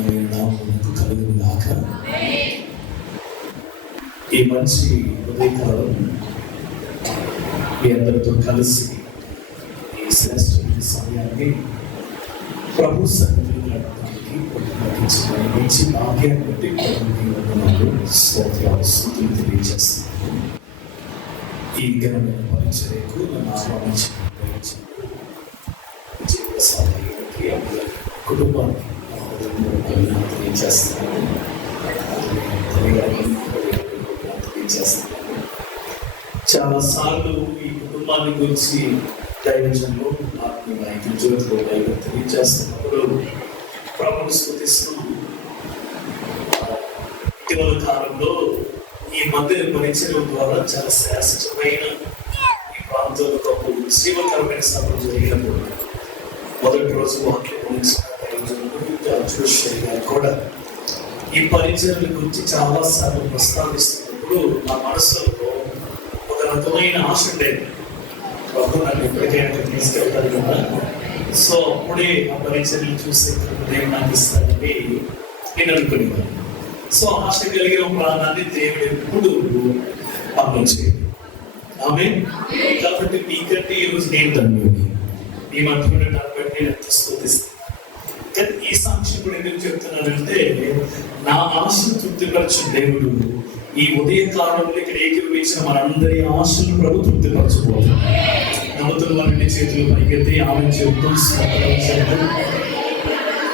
ఘనమైన నామమునకు కలుగును గాక. ఈ మంచి ఉదయకాలం మీ అందరితో కలిసి ఈ శ్రేష్ఠమైన సమయాన్ని ప్రభు సన్నిధిలో గడపడానికి ప్రతిపాదించిన మంచి భాగ్యాన్ని బట్టి ప్రభువుకి వందనాలు, స్తోత్రాలు, స్తుతులు తెలియజేస్తున్నాను. ఈ ఘనమైన పరిచర్యకు నన్ను ఆహ్వానించిన కుటుంబానికి తెలియజేస్తున్నాను. చాలా సార్లు ఈ కుటుంబాన్ని గురించి దైవజంలో ఆత్మీయ జ్యోతిలో దైవం తెలియజేస్తున్నప్పుడు ప్రభువును స్తుతిస్తున్నాం. ఇటీవల కాలంలో ఈ మధ్య పరిచయం ద్వారా చాలా శ్రేష్టమైన ఈ ప్రాంతంలో గొప్ప జీవకరమైన సభలు జరిగినప్పుడు మొదటి రోజు వాక్యం గారు కూడా ఈ పరిచయాల గురించి చాలా సార్లు ప్రస్తావిస్తున్నప్పుడు నా మనసులో ఒక రకమైన ఆశ ఉండేది. ప్రభు నన్ను ఎప్పటికైనా తీసుకెళ్తాను కదా, సో అప్పుడే ఆ పరిచయాలు చూసే దేవుడు నాకు ఇస్తానని నేను అనుకునేవాడు. సో ఆశ కలిగిన ప్రాణాన్ని దేవుడు ఎప్పుడు పంపించేది. ఆమె కాబట్టి మీకంటే ఈరోజు నేను ధన్యుడిని, మీ మధ్య దాన్ని బట్టి నేను ఎంత స్తుతిస్తాను. కానీ ఈ సాక్ష్యం కూడా ఎందుకు చెప్తున్నానంటే, నా ఆశను తృప్తిపరచు దేవుడు ఈ ఉదయ కాలంలో ఇక్కడ ఏకీభవించిన మనందరి ఆశలు ప్రభు తృప్తిపరచబోతుంది. నమ్ముతున్న వారిని చేతులు పైకెత్తి ఆమె చెబుతూ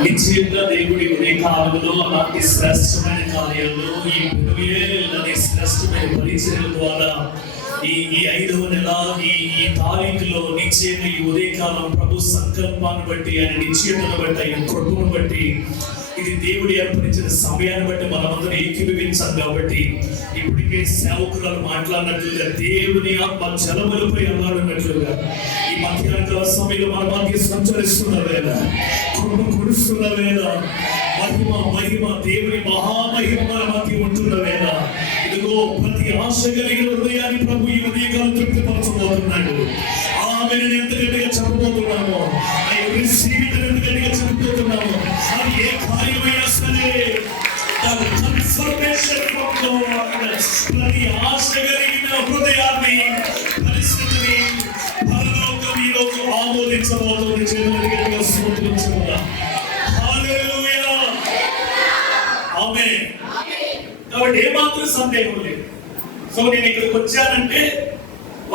నిశ్చయంగా దేవుడి ఉదయ కాలంలో అలాంటి శ్రేష్టమైన కార్యాలు ఈ శ్రేష్టమైన పరిచయాల ద్వారా ఈ 5వ నెల ఈ తారీఖులో నిశ్చయంగా ఈ ఉదయకాలం ప్రభు సంకల్పాన్ని బట్టి, ఆయన నిశ్చయతను బట్టి, ఆయన కృపను బట్టి, ఇది దేవుడి ఏర్పరిచిన సమయాన్ని బట్టి మనమందరం ఏకీభవించాం. కాబట్టి ఇప్పటికే సేవకురాలు మాట్లాడినట్లుగా దేవుని ఆత్మ జలములపై అన్నాడున్నట్లుగా ఈ మధ్యాహ్న సమయంలో మన మధ్య సంచరిస్తున్న వేళ, కృప కురుస్తున్న వేళ, మహిమ దేవుని మహామహిమ మన మధ్య ఉంటున్న వేళ, ఇదిగో ప్రతి ఆశ కలిగిన హృదయాన్ని ప్రభు ఈ ఉదయకాలం తృప్తిపరచబోతున్నాడు. ఆమె ఎంత గట్టిగా చెప్పబోతున్నాము, ఎంత గట్టిగా చెప్పబోతున్నాము. అది ఏ కార్యమైనా సరే ప్రతి ఆశ కలిగిన హృదయాన్ని, పరిస్థితిని పరలోకం ఈ రోజు ఆమోదించబోతుంది. చేతులు గట్టిగా స్తుతించుకుందాం. హల్లెలూయా, ఆమేన్. కాబట్టి ఏమాత్రం సందేహం లేదు. సో నేను ఇక్కడికి వచ్చానంటే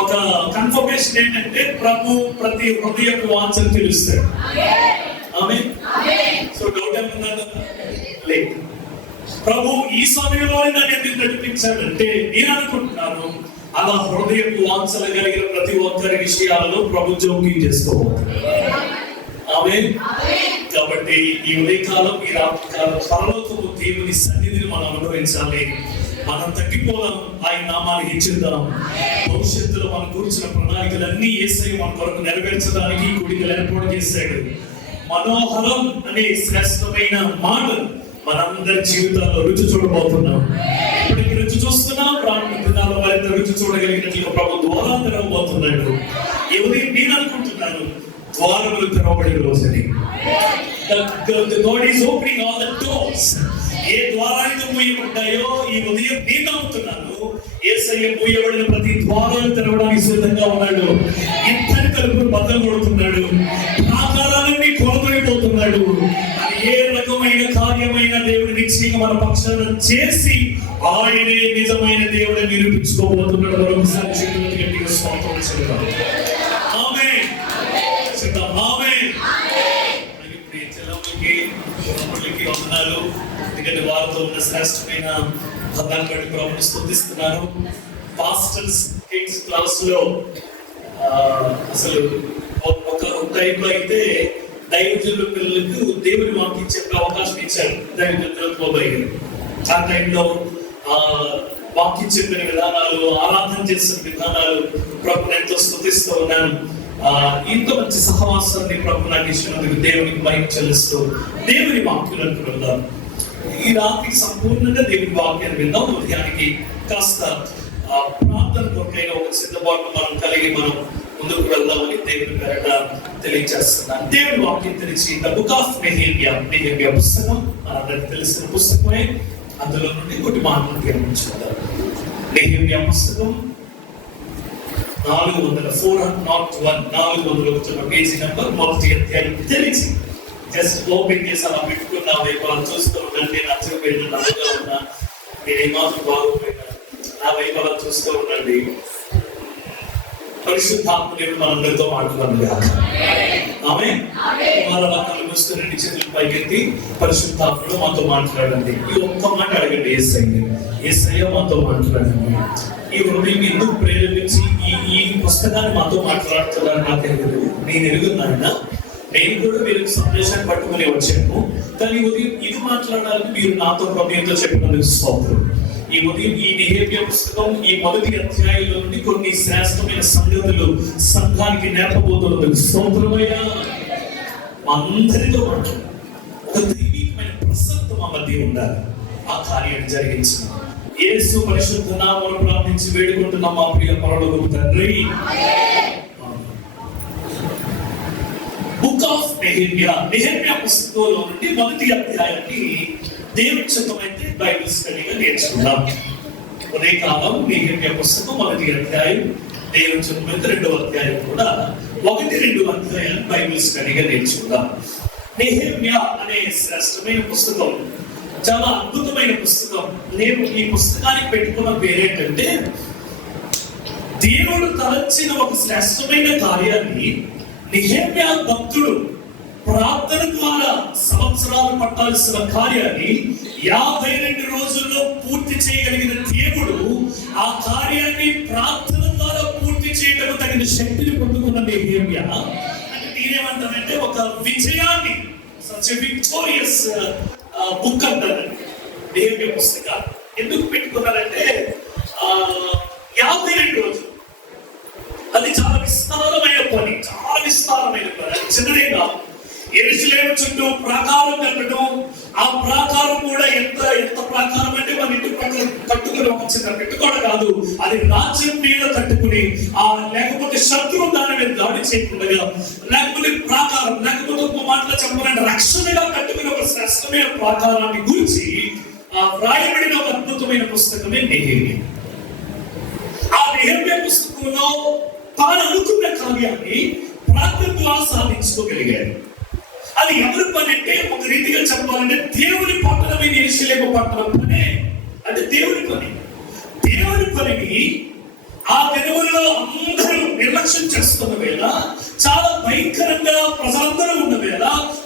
ఒక కన్ఫర్మేషన్ ఏంటంటే, ప్రభు ప్రతి హృదయపు వాంఛను తెలుస్తాడు. ఆమేన్. సో డౌట్ ఏమన్నా లేదు. ప్రభు ఈ సమయంలో నన్ను ఎందుకు నడిపించాడంటే, నేను అనుకుంటున్నాను అలా హృదయపు వాంఛలు కలిగిన ప్రతి ఒక్కరి విషయాలలో ప్రభు జోక్యం చేసుకోబోతున్నాడు. ఆమేన్. కాబట్టి ఈ ఉదయకాలం, ఈ రాత్రికాలం పరలోకపు దేవుని సన్నిధిని మనం అనుభవించాలి. మనం తగ్గిపోదాం, ఆయన నామాన్ని హెచ్చిద్దాం. భవిష్యత్తులో మనం కూర్చున్న ప్రణాళికలన్నీ యేసయ్య మన కొరకు నెరవేర్చడానికి కూడికలు ఏర్పాటు చేశాడు. మనోహరం అనే శ్రేష్టమైన మాట మనందరి జీవితాల్లో రుచి చూడబోతున్నాం. ఇప్పటికి రుచి చూస్తున్నాం, రానున్న దినాల్లో మరింత రుచి చూడగలిగినట్లుగా ప్రభు ద్వారాలు తెరవబోతున్నాడు. ఎవరి నేను అనుకుంటున్నాను ద్వారములు తెరవబడిన రోజని. God is opening all the doors. ఏ ద్వారాలు మూయబడ్డాయో ఈ ఉదయం నేను నమ్ముతున్నాను, యేసయ్య మూయబడిన ప్రతి ద్వారాలు తెరవడానికి సిద్ధంగా ఉన్నాడు. ఇత్తడి తలుపులు బద్దలు కొడుతున్నాడు, ప్రాకారాలన్నీ కొలగొనిపోతున్నాడు. అది ఏ రకమైన కార్యమైన దేవుడి నిశ్చయంగా మన పక్షాన చేసి ఆయనే నిజమైన దేవుడిని నిరూపించుకోబోతున్నాడు. మరొకసారి చేతులు గట్టిగా స్తోత్రం చెప్తాం. ఆమేన్. చెప్తాం ఆమేన్. వందనాలు. ఎందుకంటే వారితో ఉన్న శ్రేష్టమైన బంధాన్ని బట్టి ప్రభువుని స్తుతిస్తున్నాను. పాస్టర్స్ కిడ్స్ క్లాస్ లో అసలు ఒక టైంలో అయితే దైవజనుల పిల్లలకు దేవుని వాక్యం చెప్పే అవకాశం ఇచ్చారు దైవజనులు. ఆ టైంలో వాక్యం చెప్పిన విధానాలు, ఆరాధన చేసిన విధానాలు ప్రభుని ఎంతో స్తుతిస్తూ ఉన్నాను. ఇంత మంచి సహవాసాన్ని ప్రభు నాకు ఇచ్చినందుకు దేవునికి మహిమ చెల్లిస్తూ దేవుని వాక్యాలను విందాం. ఈ రాత్రికి సంపూర్ణంగా దేవుని వాక్యాన్ని విందాం. ఉదయానికి కాస్త ప్రార్థన కొరకైన ఒక సిద్ధపాటు మనం కలిగి మనం ముందుకు వెళ్దామని దేవుని పేరట తెలియజేస్తున్నాను. దేవుని వాక్యం తెలిసి ద బుక్ ఆఫ్ నెహెమ్యా పుస్తకం మనందరికి తెలిసిన పుస్తకమే. అందులో నుండి కొన్ని మాటలు గమనించుకుందాం. నెహెమ్యా పుస్తకం 401 పేజీ నెంబర్, మొదటి అధ్యాయం తెలిసి జస్ట్ ఓపెన్ చేసి అలా పెట్టుకున్నా వైపు అలా చూస్తూ ఉండండి. నచ్చకపోయినా నల్లగా ఉన్నా, నేను ఏమాత్రం బాగోపోయినా నా వైపు అలా చూస్తూ ఉండండి. పరిశుద్ధాత్మ మనందరితో మాట్లాడాలి. ఆమేన్. మరలా కళ్ళు మూసుకొని రెండు చేతులు పైకెత్తి పరిశుద్ధాత్మలో మాతో మాట్లాడండి. ఈ ఒక్క మాట అడగండి, యేసయ్య మాతో మాట్లాడండి. ఈ హృదయం ఎందుకు ప్రేరేపించి ఈ పుస్తకాన్ని మాతో మాట్లాడుతున్నారని నాకు తెలియదు. నేను ఎరుగున్నాయన, నేను కూడా మీరు సందేశాన్ని పట్టుకుని వచ్చాను. కానీ ఉదయం ఇది మాట్లాడాలని మీరు నాతో హృదయంతో చెప్పినందుకు స్తోత్రం. ఈ ఉదయం ఈ నెహెమ్యా పుస్తకం ఈ మొదటి అధ్యాయంలో నుండి కొన్ని శ్రేష్టమైన సంగతులు సంఘానికి నేర్పబోతున్నందుకు స్తోత్రమయ్యా. అందరితో మాట్లాడు. ఒక దైవికమైన ప్రసక్తి మా మధ్య ఉండాలి. ఆ కార్యాన్ని జరిగించిన యేసు పరిశుద్ధ నామమున ప్రార్థించి వేడుకుంటున్నాం మా ప్రియ పరలోకపు తండ్రి. బుక్ ఆఫ్ నెహెమ్యా పుస్తకంలో నుండి మొదటి అధ్యాయాన్ని దేవుని చిత్తమైతే బైబిల్ స్టడీగా నేర్చుకుందాం. ఉదయకాలం నెహెమ్యా పుస్తకం మొదటి అధ్యాయం, దేవుని చిత్తమైతే రెండవ అధ్యాయం కూడా 1-2 అధ్యాయాలు బైబిల్ స్టడీగా నేర్చుకుందాం. నెహెమ్యా అనే శ్రేష్టమైన పుస్తకం, చాలా అద్భుతమైన పుస్తకం. నేను ఈ పుస్తకానికి పెట్టుకున్న పేరేంటంటే, దేవుడు తలచిన ఒక శ్రేష్టమైన కార్యాన్ని నెహెమ్యా భక్తుడు ప్రార్థన ద్వారా సంవత్సరాలు పట్టాల్సిన కార్యాన్ని 52 రోజుల్లో పూర్తి చేయగలిగిన దేవుడు ఆ కార్యాన్ని ప్రార్థన ద్వారా పూర్తి చేయడం తగిన శక్తిని పొందుకున్న నెహెమ్యా అంటే నేనేమంటానంటే ఒక విజయాన్ని, సచ్ విక్టోరియస్ బుక్ అంటారు నెహెమ్యా పుస్తకాలు. ఎందుకు పెట్టుకున్నారంటే 52 రోజులు అది చాలా విస్తారమైన పని, అది చిన్నదే కాదు. యెరూషలేము చుట్టూ ప్రాకారం కట్టడం, ఆ ప్రాకారం కూడా ఎంత ప్రాకారం అంటే మన ఇంటి ప్రకారం కట్టుకుని ఒక చిన్న పెట్టుకోవడం కాదు, అది రాజ్యం మీద కట్టుకుని లేకపోతే శత్రువు దాని మీద దాడి చేయకుండా, లేకపోతే ప్రాకారం, లేకపోతే ఒక మాటలో చెప్పాలంటే రక్షణగా కట్టుకుని ఒక శ్రేష్టమైన ప్రాకారాన్ని గురించి వ్రాయబడిన ఒక అద్భుతమైన పుస్తకమే నెహెమ్యా. ఆ నెహెమ్యా పుస్తకంలో తాను అనుకున్న కార్యాన్ని ప్రార్థన ద్వారా సాధించుకోగలిగాడు. అది ఎవరి పని అంటే, ఒక రీతిగా చెప్పాలంటే దేవుని పట్టణమైన యెరూషలేము పట్టణం పనే. అంటే దేవుని పనిని ఆ దినములలో అందరూ నిర్లక్ష్యం చేస్తున్న వేళ, చాలా భయంకరంగా ప్రజలందరూ ఉన్న వేళ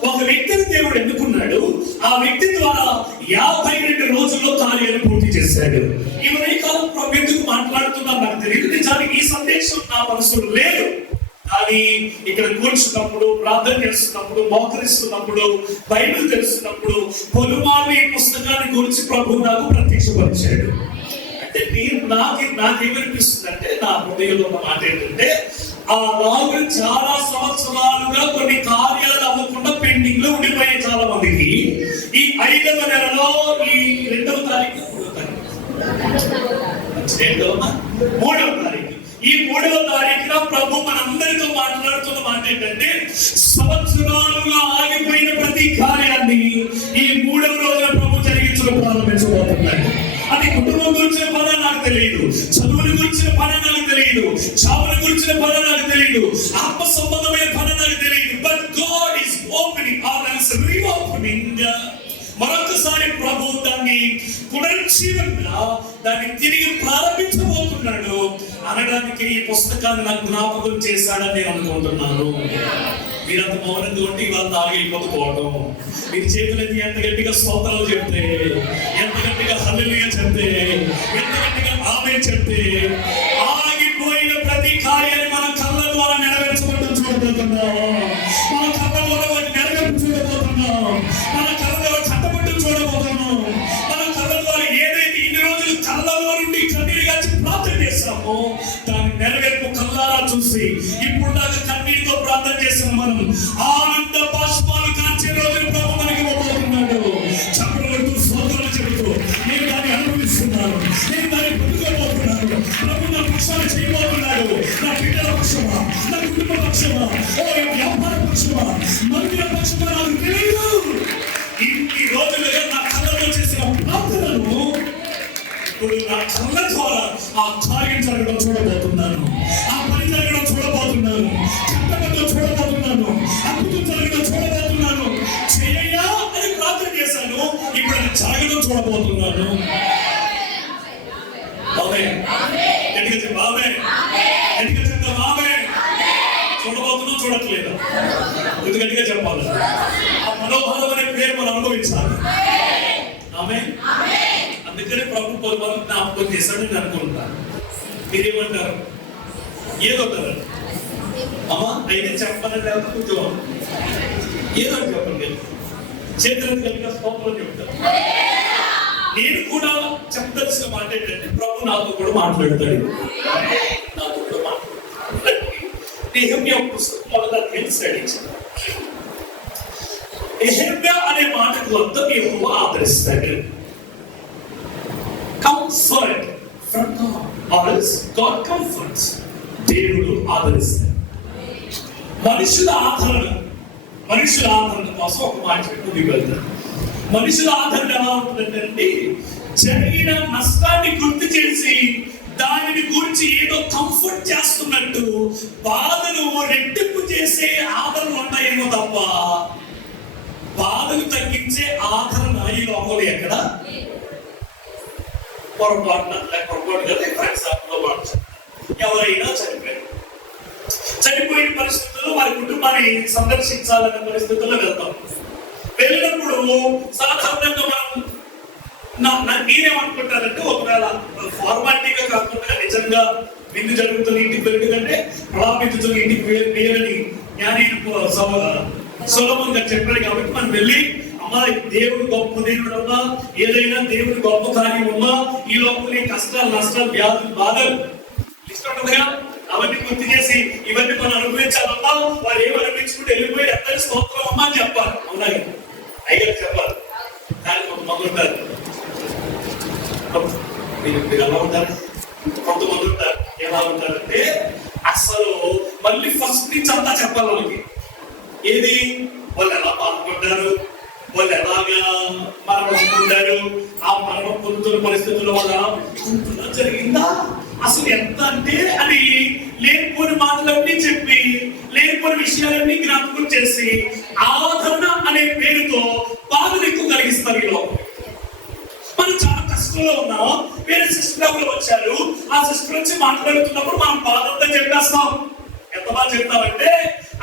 ఒక వ్యక్తిని దేవుడు ఎన్నుకున్నాడు. ఆ వ్యక్తి ద్వారా 52 రోజుల్లో కార్యాన్ని పూర్తి చేశాడు. ఇవన్నీ కాలం ఎందుకు మాట్లాడుతున్నా నాకు తెలియదు. నిజానికి ఈ సందేశం నా మనసులో లేదు. కానీ ఇక్కడ కూర్చున్నప్పుడు, ప్రార్థన చేస్తున్నప్పుడు, మోకరిస్తున్నప్పుడు, బైబిల్ తెలుస్తున్నప్పుడు పొలుమార్లు ఈ పుస్తకాన్ని గురించి ప్రభువు నాకు ప్రత్యక్షపరిచాడు. అంటే నాకేమనిపిస్తుంది అంటే, నా హృదయంలో ఉన్న మాట ఏంటంటే, ఆ రాజులు చాలా సంవత్సరాలుగా కొన్ని కార్యాలు అవ్వకుండా పెండింగ్ లో ఉండిపోయాయి చాలా మందికి. ఈ 5వ నెలలో ఈ 2వ తారీఖు 3వ తారీఖు ఈ 3వ తారీఖున ప్రభు మనందరితో మాట్లాడుతున్న మాట ఏంటంటే, సంవత్సరాలుగా ఆగిపోయిన ప్రతి కార్యాన్ని ఈ 3వ రోజున ప్రభు జరిగించడం ప్రారంభించబోతున్నాడు. అది కుటుంబం గురించిన పని నాకు తెలియదు, చదువుల గురించిన పని నాకు తెలియదు, చావుల గురించిన పని నాకు తెలియదు, ఆత్మ సంబంధమైన పని నాకు తెలియదు. But God is opening reopening. మరొకసారి ప్రభు దాన్ని పునరుజ్జీవంగా దాన్ని తిరిగి ప్రారంభించబోతున్నాడు అనడానికి ఈ పుస్తకాన్ని నాకు జ్ఞాపకం చేశాడని నేను అనుకుంటున్నాను. మీరంత మౌనంగా ఉంటే ఇవాళ తాగిపోకపోవడం, మీరు చేతులెత్తి ఎంత గట్టిగా స్తోత్రాలు చెప్తే, ఎంత గట్టిగా హల్లెలూయా చెప్తే, ఎంత గట్టిగా ఆమేన్ చెప్తే, ఆగిపోయిన ప్రతి కార్యాన్ని మన కళ్ళ ద్వారా నెరవేర్చబడడం చూడబోతున్నాం. మన కళ్ళ ద్వారా నెరవేర్పు చూడబోతున్నాం. మన కళ్ళ ద్వారా కట్టబడ్డం చూడబోతున్నాం. మన కళ్ళ ద్వారా ఏదైతే ఇన్ని రోజులు కళ్ళలో నుండి కన్నీరు కాచి ప్రార్థన చేస్తామో దాని నెరవేర్పు కళ్ళారా చూసి, ఇప్పుడు దాకా కన్నీరుతో ప్రార్థన చేసిన మనం ఆనంద బాష్పాలు కాచే రోజులు ప్రభు మనకి ఇవ్వబోతున్నాడు. చప్పట్లు స్తోత్రాలు చెబుతూ నేను దాన్ని అనుభవిస్తున్నాను, నేను దాన్ని పొందుకోబోతున్నాను. ప్రభు నా పక్షాన్ని చేయబోతున్నాడు. నా బిడ్డల పక్షమా, పక్షమా, ఓ వ్యాపార పక్షమా, మందిర పక్షమా నాకు తెలియదు. ఇన్ని రోజులుగా నా కళ్ళలో చేసిన ప్రార్థనలు ఇప్పుడు నా కళ్ళ ద్వారా ఆ కార్యం జరగడం చూడబోతున్నాను, ఆ పని జరగడం చూడబోతున్నాను, కట్టడంలో చూడబోతున్నాను, అద్భుతం జరగడం చూడబోతున్నాను. చేయయ్యా అని ప్రార్థన చేశాను, ఇప్పుడు అది జరగడం చూడబోతున్నాను. గట్టిగా చెప్పు ఆమేన్. గట్టిగా చెప్తాం ఆమేన్. చూడబోతున్నాం, చూడట్లేదు. ఇది గట్టిగా చెప్పాలి. ఆ మనోభావం అనే పేరు మనం అనుభవించాలి. ఆమేన్. అందుకనే ప్రభు పొలమని జ్ఞాపకం చేశాడని అనుకుంటాను. మీరేమంటారు? ఏదంటారు? అమ్మా అయితే చెప్పాలని లేకపోతే కూర్చోవాలి. ఏదో చెప్పండి, చేతులకు కలిగిన స్తోత్రం చెప్తాను. నేను కూడా చెప్పదలసిన మాట ఏంటంటే ప్రభు నాతో కూడా మాట్లాడతాడు, నాతో కూడా మాట్లాడతాడు. నెహెమ్యా పుస్తకం మొదట స్టడీ. నెహెమ్యా అనే మాటకు అర్థం యెహోవా ఆదరిస్తాడు. Comfort from God or else God comforts. దేవుడు ఆదరిస్తాడు. మనుషుల ఆదరణ కోసం ఒక మాట పెట్టుకుని వెళ్తాడు. మనుషుల ఆదరణ ఎలా ఉంటుందంటే జరిగిన నష్టాన్ని గుర్తు చేసి దానిని గురించి ఏదో కంఫర్ట్ చేస్తున్నట్టు బాధను రెట్టింపు చేసే ఆదరణ ఉంటాయేమో తప్ప బాధను తగ్గించే ఆదరణ ఈ లోపల ఎక్కడ పొరపాటు కదా. ఫర్ ఎగ్జాంపుల్ ఎవరైనా చనిపోయిన పరిస్థితుల్లో వారి కుటుంబాన్ని సందర్శించాలనే పరిస్థితుల్లో వెళ్తాం. వెళ్ళినప్పుడు సాధారణంగా మనం నేనేమనుకుంటానంటే ఒకవేళ ఫార్మాలిటీగా కాకుండా నిజంగా విందు జరుగుతున్న ఇంటికి వెళ్ళి కంటే ప్రాపితున్న ఇంటికి వేయాలని జ్ఞాని సొలొమోన్ గారు చెప్పాడు. కాబట్టి మనం వెళ్ళి అమ్మాయి దేవుడు గొప్ప దేవుడు అమ్మా, ఏదైనా దేవుడు గొప్ప కార్యం అమ్మా, ఈ లోపల కష్టాలు నష్టాలు వ్యాధులు బాధలు ఇష్టంగా అవన్నీ గుర్తు చేసి ఇవన్నీ మనం అనుభవించాలమ్మా, వాళ్ళు ఏమి అనుభవించుకుంటే వెళ్ళిపోయి అందరి స్తోత్రం అమ్మా అని చెప్పాలి. అవునా అయ్యారు చెప్పాలి. దానికి ఒక మొదలుంటారు, మీరు ఎలా ఉంటారు, కొంతమంది ఉంటారు ఎలా ఉంటారంటే అసలు మళ్ళీ ఫస్ట్ నుంచి అంతా చెప్పాలి వాళ్ళకి. ఏది వాళ్ళు ఎలా బాధపడ్డారు, వాళ్ళు ఎలాగా మరణం పొందారు, ఆ మరణం పొందుతున్న పరిస్థితుల్లో వాళ్ళ జరిగిందా, అసలు ఎంత అంటే అని లేనిపోని మాటలన్నీ చెప్పి లేనిపోని విషయాలన్నీ జ్ఞాపకం చేసి ఆదరణ అనే పేరుతో బాధను ఎక్కువ కలిగిస్తారు. ఈ లోపల మనం చాలా కష్టంలో ఉన్నాం, వేరే సిస్టర్ ఎవరు వచ్చారు, ఆ సిస్టర్ వచ్చి మాట్లాడుతున్నప్పుడు మనం బాధంతా చెప్పేస్తాం. ఎంత బాగా చెప్తామంటే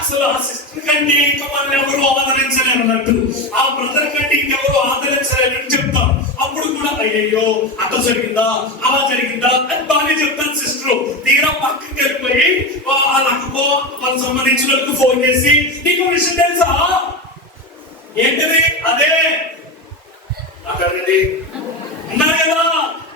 అసలు ఆ సిస్టర్ కంటే ఇంకా మనం ఎవరు ఆదరించలేరు అన్నట్టు, ఆ బ్రదర్ కంటే ఇంకెవరు ఆదరించలేరు అని చెప్తాం. అప్పుడు కూడా అయ్యయ్యో అట్లా జరిగిందా అలా జరిగిందా అని బాగానే చెప్తాను. సిస్టర్ తీరా పక్కకి వెళ్ళిపోయి వాళ్ళ అక్కకో వాళ్ళకి సంబంధించిన వాళ్ళకి ఫోన్ చేసి నీకు విషయం తెలుసా, ఏంటిది అదే అక్కడండి అన్నారు కదా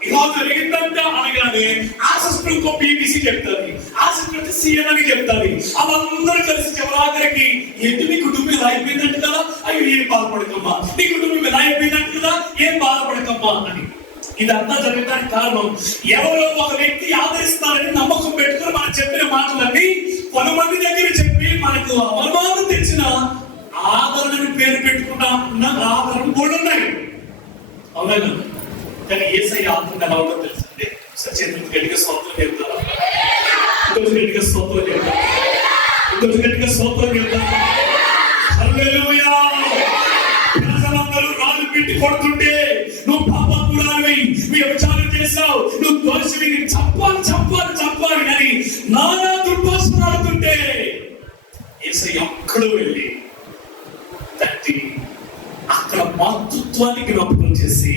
ఇలా జరిగిందంట అనగానే ఆ సిస్టర్ ఇంకో బీబీసీ చెప్తాది, ఆ సిస్టర్ సిఎన్ అని చెప్తాది. వాళ్ళందరూ కలిసి చివరాఖరికి ఏంటి నీ కుటుంబం ఇలా అయిపోయిందంట కదా, అయ్యో ఏం బాధపడకమ్మా, నీ కుటుంబం ఇలా అయిపోయిందంట కదా, ఏం బాధపడకమ్మా అని. ఇదంతా జరగడానికి కారణం ఎవరో ఒక వ్యక్తి ఆదరిస్తారని నమ్మకం పెట్టుకుని మనం చెప్పిన మాటలన్నీ 10 మంది దగ్గర చెప్పి మనకు అవమానం తెచ్చిన ఆదరణని పేరు పెట్టుకున్న ఆదరణ కూడా ఉన్నాయి. అవునా? కానీ యేసయ్య ఆత్మ ఎలా ఉందో తెలుసండి. సచేతులకు గట్టిగా స్తోత్రం చెప్తారా, ఇంకొంచెం గట్టిగా స్తోత్రం చెప్తారా, ఇంకొంచెం గట్టిగా స్తోత్రం చెప్తారా. హల్లెలూయా. ప్రజలందరూ రాళ్ళు పెట్టి కొడుతుంటే నువ్వు పాపాత్మురాలివి, నువ్వు వ్యభిచారం చేశావు, నువ్వు దోషివి, చంపాలి చంపాలి చంపాలి అని నానా దుర్భాషలాడుతుంటే యేసయ్య అక్కడు వెళ్ళి తట్టి అక్కడ మాతృత్వాన్ని జ్ఞాపకం చేసి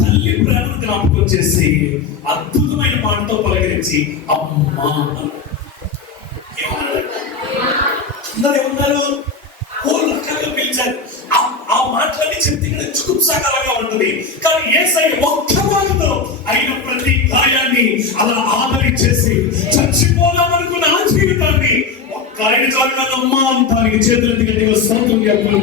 తల్లి ప్రేమను జ్ఞాపకం చేసి అద్భుతమైన మాటతో పలకరించి అమ్మా అందరూ ఏమన్నారు, ఓ రకాలుగా పిలిచారు. ఆ మాటలన్నీ చెప్తే ఇక్కడ చుకుత్సాకరంగా ఉంటుంది. కానీ యేసయ్య ఒక్క మాటతో అయిన ప్రతి గాయాన్ని అలా ఆదరించేసి చచ్చిపోదామనుకున్న ఆ జీవితాన్ని ఒక్క ఆయన చాలు అమ్మా అంతానికి చేతులెత్తి గట్టిగా స్తోత్రం చెప్పారు.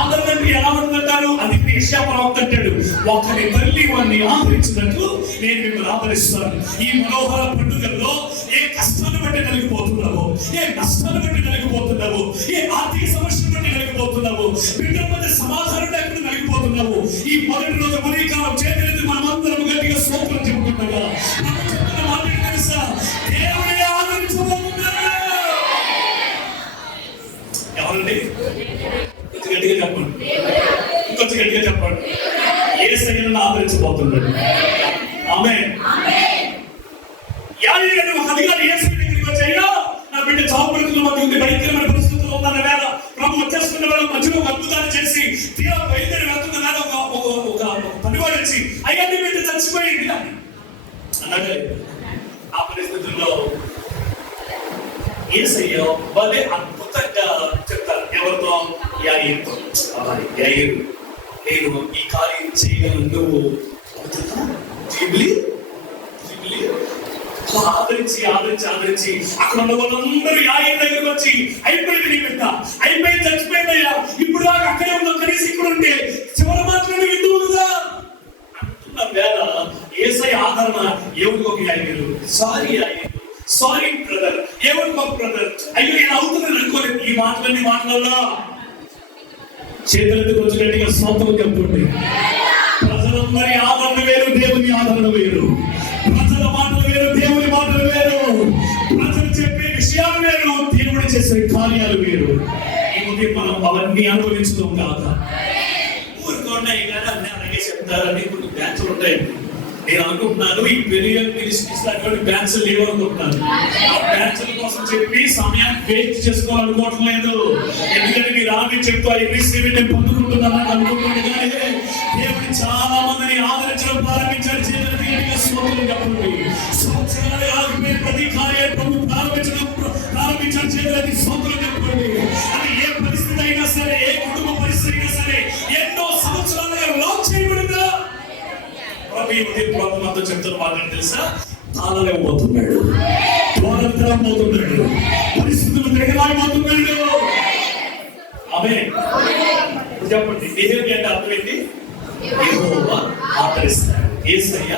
ఆదరణ ఎలా ఉంటుందంట అంటారు, అది యెషయా ప్రవక్త అంటాడు, ఒకరి తల్లి వారిని ఆదరించినట్లు నేను మిమ్మల్ని ఆదరిస్తాను. ఈ మనోహర పండుగల్లో ఏ కష్టాన్ని బట్టి నలిగిపోతున్నావు, ఏ నష్టాన్ని బట్టి నలిగిపోతున్నావు, ఏ ఆర్థిక సమస్యను బట్టి నలిగిపోతున్నావు, బిడ్డల మధ్య సమాధానం లేకుండా నలిగిపోతున్నావు, ఈ మొదటి రోజు ఉదయకాలం చేతులెత్తి మనమందరం గట్టిగా స్తోత్రం చెప్పుకుంటున్నాగా తెలుసా, దేవుడే ఆదరించబోతున్నాడు. ఎవరండి? కొంచెం గట్టిగా చెప్పండి, ఇంకొంచెం గట్టిగా చెప్పండి. యేసయ్యను ఆదరించబోతున్నాడు. ఆమేన్. యాజకుడు ఒక అధికారి యేసయ్య దగ్గరికి వచ్చి, అయ్యా నా బిడ్డ చావు బ్రతుకుల మధ్య ఉంది, భయంకరమైన పరిస్థితుల్లో ఉన్న వేళ, ప్రభు వచ్చేస్తున్న వేళ మధ్యలో అద్భుతాలు చేసి తీరా బయలుదేరి వెళ్తున్న వేళ ఒక పనివాడు వచ్చి, అయ్యా నీ బిడ్డ చచ్చిపోయింది అన్నాడు. ఆ పరిస్థితుల్లో యేసయ్య భలే అద్భుతంగా చెప్తారు. ఎవరితో? యాయీరుతో. యాయీరు, నేను ఈ కార్యం చేయగలను, నువ్వు ఆదరించి ఆదరించి ఆదరించి అక్కడ ఉన్న వాళ్ళందరూ యాయీరు దగ్గరికి వచ్చి, అయిపోయింది నీ బిడ్డ, అయిపోయింది, చచ్చిపోయిందయ్యా, ఇప్పుడు దాకా అక్కడే ఉన్న, కనీసం ఇక్కడ ఉంటే చివరి మాత్రమే విందువు కదా అంటున్న వేళ యేసయ్య ఆదరణ ఎవరికొక యాయీరు, సారీ యాయీరు, సారీ బ్రదర్, ఎవరికొక బ్రదర్, అయ్యో నేను అవుతుందని అనుకోలేదు. ఈ మాటలన్నీ మాటలల్లా చేతులెత్తి కొంచెం గట్టిగా స్తోత్రం చెప్పండి. ప్రజలందరి ఆదరణ వేరు, దేవుని ఆదరణ వేరు. ప్రజల మాటలు వేరు, దేవుని మాటలు వేరు. ప్రజలు చెప్పే విషయాలు వేరు, దేవుడు చేసే కార్యాలు వేరు. ఈ ఉదయం మనం అవన్నీ అనుభవించడం కాక ఊరుకోండి అన్నీ అలాగే చెప్తారని కొన్ని బ్యాచ్లు ఉంటాయండి. నేను అనుకుంటున్నాను ఈ పెరియ మినిస్ట్రీస్ అటువంటి బ్యాచ్లు లేవు అనుకుంటున్నాను. ఆ బ్యాచ్ల కోసం చెప్పి సమయాన్ని వేస్ట్ చేసుకోవాలనుకోవటం లేదు. ఎందుకంటే మీరు ఆమె చెప్తూ నేను పొందుకుంటున్నాను అనుకుంటున్నాను. కానీ దేవుడు చాలా మందిని ఆదరించడం ప్రారంభించారు. చేతులకి స్తోత్రం చెప్పండి. సంవత్సరాలు ఆగిపోయి ప్రతి కార్యాన్ని ప్రారంభించారు. చేతులకి స్తోత్రం చెప్పండి. అది ఏ పరిస్థితి అయినా సరే, ఏ కుటుంబ పరిస్థితి అయినా సరే, ఎన్నో సంవత్సరాలుగా లాక్ చేయబడిందా ప్రభుత్వంతో చెప్తున్న మాటలు తెలుసా? తాళలేకపోతున్నాడు, ద్వారం తెరవబోతున్నాడు, పరిస్థితులు తిరగలేకపోతున్నాడు. ఆమేన్. చెప్పండి, బిహేవియర్ అంటే అర్థం ఏంటి? యెహోవా ఆదరిస్తాడు, యేసయ్య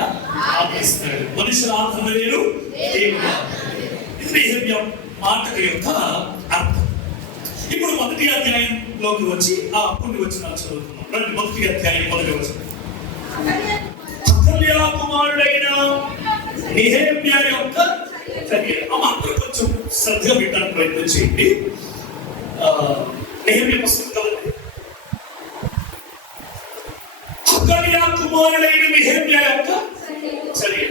ఆదరిస్తాడు. మనుషుల ఆదరణ వేరు, దేవుని ఇది బిహేవియర్ మాట యొక్క అర్థం. ఇప్పుడు మొదటి అధ్యాయంలోకి వచ్చి ఆ కొన్ని వచనాలు చదువుతున్నాం. రండి, మొదటి అధ్యాయం మొదటి వచనం. హకల్యా కుమారుడైన నెహెమ్యా యొక్క చర్య. అందరూ కొంచెం శ్రద్ధగా వినడానికి ప్రయత్నం చేయండి. నెహెమ్యా పుస్తకం కదండి. హకల్యా కుమారుడైన నెహెమ్యా యొక్క చర్య.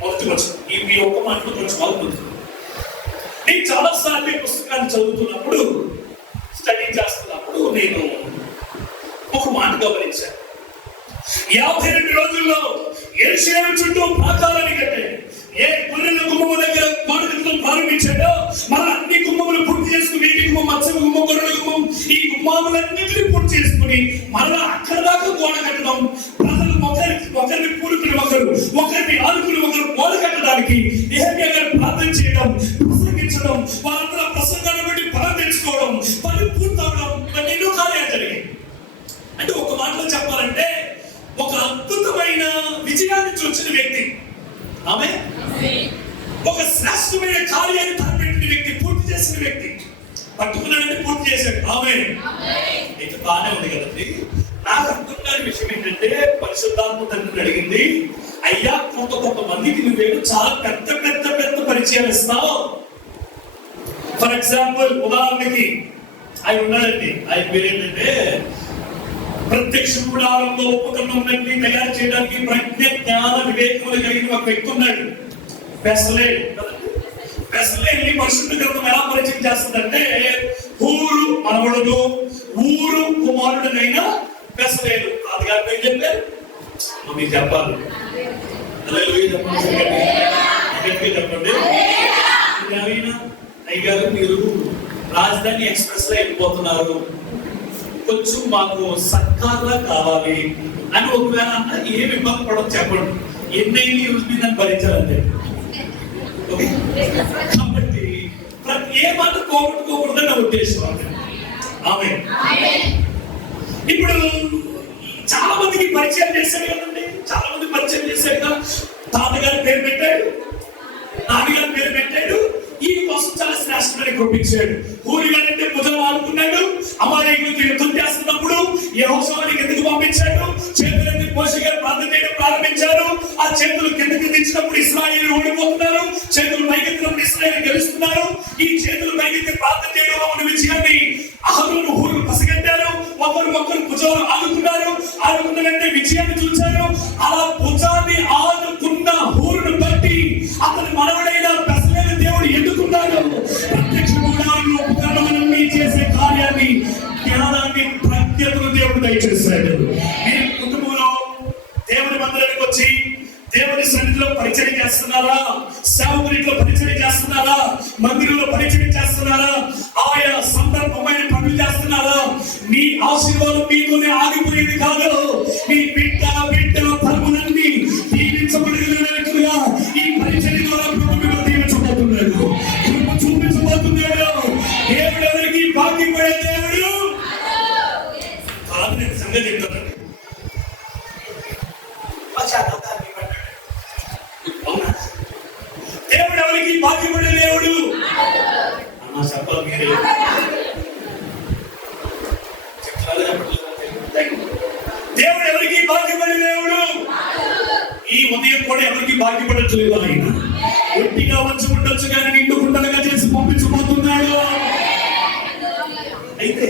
మొదటి వచనం. ఈ ఒక్క మాటలో కొంచెం ఆగుతుంది. నేను చాలా సార్లు ఈ పుస్తకాన్ని చదువుతున్నప్పుడు, స్టడీ చేస్తున్నప్పుడు నేను ఒక మాట గమనించాను. 52 రోజుల్లో యెరూషలేము చుట్టూ ప్రాకారాన్ని కట్టాడు. ఏ గొర్రెల గుమ్మము దగ్గర గోడ కట్టడం ప్రారంభించాడో, మన అన్ని గుమ్మములు పూర్తి చేసుకుని, నీటి గుమ్మం, మత్స్య గుమ్మం, గొర్రెల గుమ్మం, ఈ గుమ్మాములన్నింటినీ పూర్తి చేసుకుని మరలా అక్కడ దాకా గోడ కట్టడం, ప్రజలు ఒకరిని పూడుకుని ఒకరిని ఆదుకుని ఒకరు గోడ కట్టడానికి నెహెమ్యా గారు ప్రార్థన చేయడం, ప్రసంగించడం, వాళ్ళందరూ ప్రసంగాన్ని బట్టి బలం తెచ్చుకోవడం, పని పూర్తవడం, ఇవన్నీ ఎన్నో కార్యాలు జరిగాయి. అంటే ఒక మాటలో చెప్పాలంటే ఒక అద్భుతమైన విజయాన్ని చూసిన వ్యక్తి, ఆమె ఒక శ్రేష్టమైన కార్యాన్ని తలపెట్టిన వ్యక్తి, పూర్తి చేసిన వ్యక్తి, పట్టుకున్నాడంటే పూర్తి చేశాడు. ఆమె ఇక బాగానే ఉంది కదండి. నాకు అర్థం కాని విషయం ఏంటంటే, పరిశుద్ధాత్మ తండ్రిని అడిగింది, అయ్యా కొంతమందికి నువ్వేమో చాలా పెద్ద పెద్ద పెద్ద పరిచయాలు ఇస్తావు. ఫర్ ఎగ్జాంపుల్, ఉదాహరణకి ఆయన ఉన్నాడండి, ఆయన పేరేంటంటే ప్రత్యక్ష గుడారంలో ఉపకరణాలన్నీ తయారు చేయడానికి ప్రజ్ఞ, జ్ఞాన, వివేకములు కలిగిన ఒక వ్యక్తి ఉన్నాడు. బెసలేల్. బెసలేల్ని పరిశుద్ధ గ్రంథం ఎలా పరిచయం చేస్తుందంటే, ఊరు మనవడును, ఊరు కుమారుడునైన బెసలేలు. అది గారి పేరు చెప్పారు, మీరు చెప్పాలి. చెప్పండి. అయ్యారు, మీరు రాజధాని ఎక్స్ప్రెస్ లో వెళ్ళిపోతున్నారు, కొంచెం మాకు సర్కార్లా కావాలి అని ఒకవేళ అన్న ఏమి ఇబ్బంది పడదు చెప్పండి. ఎన్నైనా నన్ను భరించాలంటే. కాబట్టి ఏ మాట పోగొట్టుకోకూడదని నా ఉద్దేశం. ఆమె ఇప్పుడు చాలా మందికి పరిచయం చేశాడు కదండి, చాలా మంది పరిచయం చేశాడు కదా. తాతగారి పేరు పెట్టాడు, నాన్నగారి పేరు పెట్టాడు, ఈ కోసం చాలా శ్రేష్టమని పంపించాడు. ఊరిగానంటే భుజం ఆడుకున్నాడు. అమాలేకులతో యుద్ధం చేస్తున్నప్పుడు యెహోషువని ఎందుకు పంపించాడు? చేతులెత్తి మోషే గారు ప్రార్థన చేయడం ప్రారంభించారు. ఆ చేతులు కిందకి దించినప్పుడు ఇశ్రాయేలు ఓడిపోతున్నారు, చేతులు పైకెత్తినప్పుడు ఇశ్రాయేలు గెలుస్తున్నారు. ఈ చేతులు పైకెత్తి ప్రార్థన చేయడంలో ఉన్న విజయాన్ని అహరోను ఊరు పసిగట్టారు. ఒకరు భుజాలు ఆదుకున్నారు. ఆదుకున్నారంటే విజయాన్ని చూశారు. అలా భుజాన్ని ఆదుకున్న ఊరును బట్టి అతని మనవడైన బెసలేలు దేవుడు ఎన్నుకున్నాడు. ప్రత్యక్ష గుడారంలో ఉపకరణములన్నీ చేసే కార్యాన్ని, జ్ఞానాన్ని, ప్రజ్ఞతను దేవుడు దయచేశాడు. మీరు కుటుంబంలో దేవుని మందిరానికి వచ్చి దేవుని సన్నిధిలో పరిచయం చేస్తున్నారా? సేవకునిలో పరిచయం చేస్తున్నారా? మందిరంలో పరిచయం చేస్తున్నారా? ఆయా సందర్భమైన పనులు చేస్తున్నారా? మీ ఆశీర్వాదం మీతోనే ఆగిపోయేది కాదు. మీ బిడ్డ తరములన్నీ దీవించబడినట్లుగా ఈ పరిచయం ద్వారా ప్రభువు దీవించబోతున్నాడు, కృప చూపించబోతున్నాడు. దేవుడు ఎవరికి బాకీ పడే దేవుడు కాదు. నేను సంగతి చెప్తానండి. దేవుడు ఎవరికి బాధ్యపడే దేవుడు అన్నా చెప్పాలి. మీరు దేవుడు ఎవరికి బాధ్యపడే దేవుడు. ఈ ఉదయం కూడా ఎవరికి బాధ్యపడట్లేదు. ఆయన ఒట్టిగా వచ్చి ఉండొచ్చు కానీ నిండు గుండలుగా చేసి పంపించబోతున్నాడు. అయితే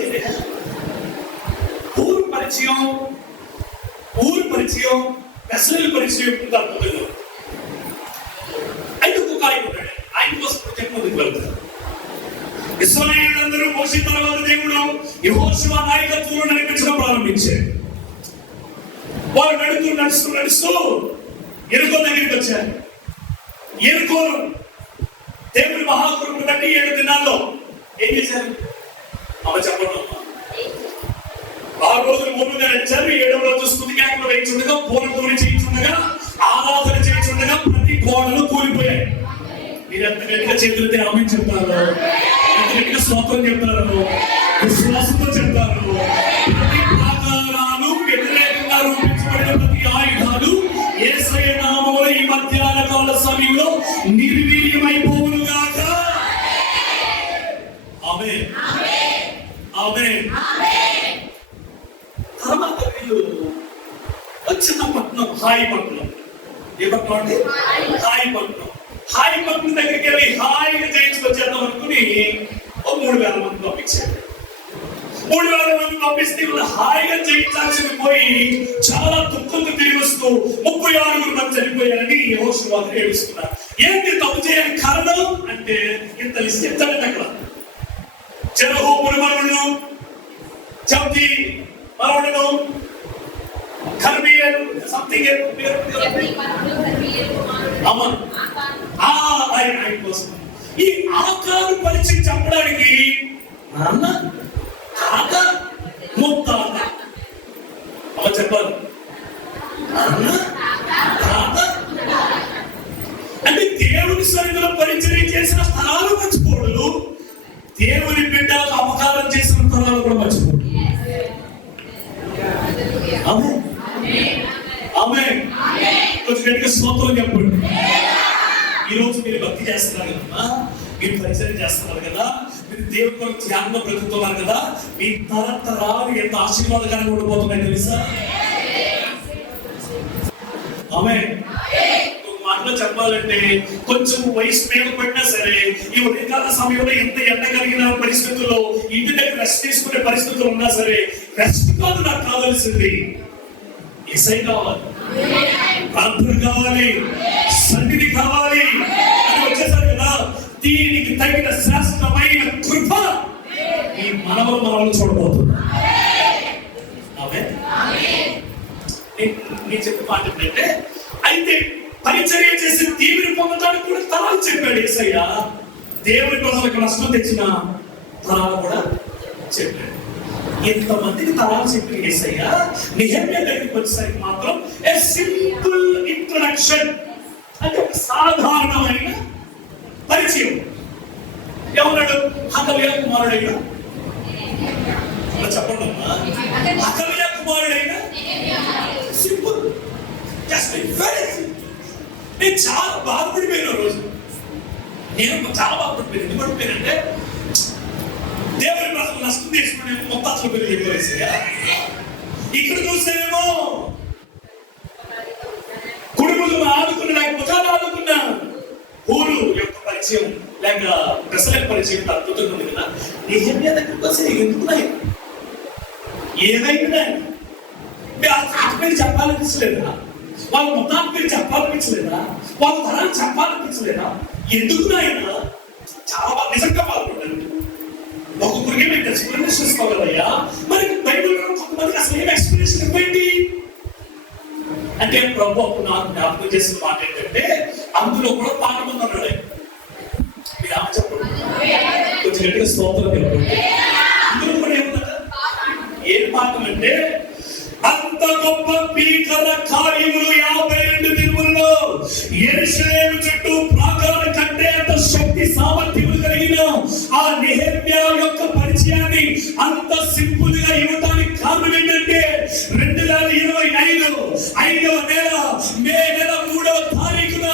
ఊరు పరిచయం బెసలేలు పరిచయం అద్భుతంగా. అయితే ఒక ఆయన ఉన్నాడు, ఆయన కోసం ప్రత్యేక ముందుకు వెళ్తారు. ఇశ్రాయేలులందరూ మోషే తర్వాత దేవుడు యెహోషువ నాయకత్వంలో నడిపించడం ప్రారంభించాడు. వారు నడుస్తూ ఎరుకో దగ్గరికి వచ్చారు. ఎరుకో దేవుడి మహాకృపను బట్టి 7 దినాల్లో ఏం చేశారు? చెప్పడం 6 రోజులు మూడుగా నడిచారు. 7వ రోజు స్తుతి కేకలు వేయించుండగా, పూర్ణతోని చేయించుండగా, ఆరాధన చేయించుండగా ప్రతి గోడలు కూలిపోయాయి. మీరు ఎంత గట్టిగా చేతులతో ఆమేన్ చెప్తారు, ఎంత గట్టిగా స్తోత్రం చెప్తారు, విశ్వాసంతో చెప్తారు. ప్రతి ప్రాకారాలు వ్యతిరేకంగా రూపించబడిన ప్రతి ఆయుధాలు యేసయ్య నామములో ఈ మధ్యాహ్న కాల సమయంలో నిర్వీర్యమైపోవును గాక. ఆమేన్, ఆమేన్. తర్వాత వీళ్ళు వచ్చిన పట్టణం హాయిపట్నం. ఏ పట్టణం అంటే? హాయిపట్నం. హాయిపట్నం దగ్గరికి వెళ్ళి హాయిగా జయించుకొచ్చేద్దాం అనుకుని 3,000 మంది పంపించారు. 3,000 మంది పంపిస్తే వీళ్ళు హాయిగా జయించాల్సి పోయి చాలా దుఃఖంతో తిరిగి వస్తూ 36 మంది చనిపోయారని యెహోషువ ఏడుస్తున్నారు. ఏంటి తప్పు చేయని కారణం అంటే ఇంత లిస్ట్ చెప్తారండి. అక్కడ జరహు పురుమరుడు, చౌతి మరొకడు, కర్మీయలు సంథింగ్ ఆయన కోసం ఈ ఆకారు పరిచయం చెప్పడానికి నాన్న తాత ముత్తాత అవ చెప్పాలి. నాన్న తాత అంటే దేవుని సన్నిధిలో పరిచయం చేసిన స్థలాలు మర్చిపోడు, దేవుని బిడ్డలకు అపకారం చేసిన స్థలాలు కూడా మర్చిపోడు. కొంచెం గట్టిగా స్తోత్రం చెప్పండి. ఈ రోజు మీరు భక్తి చేస్తున్నారు కదా, మీరు పరిచయం చేస్తున్నారు కదా, మీరు దేవుని కొరకు త్యాగంగా బ్రతుకుతున్నారు కదా, మీ తరతరాలు ఎంత ఆశీర్వాదకరంగా ఉండిపోతున్నాయి తెలుసా? ఆమేన్. ఒక మాటలో చెప్పాలంటే కొంచెం వయసు మీద పడినా సరే ఈ ఉదయకాల సమయంలో ఎంత ఎండ కలిగిన పరిస్థితుల్లో ఇంటి దగ్గర రెస్ట్ తీసుకునే పరిస్థితులు ఉన్నా సరే రెస్ట్ కాదు నాకు కావాల్సింది, యేసయ్య కావాలి, ప్రార్థన కావాలి, సన్నిధి కావాలి. అది వచ్చేసారు కదా, దీనికి తగిన శ్రేష్టమైన కృప ఈ మనవలు చూడబోతున్నా. నేను చెప్పే మాట ఏంటంటే, అయితే పరిచర్య చేసి దీవిని పొందడానికి కూడా తరాలు చెప్పాడు యేసయ్య. దేవుని ప్రజలకు నష్టం తెచ్చిన తరాలు కూడా చెప్పాడు. ఎంతమందికి తరాలు చెప్పిన యేసయ్య నిహమ్యా దగ్గరికి వచ్చేసరికి మాత్రం ఏ సింపుల్ ఇంట్రడక్షన్, అంటే ఒక సాధారణమైన పరిచయం. ఎవరు? హతల్యా కుమారుడైన చెప్పండి అమ్మా. అతల్య కుమారుడైన సింపుల్, జస్ట్ వెరీ సింపుల్. నేను చాలా బాధపడిపోయిన రోజు, నేను చాలా బాధపడిపోయాను. ఎందుకు పడిపోయానంటే దేవుడి ప్రజలు నష్టం తీసుకునేమో మొత్తం అసలు పెళ్లి చెప్పేసా. ఇక్కడ చూస్తేనేమో కుటుంబం ఆడుకున్న, లేక ముఖాలు ఆడుకున్న ఊరు యొక్క పరిచయం లేక ప్రజల పరిచయం అద్భుతంగా ఉంది కదా. నిజంగా దగ్గరికి వస్తే ఎందుకు ఏమైనా మీరు చెప్పాలనిపించలేదా? వాళ్ళ మొత్తానికి మీరు చెప్పాలనిపించలేదా? వాళ్ళ తరాన్ని చెప్పాలనిపించలేదా? ఎందుకు నాయన చాలా బాగా నిజంగా బాధపడ్డాను. ఒక్కొక్కరికి మీకు ఎక్స్ప్లెనేషన్ ఇస్తావయ్యా. మరి బైబిల్ కొంతమందికి అసలు ఏం ఎక్స్ప్లెనేషన్ ఇవ్వండి అంటే ప్రభు అప్పుడు నాకు జ్ఞాపకం చేసిన మాట ఏంటంటే అందులో కూడా పాఠం ఉన్నాడు. మీరు ఆమె చెప్పండి, కొంచెం గట్టిగా స్తోత్రం చెప్పండి. అందులో కూడా ఏమన్నా ఏం పాఠం అంటే అంత గొప్ప భీకర కార్యములు 52 దినములలో యెరూషలేము చుట్టూ ప్రాకారం కట్టే అంత శక్తి సామర్థ్యములు కలిగిన ఆ నెహెమ్యా యొక్క పరిచయాన్ని అంత సింపుల్ గా ఇవ్వడానికి కారణం ఏంటంటే 2025 5వ నెల మే నెల 3వ తారీఖున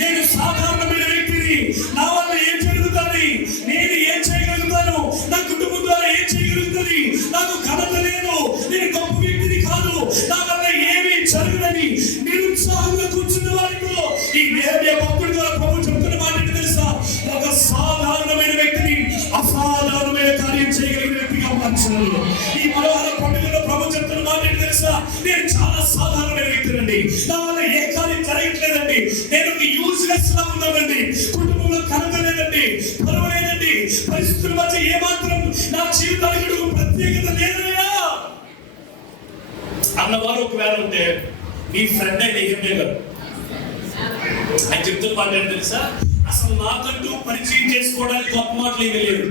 నేను సాధారణమైన వ్యక్తిని. నా వల్ల ఏం జరుగుతుంది, నేను ఏం చేయగలుగుతాను, నా కుటుంబం ద్వారా ఏం చేయగలుగుతుంది, నాకు ఘనత లేదు, నేను గొప్ప వ్యక్తిని కాదు, నా వల్ల ఏమీ జరగదని నిరుత్సాహంగా కూర్చున్న వారితో ఈ నెహెమ్యా భక్తుడి ద్వారా ప్రభు చెప్తున్న మాట ఏంటి తెలుసా? ఒక సాధారణమైన వ్యక్తిని అసాధారణమైన కార్యం చేయగలిగిన వ్యక్తిగా మార్చను. ఈ మనోహర పండుగలో ప్రభు చెప్తున్న మాట ఏంటి తెలుసా? నేను చాలా సాధారణమైన వ్యక్తినండి, నా వల్ల ఏ కార్యం జరగట్లేదండి, నేను యూజ్లెస్ లా ఉన్నానండి, కుటుంబంలో ఘనత లేదండి, పరువు లేదండి, పరిస్థితుల మధ్య ఏమాత్రం నా జీవితానికి ప్రత్యేకత లేదయ్యా అన్నవారు ఒకవేళ ఉంటే మీ ఫ్రెండ్ అయిన నెహెమ్యా గారు ఆయన చెప్తున్న మాట ఏంటి తెలుసా? అసలు నాకంటూ పరిచయం చేసుకోవడానికి గొప్ప మాటలు ఏమీ లేవు.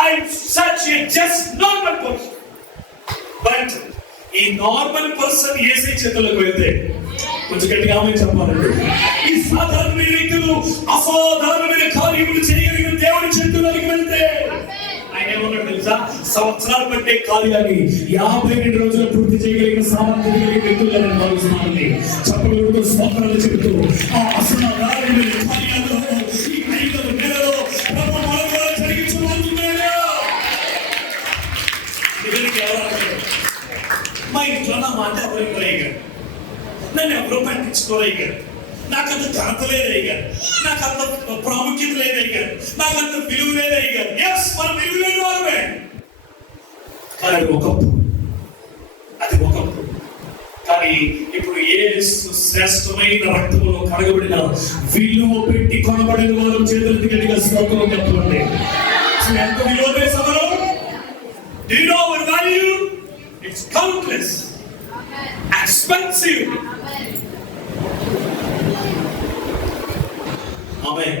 I'm such a just normal person. But ఈ నార్మల్ పర్సన్ ఏసై చేతులకు వెళ్తే కొంచెం గట్టిగా ఆమె చెప్పాలండి. ఈ సాధారణమైన వ్యక్తులు అసాధారణమైన కార్యములు చేయగలిగిన దేవుని చేతులకు వెళ్తే ఆయన ఏమన్నాడు తెలుసా? సంవత్సరాలు పట్టే కార్యాన్ని 52 రోజులు పూర్తి చేయగలిగిన సామర్థ్యం కలిగిన వ్యక్తులుగా నేను భావిస్తున్నానండి. చెప్పగలుగుతూ స్తోత్రాలు చెబుతూ ఆ అసాధారణమైన కార్యాలు ఈ 5వ నెలలో ప్రభు మనలో జరిగించబోతున్నాడు. మా ఇంట్లో నా మాట ఎవరు ఇవ్వలేగారు, నన్ను ఎవరో పట్టించుకోలేగారు, నాకంత ఘనత లేదయ్యారు, నాకంత ప్రాముఖ్యత లేదయ్యారు, నాకంత విలువ లేదయ్యారు. ఎస్, మనం విలువ లేని వారమే. కానీ అది ఒకప్పుడు. కానీ ఇప్పుడు యేసు శ్రేష్టమైన రక్తములో కడగబడిన విలువ పెట్టి కొనబడిన వారు చేతులకి గట్టిగా స్తోత్రం చెప్పండి. ఎంత విలువ తెలుసా? Do you know our value? It's countless, expensive. Amen.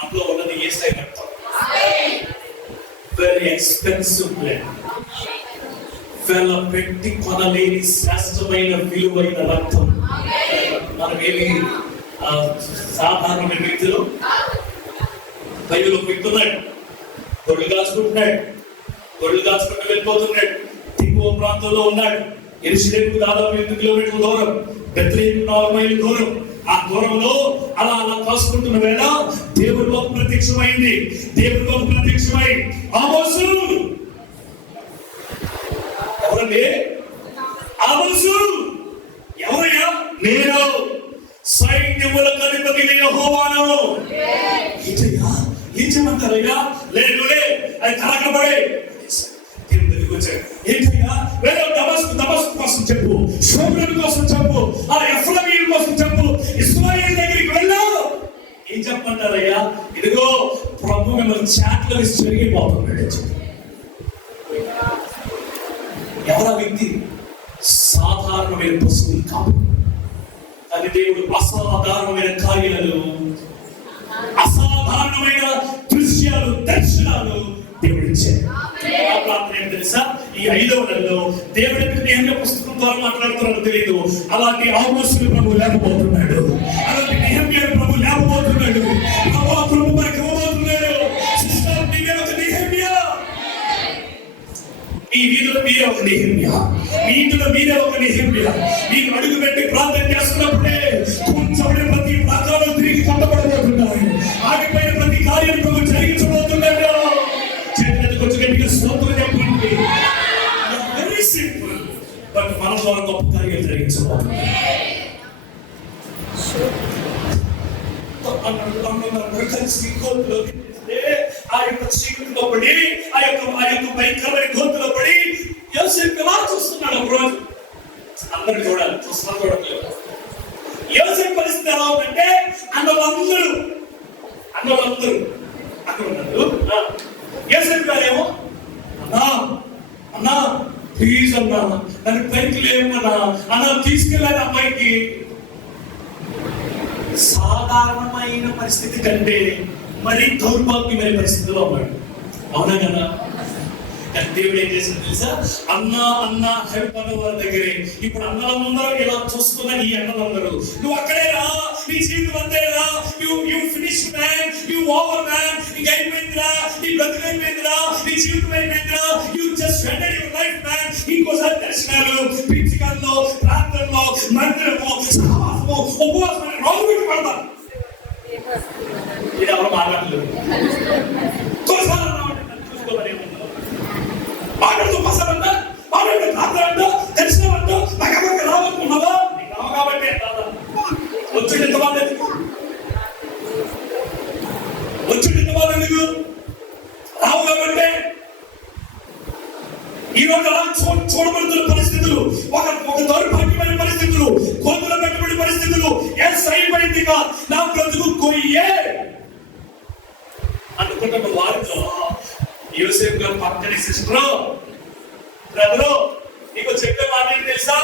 అందులో ఉన్నది యేసయ్య రక్తం. Very expensive blood. వెల పెట్టి కొనలేని శ్రేష్టమైన విలువైన రక్తం. మనం ఏమి సాధారణమైన వ్యక్తులు. బైబిల్ ఒక వ్యక్తి ఉన్నాడు, గొడ్లు కాచుకుంటున్నాడు, గొడ్లు కాచుకుంటూ వెళ్ళిపోతున్నాడు, దిగువ ప్రాంతంలో ఉన్నాడు. యెరూషలేముకు దాదాపు 8 కిలోమీటర్ల దూరం, బెత్లెహేముకు 4 మైళ్ళ దూరం. ఆ దూరంలో అలా కాసుకుంటున్న వేళ దేవుడి ఒక ప్రత్యక్షమైంది. దేవుడి ఒక ప్రత్యక్షమై ఆమోసు, ఎవరండి ఆమోసు? ఎవరయ్యా? నేను సైన్యములకు అధిపతి యెహోవాను. ఏం చేయమంటారయ్యా? లేదు అది తరగబడే ఏంటయ్యా? దమస్కు కోసం చెప్పు, షోమ్రోను కోసం చెప్పు, ఆ ఎఫ్రాయిము కోసం చెప్పు, ఇశ్రాయేలు దగ్గరికి వెళ్ళు. ఏం చెప్పమంటారయ్యా? ఇదిగో ప్రభు మిమ్మల్ని చాట్లో వేసి జరిగిపోతున్నాడు. ఎవరా వ్యక్తి? సాధారణమైన పశువులు కాదు, కానీ దేవుడు అసాధారణమైన కార్యాలు, అసాధారణమైన దృశ్యాలు, దర్శనాలు దేవుడు ఇచ్చాడు. ప్రార్థన ఏం తెలుసా? ఈ 5వ నెలలో దేవుడి నెహెమ్యా పుస్తకం ద్వారా మాట్లాడుతున్నాడు తెలియదు. అలాంటి ఆమోసుని ప్రభు లేకపోతున్నాడు, అలాంటి నెహెమ్యా ప్రభు లేకపోతున్నాడు. ప్రభు ఆ కృప మనకి ఇవ్వబోతున్నాడు. సిస్టర్, నీవే ఒక ఈ వీధిలో మీరే ఒక నెహెమ్యా, మీ ఇంటిలో మీరే ఒక నెహెమ్యా. మీరు అడుగు పెట్టి ప్రార్థన చేస్తున్నప్పుడే కూర్చోబడిన ప్రతి ప్రాంతాలు తిరిగి కట్టబడబోతున్నాయి. ఆగిపోయిన ప్రతి కార్యం ప్రభు జరిగించబోతున్నాడు. చేతులకు కొంచెం గట్టిగా స్తోత్రం చెప్పండి. వెరీ సింపుల్, బట్ మన ద్వారా గొప్ప కార్యం జరిగించబోతున్నాయి. కలిసి గోతులోకి ఆ యొక్క చీకటిలో పడి ఆ యొక్క భయంకరమైన గోతులో పడి యోసేపు ఎలా చూస్తున్నాడు. ఒక రోజు అందరు చూడాలి, చూడలేదు. యోసేపు పరిస్థితి ఎలా ఉందంటే అన్నోళ్ళందరూ అక్కడ ఉన్నారు. యోసేపు గారేమో అన్నా ప్లీజ్ అన్నా నన్ను పైకి లేవన్నా అన్న తీసుకెళ్ళాలి. అమ్మాయికి సాధారణమైన పరిస్థితి కంటే మరి దౌర్భాగ్యమైన పరిస్థితిలో ఉన్నాడు. అవునా కదా? దేవుడు ఏం చేసింది తెలుసా? అన్న హెల్ప్ అన్న వారి దగ్గరే. ఇప్పుడు అన్నలందరూ ఇలా చూస్తున్న ఈ అన్నలందరూ నువ్వు అక్కడే రా, నీ జీవితం అంతే రా, you finish man, you over man, నీకు అయిపోయిందిరా, నీ బ్రతుకు అయిపోయిందిరా, నీ జీవితం అయిపోయిందిరా, you just ended your life man. ఇంకోసారి దర్శనాలు, పిచ్చికల్లో, ప్రార్థనలో, మందిరము, సహవాసము, ఉపవాసం రోజు పెట్టి పడతారు. ఇది ఎవరు మాట్లాడలేదు. మాట్లాడుతూ పసరంట, మాట్లాడుతూ ప్రార్థనంట, దర్శనం అంట, నాకు ఎవరికి రావాలనుకున్నావా? నీకు రావు కాబట్టి వచ్చి ఎంతమంది ఎందుకు రావు కాబట్టి ఈరోజు అలా చూడబడుతున్న పరిస్థితులు, ఒక దౌర్భాగ్యమైన పరిస్థితులు, గోతులో పెట్టబడిన పరిస్థితులు. ఎస్ అయిపోయింది కా నా బ్రతుకు కొయ్యే అనుకుంటున్న వారితో యోసేపు గారు పక్కనే సిస్టర్ బ్రదరు నీకు చెప్పే మాట ఏం తెలుసా?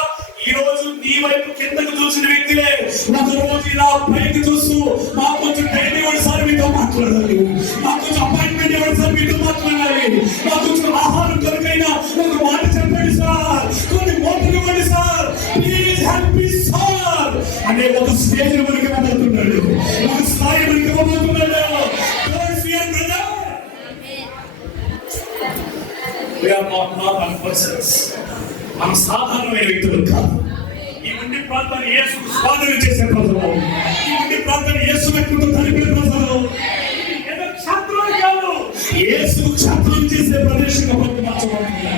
ఈ రోజు నీ వైపు కిందకు చూసిన వ్యక్తులే ఒక రోజు ఇలా పైకి చూస్తూ మాకు కొంచెం టైం ఇవ్వండి సార్ మీతో మాట్లాడాలి, మాకు కొంచెం అపాయింట్మెంట్ ఇవ్వండి సార్ మీతో మాట్లాడాలి, మాకు కొంచెం ఆహారం కొరకైనా ఒక మాట చెప్పండి సార్, కొన్ని మోటలు ఇవ్వండి sir, please help me sir అనే ఒక స్టేజ్ మనకి ఇవ్వబోతున్నాడు, ఒక స్థాయి మనకి ఇవ్వబోతున్నాడు. Don't fear brother. We are not normal persons. మనం సాధారణమైన వ్యక్తులు కాదు. ఈ ఉండి ప్రాంతాన్ని యేసుకు స్వాధీనం చేసే ప్రజలు, ఈ ఉండి ప్రాంతాన్ని యేసు వ్యక్తులతో కలిపిన ప్రజలు, ఏదో క్షత్రులు కాదు, యేసుకు క్షత్రులు చేసే ప్రదేశంగా మార్చబడుతుంది.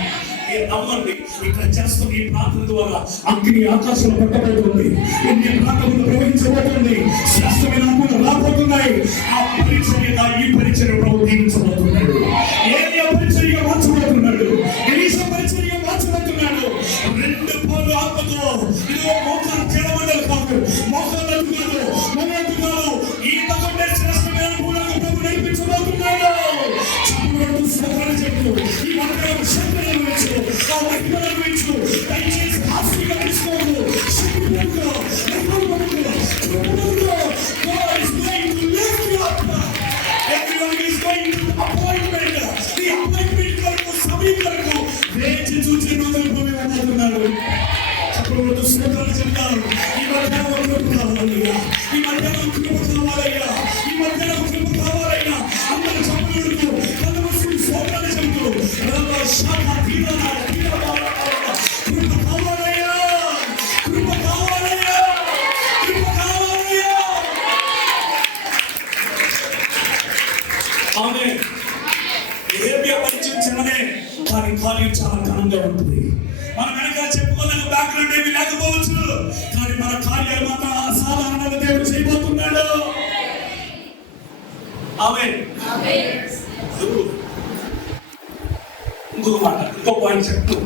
నమ్మండి, ఇక్కడ చేస్తున్న ఈ ప్రాంతం ద్వారా అగ్ని ఆకాశంలో పట్టబడుతుంది, ఎన్ని ప్రాంతంలో ప్రవహించబడుతుంది, శ్రేష్టమైన అగ్గులు రాబోతున్నాయి. ఆ పరిచర్యగా ఈ పరిచర్య ప్రభు దీవించబోతున్నాడు. ఏలియా పరిచర్యగా మార్చబడుతున్నాడు, ఎలీషా పరిచర్యగా మార్చబడుతున్నాడు. 2 పోలు ఆత్మతో ఇదిగో మోకాలు చెడమండలు కాదు, మోకాలు అడుగులు మొదలెట్టుకోలు ఈ తగ్గ శ్రేష్టమైన అనుకూలంగా ప్రభు నడిపించబోతున్నాడు. చదువులు స్వకాలు చెట్లు ఈ మంత్రాలు శక్తులను వేసు, ఆ మహిమలను వేసు. దయచేసి ఆస్తిగా తీసుకోదు, శక్తి పడుకో, మహిమలు పడుకో, పడుకో. God is going to lift you up. Everyone is going to appointment. The appointment కొరకు సమయం కొరకు వేచి చూసి రోజులు భూమి వెళ్తున్నాడు. చక్రవర్తి శ్రోతలు చెప్తారు, ఈ మధ్యాహ్నం కృప కావాలయ్యా, ఈ మధ్యాహ్నం కృప కావాలయ్యా, ఈ మధ్యాహ్నం కృప కావాలయ్యా. అందరూ చదువుతూ కలవసి సోదరులు చెబుతూ శాఖ తీరన కృప కావాలయ్యా, కృప కావాలయ్యా, కృప కావాలయ్యా. ఆమె ఏబియా పరిచయం చిన్నదే, కానీ కార్యం చాలా ఘనంగా ఉంటుంది. మనం వెనక చెప్పుకోలేని బ్యాక్గ్రౌండ్ ఏమి లేకపోవచ్చు, కానీ మన కార్యాలు మాత్రం అసాధారణంగా దేవుడు చేయబోతున్నాడు. ఆమేన్. ఇంకొక మాట, ఇంకో పాయింట్ చెప్తూ,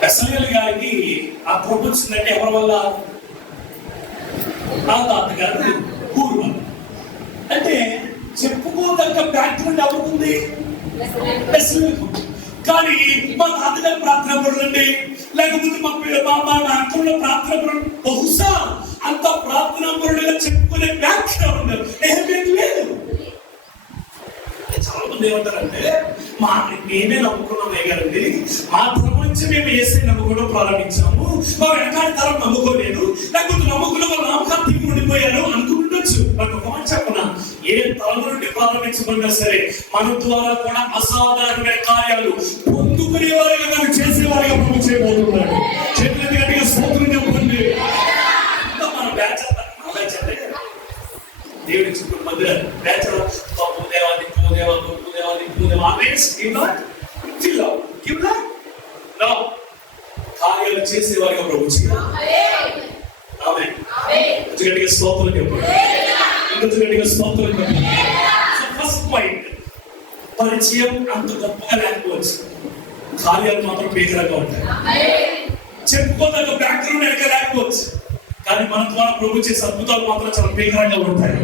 బెసలేలు గారికి ఆ కృప వచ్చిందంటే ఎవరి వల్ల? నా తాతగారు ఊరు వల్ల. అంటే చెప్పుకోదగ్గ బ్యాక్గ్రౌండ్ ఎవరుంది? కానీ మా తాతగారు ప్రార్థన పడుతుంది, లేకపోతే మా అంతంలో ప్రార్థన పడు, బహుశా అంత ప్రార్థన పరుడుగా చెప్పుకునే బ్యాక్గ్రౌండ్ లేదు. చాలా మంది ఏమంటారంటే మేమే నమ్ముకున్నాం వేయగలండి, మా తరం నుంచి మేము ఏసై నమ్ముకోవడం ప్రారంభించాము, మా వెనకాల తరం నమ్ముకోలేదు, లేకపోతే నమ్ముకున్న వాళ్ళు నామకార్థంగా ఉండిపోయారు అనుకుంటూ ఉండొచ్చు. బట్ ఒక మాట చెప్పనా, ఏ తలము నుండి ప్రారంభించబడినా సరే మన ద్వారా కూడా అసాధారణమైన కార్యాలు పొందుకునేవారిగా మనం చేసేవారిగా ప్రభు చేయబోతున్నాడు. చేతులకి గట్టిగా స్తోత్రం చెప్పండి. ఇంకా మన బ్యాచ్ అంటే దేవుడి చుట్టూ మధ్య బ్యాచ్ పూదేవాది కార్యాలు చేసేవారిగా ప్రభు గట్టిగా స్తోత్రం చెప్పండి. ఇంకా గట్టిగా స్తోత్రం చెప్పండి. ఫస్ట్ పాయింట్, పరిచయం అంత గొప్పగా లేకపోవచ్చు, కార్యాలు మాత్రం భీకరంగా ఉంటాయి. చెప్పుకోదగ్గ బ్యాక్గ్రౌండ్ వెనక లేకపోవచ్చు, కానీ మన ద్వారా ప్రభు చేసే అద్భుతాలు మాత్రం చాలా భీకరంగా ఉంటాయి.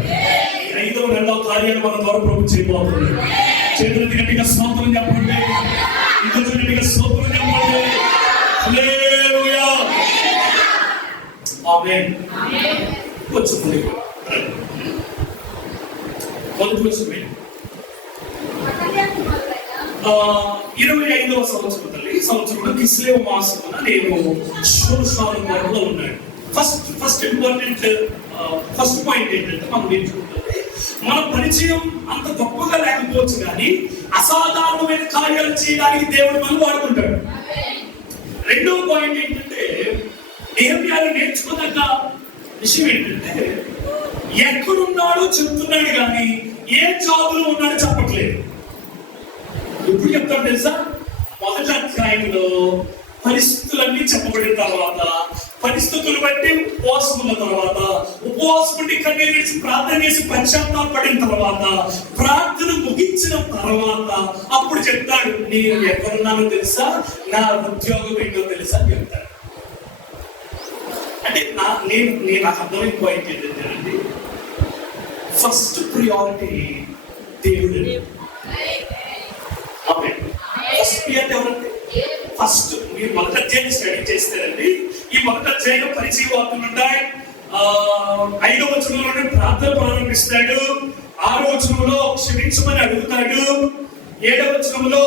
5వ నెలలో కార్యాలు మన ద్వారా ప్రభు చేయబోతుంది. చేతులకి గట్టిగా స్తోత్రం చెప్పండి. ఇంకా గట్టిగా స్తోత్రం చెప్పండి. హల్లెలూయా, ఆమేన్. కొంచెం మొదటి వచ్చింది 25వ సంవత్సరం తల్లి సంవత్సరంలో కిస్లేవ మాసమున నేను షోషానులో ఉన్నాను. ఫస్ట్ ఇంపార్టెంట్ ఫస్ట్ పాయింట్ ఏంటంటే మనం నేర్చుకుంటే మన పరిచయం అంత గొప్పగా లేకపోవచ్చు, కానీ అసాధారణమైన కార్యాలు చేయడానికి దేవుడు మనం వాడుకుంటాడు. రెండవ పాయింట్ ఏంటంటే నెహెమ్యాను నేర్చుకున్నాక విషయం ఏంటంటే ఎక్కడున్నాడో చెప్తున్నాడు కానీ ఏ జాబులో ఉన్నాడో చెప్పట్లేదు. ఎప్పుడు చెప్తాడు తెలుసా? మొదటి అధ్యాయంలో పరిస్థితులన్నీ చెప్పబడిన తర్వాత, పరిస్థితులు బట్టి ఉపవాసం ఉన్న తర్వాత, ఉపవాసం ఉండి కన్నీరు విడిచి ప్రార్థన చేసి పశ్చాత్తాపడిన తర్వాత, ప్రార్థన ముగించిన తర్వాత అప్పుడు చెప్తాడు, నేను ఎక్కడున్నానో తెలుసా, నా ఉద్యోగం ఏంటో తెలుసా అని చెప్తాడు. అంటే నాకు అర్థమైన పాయింట్ ఏంటంటే ఫస్ట్ ప్రియారిటీ దేవుడు. ఫస్ట్ ప్రియారిటీ ఎవరంటే ఫస్ట్ మీరు మొదటి అధ్యాయం స్టడీ చేస్తారండి. ఈ మొదటి అధ్యాయం పరిచయ వార్తలు ఉంటాయి. 5వ వచనంలో ప్రార్థన ప్రారంభిస్తాడు. 6వ వచనంలో క్షమించమని అడుగుతాడు. 7వ వచనంలో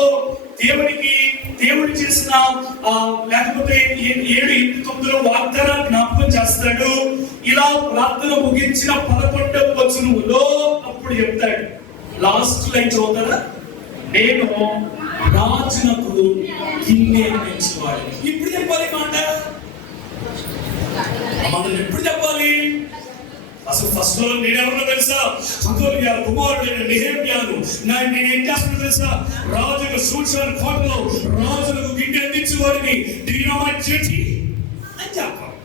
దేవుడు చేసిన లేకపోతే 7:8-9 వాగ్దానాన్ని జ్ఞాపకం చేస్తాడు. ఇలా ప్రార్థన ముగించిన 11వ వచనంలో అప్పుడు చెప్తాడు, లాస్ట్ లైన్ చదువుతారా, నేను రాజునకు గిన్నె పెంచేవాడు. ఇప్పుడు చెప్పాలి మాట, మనం ఎప్పుడు చెప్పాలి? అసలు ఫస్ట్ లో నేనెవరో తెలుసా? హగోలియా కుమారుడైన నెహెమ్యాను. నేనేం చేస్తున్నా తెలుసా? రాజుకు షూషాను కోటలో రాజులకు గిన్నె అందించేవాడిని చేసి అని చెప్పాలి.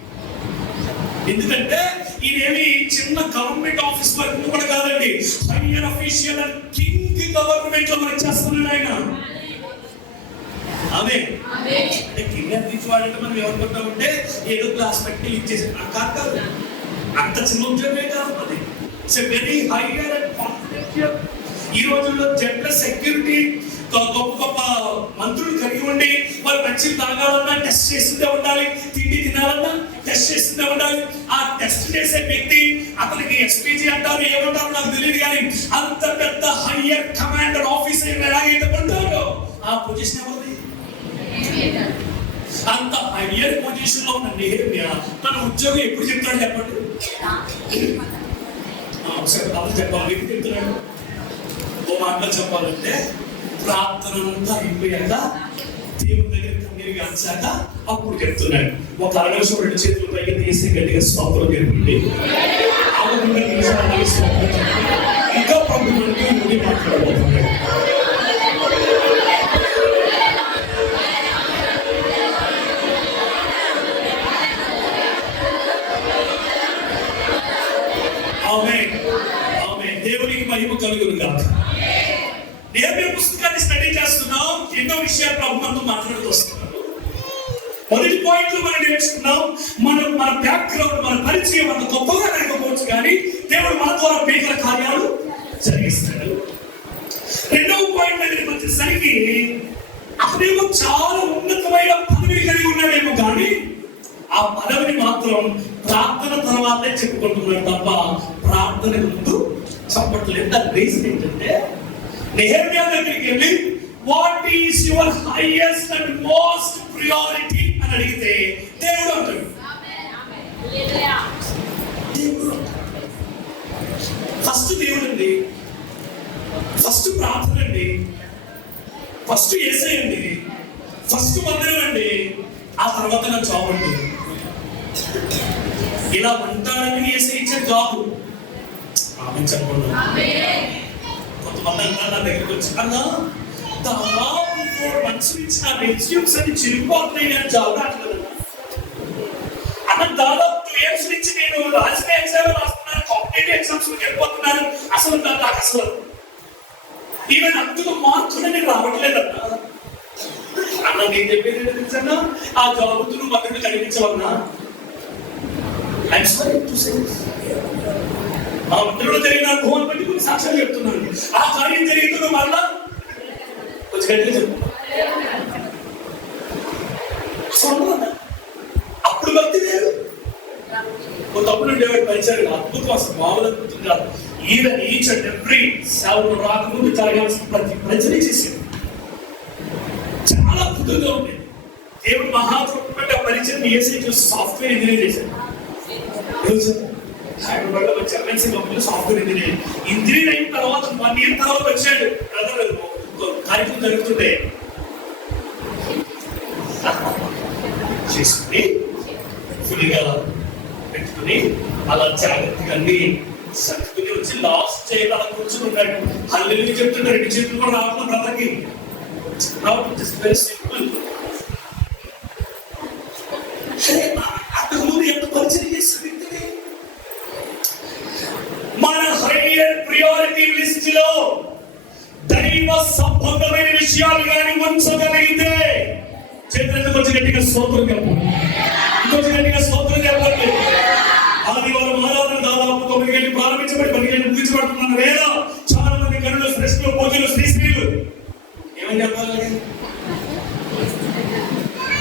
ఎందుకంటే ఈయనేమి చిన్న గవర్నమెంట్ ఆఫీస్ వర్క్ కూడా కాదండి, higher official and king government లో వర్క్ చేస్తున్నాడు ఆయన. అదే అంటే కింగ్ అందించేవాడంటే మనం ఏమనుకుంటామంటే ఏదో క్లాస్ పెట్టి ఇచ్చేసి కాదు, అంత చిన్న ఉద్యోగమే కాదు అది. It's very hire and confidential. ఈ రోజుల్లో జట్ల సెక్యూరిటీ గొప్ప గొప్ప మంత్రులు కలిగి ఉండి వాళ్ళు మంచి తాగాలన్నా టెస్ట్ చేస్తుందే ఉండాలి, తిండి తినాలన్నా టెస్ట్ చేస్తుందే ఉండాలి. ఆ టెస్ట్ చేసే వ్యక్తి అతనికి ఎస్పీజీ అంటారు, ఏమంటారు నాకు తెలియదు, కానీ అంత పెద్ద హైయర్ కమాండర్ ఆఫీసర్ ఎలాగైతే ఉంటారో ఆ పొజిషన్ ఎవరిది? అంత హైయర్ పొజిషన్ లో ఉన్న నెహెమ్యా తన ఉద్యోగం ఎప్పుడు చెప్తాడు చెప్పండి? చెప్పాలి. ఎప్పుడు చెప్తున్నాడు? ఓ మాటలో చెప్పాలంటే ప్రార్థన అంతా అయిపోయాక దేవుని దగ్గర కన్నీరు అంచాక అప్పుడు చెప్తున్నాడు. ఒక 2 చేతుల పైకి తీసి గట్టిగా స్తోత్రం చెప్పండి. ఇంకా ప్రభుత్వానికి ముందు మాట్లాడబోతున్నాడు. దేవునికి మహిమ కలుగును గాక. నెహెమ్యా పుస్తకాన్ని స్టడీ చేస్తున్నాం, ఎన్నో విషయాలు ప్రభు మనతో మాట్లాడుతూ వస్తున్నారు. మొదటి పాయింట్ లో మనం నేర్చుకున్నాం, మన బ్యాక్గ్రౌండ్, మన పరిచయం అంత గొప్పగా లేకపోవచ్చు, కానీ దేవుడు మన ద్వారా భీకర కార్యాలు జరిగిస్తాడు. రెండవ పాయింట్ దగ్గరికి వచ్చేసరికి అతనేమో చాలా ఉన్నతమైన పదవిని కలిగి ఉన్నాడేమో, కానీ ఆ పదవిని మాత్రం ప్రార్థన తర్వాతే చెప్పుకుంటున్నాడు తప్ప ప్రార్థన ముందు చెప్పట్లేదు. దాని రీజన్ ఏంటంటే నెహెమ్యా దగ్గరికి వెళ్ళి what is your highest and most priority అని అడిగితే దేవుడు అంటాడు. ఫస్ట్ దేవుడు అండి, ఫస్ట్ ప్రార్థన అండి, ఫస్ట్ యేసయ్య అండి, ఫస్ట్ మందిరం అండి, ఆ తర్వాత నా జాబ్ అండి. ఇలా ఉంటాడని యేసయ్య ఇచ్చే జాబ్. ఆమె చెప్పండి. కొంతమంది అన్నారు నా దగ్గరికి వచ్చి, అన్నా దాదాపు 4 months నుంచి నా రెజ్యూమ్స్ అన్ని చిరిగిపోతున్నాయి, నేను జాబ్ రావట్లేదన్నా. అన్న దాదాపు 2 years నుంచి నేను రాసిన ఎగ్జామ్ రాస్తున్నాను, కాంపిటేటివ్ ఎగ్జామ్స్ వెళ్ళిపోతున్నాను, అసలు నాకు అసలు ఈవెన్ అంతకు మార్కులు నేను రావట్లేదన్నా. అన్న నేను చెప్పేది ఏంటో తెలుసన్నా, ఆ జాబ్ నువ్వు మద్దతు కలిగించవన్నా. ఐఎమ్ సారీ టు సే ఆ మిత్రుడు జరిగిన అనుభవం బట్టి కొన్ని సాక్ష్యాలు చెప్తున్నాను. ఆ కార్యం జరిగితే మళ్ళా కొంచెం గట్టిగా చెప్పు. అప్పుడు భక్తి వేరు. ఒక తప్పుడు ఉండేవాడు పరిచయం అద్భుతం, అసలు మామూలు అద్భుతం కాదు. ఈవెన్ ఈచ్ అండ్ ఎవ్రీ సేవలు రాకముందు జరగాల్సిన ప్రతి పరిచయం చేసేది. చాలా అద్భుతంగా ఉండేది. దేవుడు మహాత్మ పరిచయం యేసయ్య సాఫ్ట్వేర్ ఇంజనీర్ చేశాడు. హైదరాబాద్ లో ఎంఎన్సీ కంపెనీలో సాఫ్ట్వేర్ ఇంజనీర్ అయిన తర్వాత 1 year తర్వాత వచ్చాడు. బ్రదర్ కార్యక్రమం జరుగుతుంటే చేసుకుని ఫుల్గా పెట్టుకుని అలా జాగ్రత్తగా అన్ని సర్దుకుని వచ్చి లాస్ట్ చేయాలి అలా కూర్చున్నాడు. హల్లెలూయా చెప్తున్నాడు. 2 చేతులు కూడా రావట్లేదు బ్రదర్కి. Very simple. అంతకుముందు ఎంత పరిచయం చేస్తుంది. మన హైయర్ ప్రియారిటీ లిస్ట్ లో దైవ సంబంధమైన విషయాలు కానీ ఉంచగలిగితే చేతులెత్తి కొంచెం గట్టిగా స్తోత్రం చెప్పండి. ఇంకొంచెం గట్టిగా స్తోత్రం చెప్పండి. ఆదివారం ఆరాధన దాదాపు 9 గంటలు ప్రారంభించబడి 10 గంటలు ముగించబడుతున్న వేళ చాలా మంది కనులు శ్రేష్ఠులు పూజలు శ్రీశ్రీలు ఏమని చెప్పాలి?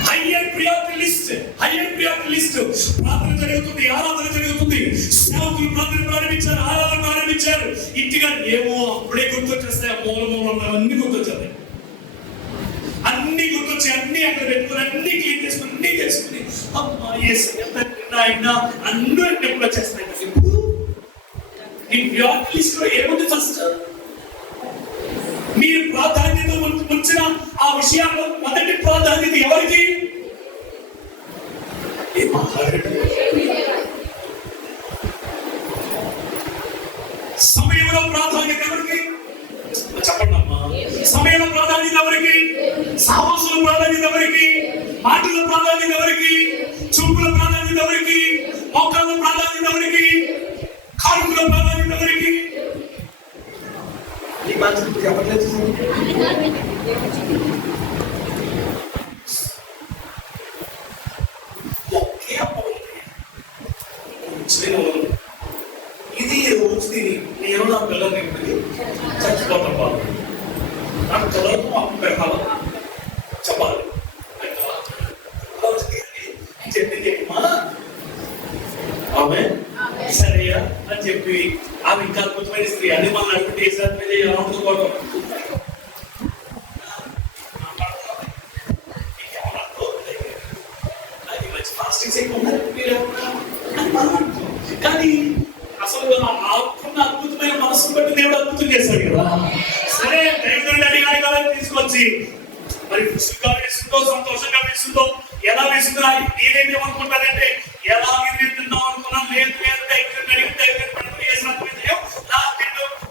హైయర్ ప్రియారిటీ లిస్ట్ ప్రార్థన జరుగుతుంది, ఆరాధన జరుగుతుంది, సేవకులు ప్రార్థన ప్రారంభించారు, ఆరాధన ప్రారంభించారు. ఇంటిగా ఏమో అప్పుడే గుర్తొచ్చేస్తాయి. ఆ మూల అన్ని గుర్తొచ్చాయి. అన్ని గుర్తొచ్చి అన్ని అక్కడ పెట్టుకుని అన్ని క్లీన్ చేసుకుని అన్ని చేసుకుని అమ్మా ఎంత అందరూ ఎప్పుడు వచ్చేస్తాయి. ఇప్పుడు ఈ ప్రియారిటీ లిస్ట్ లో ఏముంది? ఫస్ట్ మీరు ప్రాధాన్యత ఉంచిన ఆ విషయాల్లో మొదటి ప్రాధాన్యత ఎవరికి? సమయంలో ప్రాధాన్యత ఎవరికి? చెప్పండి అమ్మా. సమయంలో ప్రాధాన్యత ఎవరికి? సాహసంలో ప్రాధాన్యత ఎవరికి? మాటల ప్రాధాన్యత ఎవరికి? చూపుల ప్రాధాన్యత ఎవరికి? మోకాళ్ళ ప్రాధాన్యత ఎవరికి? కారుల ప్రాధాన్యత ఎవరికి? చెప్పట్లేదు. ఇది రోజు తిని నేను నా పిల్లల్ని చచ్చిపోతాను బాబు. నాకు పిల్లలతో అప్పు పెట్టాలి, చెప్పాలి, చెప్పింది అమ్మా ఆమె సరేయా అని చెప్పి ఆమె ఇంకా అద్భుతమైన స్త్రీ. అది మనం అడుగుంటే ఏ సార్ మీద ఎలా ఉంటుందో అది మంచి ఫాస్టింగ్స్ ఎక్కువ అని మనం అంటాం. కానీ అసలు ఆకున్న అద్భుతమైన మనసును బట్టి దేవుడు అద్భుతం చేశాడు కదా. సరే దేవుడు అడిగాడు కదా తీసుకొచ్చి, మరి విసుగ్గా వేస్తుందో సంతోషంగా వేస్తుందో ఎలా వేస్తుందో నేనేమనుకుంటానంటే ఎలా తిందాం అనుకున్నాను. లేదు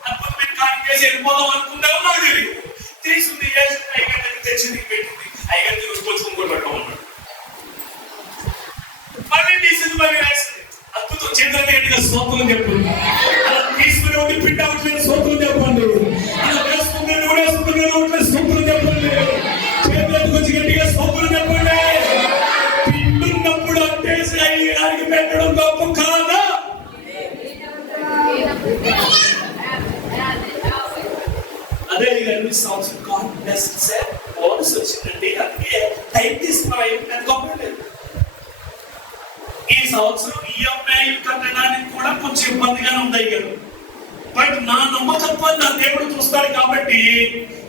అద్భుతమైన కార్యం చేసి వెళ్ళిపోదాం అనుకుంటామో నాకు తెలియదు. తీసుకుంది తెచ్చింది పెట్టింది. అయ్యారు తీసుకొచ్చుకుని పెట్టమన్నాడు. మళ్ళీ తీసింది, మళ్ళీ వేసింది. అద్భుతం. చేతులకి గట్టిగా స్తోత్రం చెప్పండి. అలా తీసుకుని ఒకటి పిండి అవ్వట్లేదు స్తోత్రం చెప్పండి. అలా వేసుకున్నాను కూడా వేసుకున్నాను స్తోత్రం చెప్పండి. చేతులకు వచ్చి గట్టిగా స్తోత్రం చెప్పండి. పిండున్నప్పుడు అట్టేసి అయ్యానికి పెట్టడం గొప్ప కాదా? అదే సంవత్సరం కాన్ఫిడెన్స్ బోనస్ వచ్చిందండి. అందుకే టైం తీసుకున్నాం. గొప్ప లేదు. ఈ సంవత్సరం ఈఎంఐ కట్టడానికి కూడా కొంచెం ఇబ్బందిగానే ఉన్నాయి కదా. బట్ నా నమ్మకత్వాన్ని నా దేవుడు చూస్తాడు కాబట్టి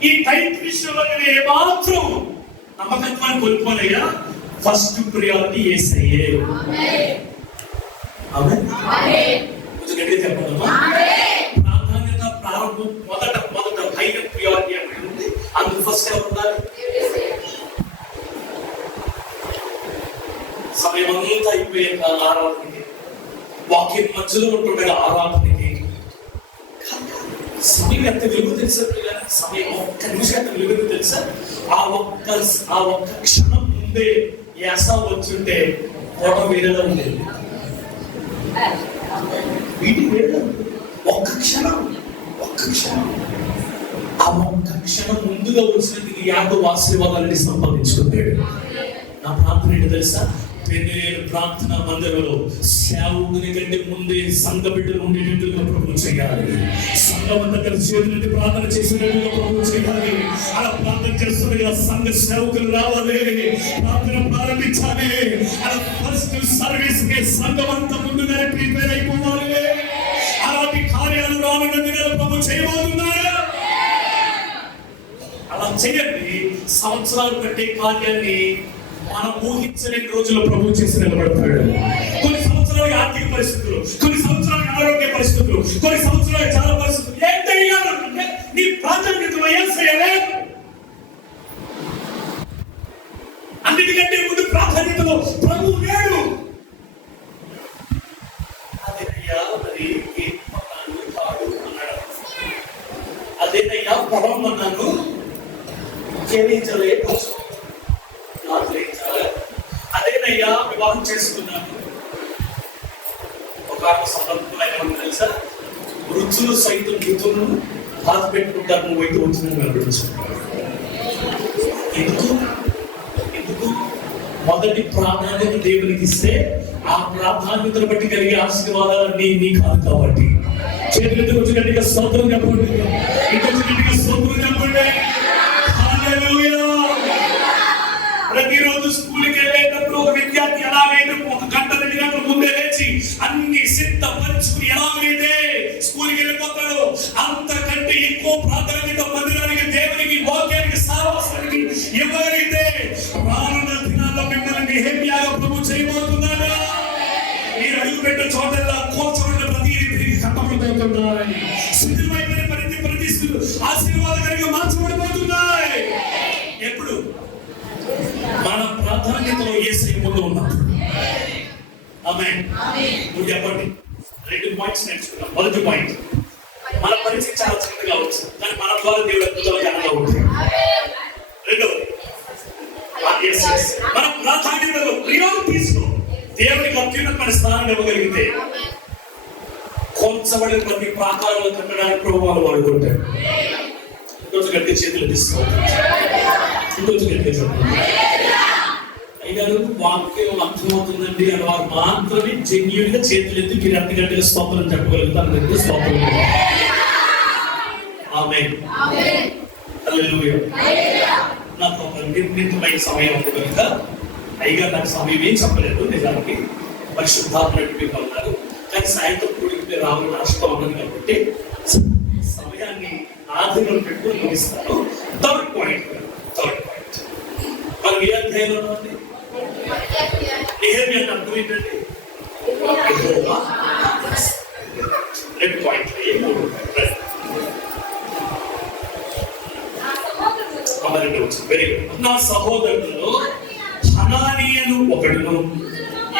ఈ టైప్ విషయంలో నేను ఏమాత్రం నమ్మకత్వాన్ని కోల్పోనయ్యా. First priority యేసయ్యే. ఆమేన్. కొంచెం గట్టిగా చెప్పండి. ఫస్ట్ ఎవరు ఉండాలి? సమయం అంతా అయిపోయాక ఆరాధనకి, వాక్యం మధ్యలో ఉంటుండగా ఆరాధనకి సమయం ఎంత విలువ తెలుసా? సమయం ఒక్క నిమిషం ఎంత విలువ తెలుసా? ఆ ఒక్క క్షణం ముందే యాస వచ్చుంటే ఫోటో వేరేలా ఉండేది. వీటికి వేరే ఒక్క క్షణం ఆ ఒక్క క్షణం ముందుగా వచ్చినందుకు యాగో ఆశీర్వాదాలని సంపాదించుకున్నాడు. నా ప్రార్థన ఏంటి తెలుసా? పెన్నేరు ప్రార్థన మందిరంలో సేవకుని కంటే ముందే సంఘ బిడ్డలు ఉండేటట్టుగా ప్రభువు చేయాలి. సంఘం అంతా కలిసి చేతులెత్తి ప్రార్థన చేసేటట్టుగా ప్రభువు చేయాలి. అలా ప్రార్థన చేస్తుండగా సంఘ సేవకులు రావాలి, ప్రార్థన ప్రారంభించాలి. అలా ఫస్ట్ సర్వీస్ కి సంఘం అంతా ముందుగానే ప్రిపేర్ అయిపోవాలి. అలాంటి కార్యాలు రానున్న దినాలు ప్రభువు చేయబోతున్నాడు. అలా చేయండి. సంవత్సరాలు కట్టే కార్యాన్ని మనం ఊహించలేని రోజుల్లో ప్రభువు చేసి నిలబడతాడు. కొన్ని సంవత్సరాలు ఆర్థిక పరిస్థితులు, కొన్ని సంవత్సరాలు ఆరోగ్య పరిస్థితులు, కొన్ని సంవత్సరాలు చాలా పరిస్థితులు ఏంటంటే నీ ప్రాధాన్యతలో యేసయ్యనే. అన్నిటికంటే ముందు ప్రాధాన్యతలో ప్రభువు లేడు. అదేనయ్యా మరి కాడు అన్నాడు. అదేనయ్యా పొలం అన్నాను, చేయించలేదు. అదేనయ్యా వివాహం చేసుకున్నాను. ఒక సందర్భంలో ఏమన్నా తెలుసా? వృద్ధులు సైతం వృద్ధులను బాధ పెట్టుకుంటారు, నువ్వు అయితే వృద్ధులను కనిపించుకుంటావు. ఎందుకు మొదటి ప్రాధాన్యత దేవునికి ఇస్తే ఆ ప్రాధాన్యతను బట్టి కలిగే ఆశీర్వాదాలన్నీ నీ కాదు కాబట్టి. చేతులెత్తి కొంచెం గట్టిగా స్తోత్రం చెప్పండి, ఇంకొంచెం గట్టిగా స్తోత్రం చెప్పండి. ప్రతిరోజు స్కూల్కి వెళ్ళేటప్పుడు ఒక విద్యార్థి ఎలాగైతే 1 గంట 2 గంటల ముందే లేచి అన్ని సిద్ధపరుచుకుని ఎలాగైతే స్కూల్కి వెళ్ళిపోతాడో అంతకంటే ఎక్కువ ప్రాధాన్యత మందిరానికి, దేవునికి, వాక్యానికి, సావాసానికి ఎవరైతే రానున్న దినాల్లో మిమ్మల్ని నెహెమ్యాగా ప్రభువు చేయబోతున్నాడా? మీరు అడుగుపెట్టిన చోటల్లా కోల్చబడిన ప్రతి తిరిగి కట్టబడిపోతున్నారని, సిద్ధమైపోయిన ప్రతి పరిస్థితులు ఆశీర్వాదకరంగా మార్చబడిపోతున్నాయి. ఎప్పుడు? మన ప్రాధాన్యతలో యేసయ్య ముందు ఉన్నప్పుడు. ఆమేన్. నువ్వు చెప్పండి. 2 పాయింట్స్ నేర్చుకున్నాం. మొదటి పాయింట్, మన పరిచయం చాలా చిన్నగా వచ్చు, కానీ మన ద్వారా దేవుడు అద్భుతాలు ఘనంగా ఉంటాయి. రెండవది, మన ప్రాధాన్యతలో ప్రియారిటీస్లో దేవునికి అత్యున్నతమైన స్థానం ఇవ్వగలిగితే కొంచెబడిన ప్రతి ప్రాకారాలు కట్టడానికి ప్రభువాలు వాడుకుంటారు. ఇంకొంచెం గట్టి చేతులు తీసుకోవాలి, ఇంకొంచెం గట్టి చెప్పండి. అయ్యారు వాక్యం అర్థమవుతుందండి అని వారు మాత్రమే జెన్యూన్ గా చేతులు ఎత్తి మీరు 2 గంటల స్తోత్రం చెప్పగలుగుతారు. స్తోత్రం. ఆమేన్. హల్లెలూయా. నాకు ఒక నిర్ణీతమైన సమయం ఉంది కనుక అయ్యగారు నాకు సమయం ఏం చెప్పలేదు. నిజానికి పరిశుద్ధాత్మ ఉన్నారు, కానీ సాయంత్రం కూడికి రావాలని నష్టం ఉన్నది కాబట్టి సమయాన్ని ఆధీనంలో పెట్టుకుని ముగిస్తాను. థర్డ్ పాయింట్ మనం ఏ అధ్యాయంలో ఉంది? నెహెమ్యా అంటే అర్థం ఏంటండి? రెండు పాయింట్లు వెరీ గుడ్. నా సహోదరులలో హనానీయులు ఒకడును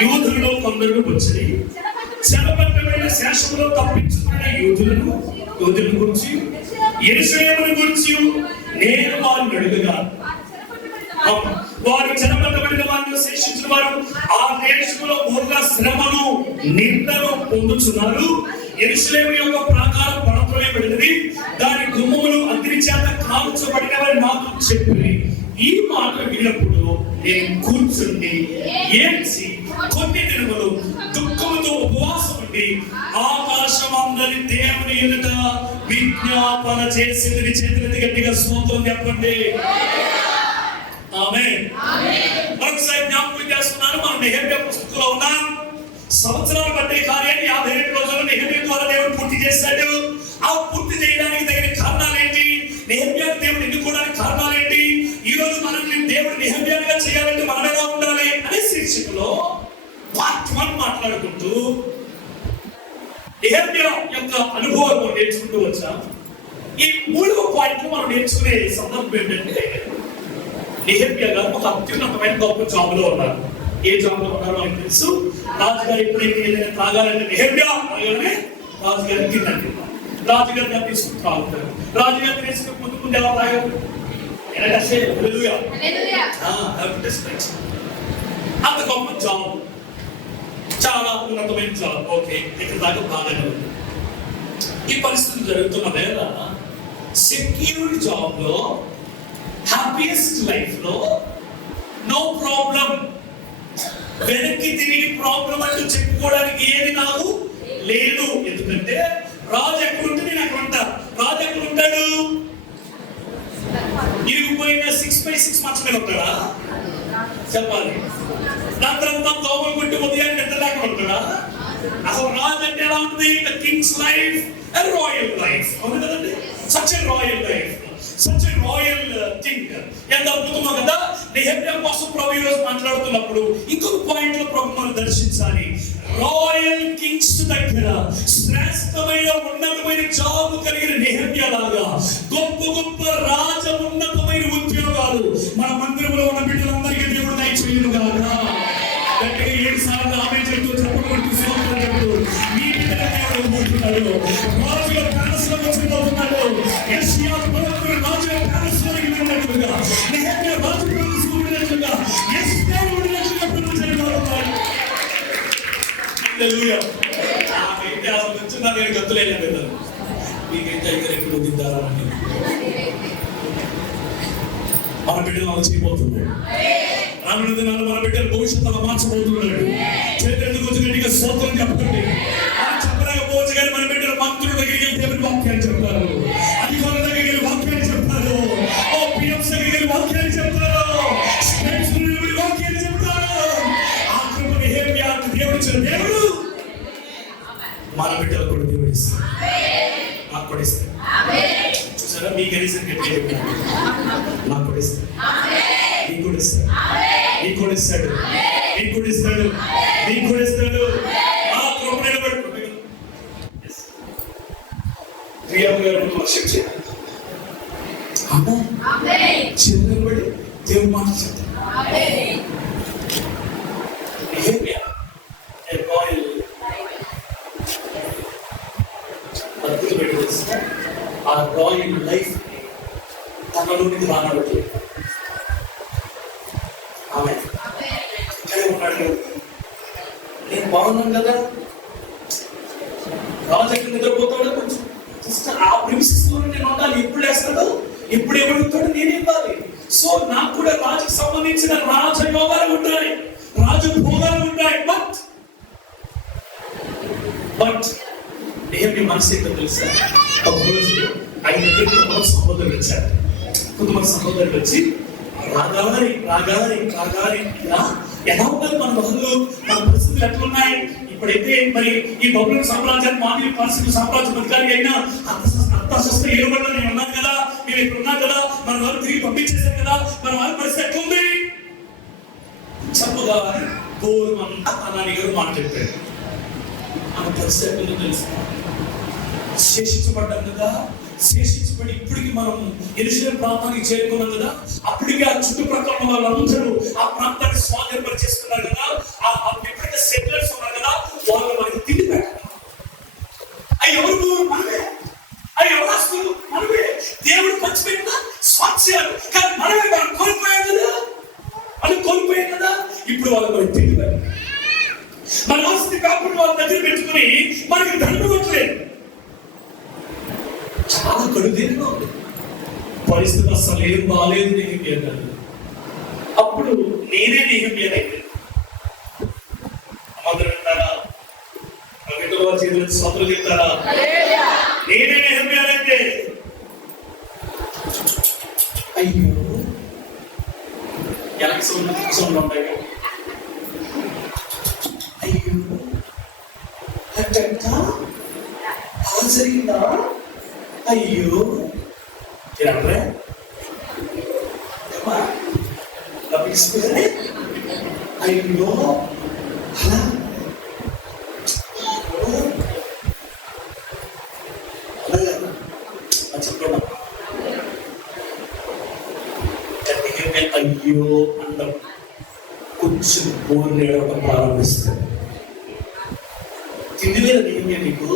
యూదులలో కొందరు వచ్చి చెరపట్టబడిన శేషములో తప్పించుకున్న యూదులను గురించి యెరూషలేమును గురించి నేను వారిని అడుగగా వారు చెరపట్టబడిన వారిని శేషించిన వారు ఆ దేశంలో బహుగా శ్రమను నిందను పొందుతున్నారు. యెరూషలేము యొక్క ప్రాకారం పడతోయబడినది, దాని గుమ్మములు అగ్ని చేత కాల్చబడినవని నాకు చెప్పి ఈ మాట విన్నప్పుడు నేను కూర్చుండి ఏడ్చి కొన్ని దినములు దుఃఖముతో ఉపవాసం ఉండి ఆకాశమందరి దేవుని ఎదుట విజ్ఞాపన చేసింది. చేతులెత్తి గట్టిగా స్తోత్రం చెప్పండి. ఆమేన్. మరొకసారి జ్ఞాపకం చేస్తున్నాను, మనం నెహెమ్యా పుస్తకంలో ఉన్నాం. సంవత్సరాలు పట్టే కార్యాన్ని 52 రోజుల్లో నెహెమ్యా ద్వారా దేవుడు పూర్తి చేశాడు. ఆ పూర్తి చేయడానికి తగిన కారణాలు ఏంటి? నెహెమ్యా దేవుడు ఎన్నుకోవడానికి కారణాలు ఏంటి? ఈ రోజు మనల్ని దేవుడు నెహెమ్యాగా చేయాలంటే మనం ఎలా ఉండాలి అనే శీర్షికలో పార్ట్ 1 మాట్లాడుకుంటూ నెహెమ్యా యొక్క అనుభవాలు నేర్చుకుంటూ వచ్చాం. ఈ 3వ పాయింట్ మనం నేర్చుకునే సందర్భం ఏంటంటే, నెహెమ్యా గారు ఒక అత్యున్నతమైన గొప్ప జాబ్ లో ఉన్నారు. ఏ జాబ్ లో ఉన్నారో మనకు తెలుసు. రాజుగారు ఎప్పుడైతే ఏదైనా తాగాలంటే నెహెమ్యా అనగానే రాజుగారి తినండి. రాజుగారు దాన్ని తీసుకుని తాగుతారు. రాజుగారు తీసుకుని ముందు ఎలా తాగారు? అంత గొప్ప జాబ్, చాలా ఉన్నతమైన జాబ్. ఓకే, ఇక్కడ దాకా బాగానే ఉంది. ఈ పరిస్థితి జరుగుతున్న వేళ సెక్యూర్డ్ జాబ్ లో, హ్యాపీయెస్ట్ లైఫ్ లో నో ప్రాబ్లం, వెనక్కి తిరిగి ప్రాబ్లం అంటూ చెప్పుకోవడానికి ఏది నాకు లేదు. ఎందుకంటే రాజు ఎక్కడుంటే నేను అక్కడ ఉంటా. రాజు ఎక్కడ ఉంటాడు? ఇరిగిపోయిన 6x6 మంచం మీద ఉంటాడా? చెప్పాలి. రాత్రంతా దోమలు కొట్టి ఉదయాన్ని నిద్ర లేకుండా ఉంటాడా? అసలు రాజు అంటే ఎలా ఉంటుంది? Kings life, royal life. అవును కదండి? Such a royal life, such a royal thing. ఎంత అద్భుతమో కదా. నెహెమ్యా కోసం ప్రభు ఈ రోజు మాట్లాడుతున్నప్పుడు ఇంకొక పాయింట్ లో ప్రభు మనం దర్శించాలి. రాయల్ కింగ్స్ దగ్గర శ్రేష్టమైన ఉన్నతమైన జాబ్ కలిగిన నెహెమ్యా లాగా గొప్ప గొప్ప రాజ ఉన్నతమైన ఉద్యోగాలు మన మందిరంలో ఉన్న బిడ్డలందరికీ దేవుడు దయచేయును గాక. గట్టిగా 7 సార్లు ఆమె చెప్తూ చెప్పబడుతూ స్తోత్రం చెప్తూ మీ బిడ్డల దేవుడు పోతున్నాడు. రాజుల ప్యాలెస్ లో వచ్చిపోతున్నాడు. యెషయా ప్రవక్త రాజుల ప్యాలెస్ లో వెళ్ళినట్లుగా, నెహెమ్యా రాజు ప్యాలెస్ లో వెళ్ళినట్లుగా, యెషయా వెళ్ళినట్లుగా పిల్లలు చేయబడుతున్నాడు. హల్లెలూయా. నాకైతే అసలు వచ్చిందా నేను గతులేను కదా. మీకైతే ఇక్కడ ఎప్పుడు దిద్దారా అని మన బిడ్డలు అలా చేయబోతున్నాడు. రానున్న దినాల్లో మన బిడ్డలు భవిష్యత్తు అలా మార్చబోతున్నాడు. చేతులకు వచ్చి గట్టిగా స్తోత్రం చెప్పండి. చెప్పలేకపోవచ్చు కానీ మన బిడ్డలు మంత్రుల దగ్గరికి వెళ్ళి దేవుని వాక్యాన్ని చెప్తారు. అధికారుల దగ్గరికి వెళ్ళి వాక్యాన్ని చెప్తారు. ఓ పిఎంస్ దగ్గరికి వెళ్ళి వాక్యాన్ని చెప్తారు. స్టేట్స్ నుండి వాక్యాన్ని చెప్తారు. ఆ కృప నెహెమ్యా దేవుడు ఇచ్చిన దేవుడు మన బిడ్డలు కూడా దేవుడు ఇస్తారు. నాకు కూడా ఇస్తారు. చూసారా? మీ గణేశం గట్టిగా నాకు కూడా ఇస్తారు. నీకు కూడా ఇస్తాడు. నీకు కూడా ఇస్తాడు. నీకు కూడా ఇస్తాడు. నీకు కూడా ఇస్తాడు. ఆ కృప నిలబడుతుంది. ప్రియమ్మ గారు వర్షం చేయాలి. చిన్న నిలబడి దేవుడు మాట చెప్తాడు. అద్భుతం పెట్టి ఆ రాయల్ లైఫ్ తనలోనికి రానబట్టి ఆమె ఇక్కడే ఉన్నాడు. నేను బాగున్నాను కదా. రాజు ఎక్కడ నిద్రపోతాడు? కొంచెం ఆ ప్రిన్సెస్ లో నేను ఉండాలి. ఎప్పుడు వేస్తాడు, ఎప్పుడు ఏమడుగుతాడు, నేను ఇవ్వాలి. సో నాకు కూడా రాజుకు సంబంధించిన రాజయోగాలు ఉంటాయి, రాజు భోగాలు ఉంటాయి. బట్ ఏమి మనసు ఏంటో తెలుసా? ఒకరోజు ఆయన దగ్గర కొంతమంది సహోదరులు వచ్చారు. కొంతమంది సహోదరులు వచ్చి రాగాలి రాగాలి రాగాలి ఎలా ఉండాలి మన బదులు, మన పరిస్థితులు ఎట్లున్నాయి? ఇప్పుడైతే మరి ఈ బబుల్ సామ్రాజ్యాన్ని మానవ పరిస్థితులు సామ్రాజ్యం అధికారి అయినా అర్థశాస్త్ర ఏలుబడిలో నేను ఉన్నాను కదా, మేము ఇక్కడ ఉన్నాం కదా, మన వారు తిరిగి పంపించేశాం కదా, మన వారి పరిస్థితి ఎట్లుంది చెప్పగా గోరుమంతా అనాని గారు మాట చెప్పారు. మన పరిస్థితి ఎట్లుందో తెలుసు. శేషించబడ్డాం కదా, శేషించబడి ఇప్పటికి మనం యెరూషలేము ప్రాంతానికి చేరుకున్నాం కదా, అప్పటికి ఆ చుట్టుప్రక్కల వాళ్ళందరూ ఆ ప్రాంతాన్ని స్వాధీనపరిచేస్తున్నారు కదా, ఎప్పుడైతే సెటిలర్స్ ఉన్నారు కదా, వాళ్ళు మనకి తిండి పెట్టారు. అవి ఎవరు? మనమే. అవి ఎవరు ఆస్తులు? మనమే. దేవుడు పంచిపెట్టిన స్వాస్థ్యాలు. కానీ మనమే మనం కోల్పోయాం కదా, మనం కోల్పోయాం కదా. ఇప్పుడు వాళ్ళు మనకి తిండి పెట్టారు. మన ఆస్తి కాకుండా వాళ్ళ దగ్గర పెట్టుకుని మనకి ధనం ఇవ్వట్లేదు. చాలా కడుదేరుగా ఉంది పరిస్థితి. అసలు ఏం బాగాలేదు నెహెమ్యా గారు. అప్పుడు నేనే నెహెమ్యా అయితే అందరూ వింటారా? వారి చేతులకు స్తోత్రం చెప్తారా? నేనే నెహెమ్యా అయితే అయ్యో ఎలాంటి సౌండ్ ఉంటాయి. అయ్యో అట్ట అలా జరిగిందా? అయ్యో అయ్యో అలా చెప్పండి. అయ్యో అన్నం కొంచెం బోర్లు ఏడవడం ప్రారంభిస్తాడు. తిండి లేదా నీకు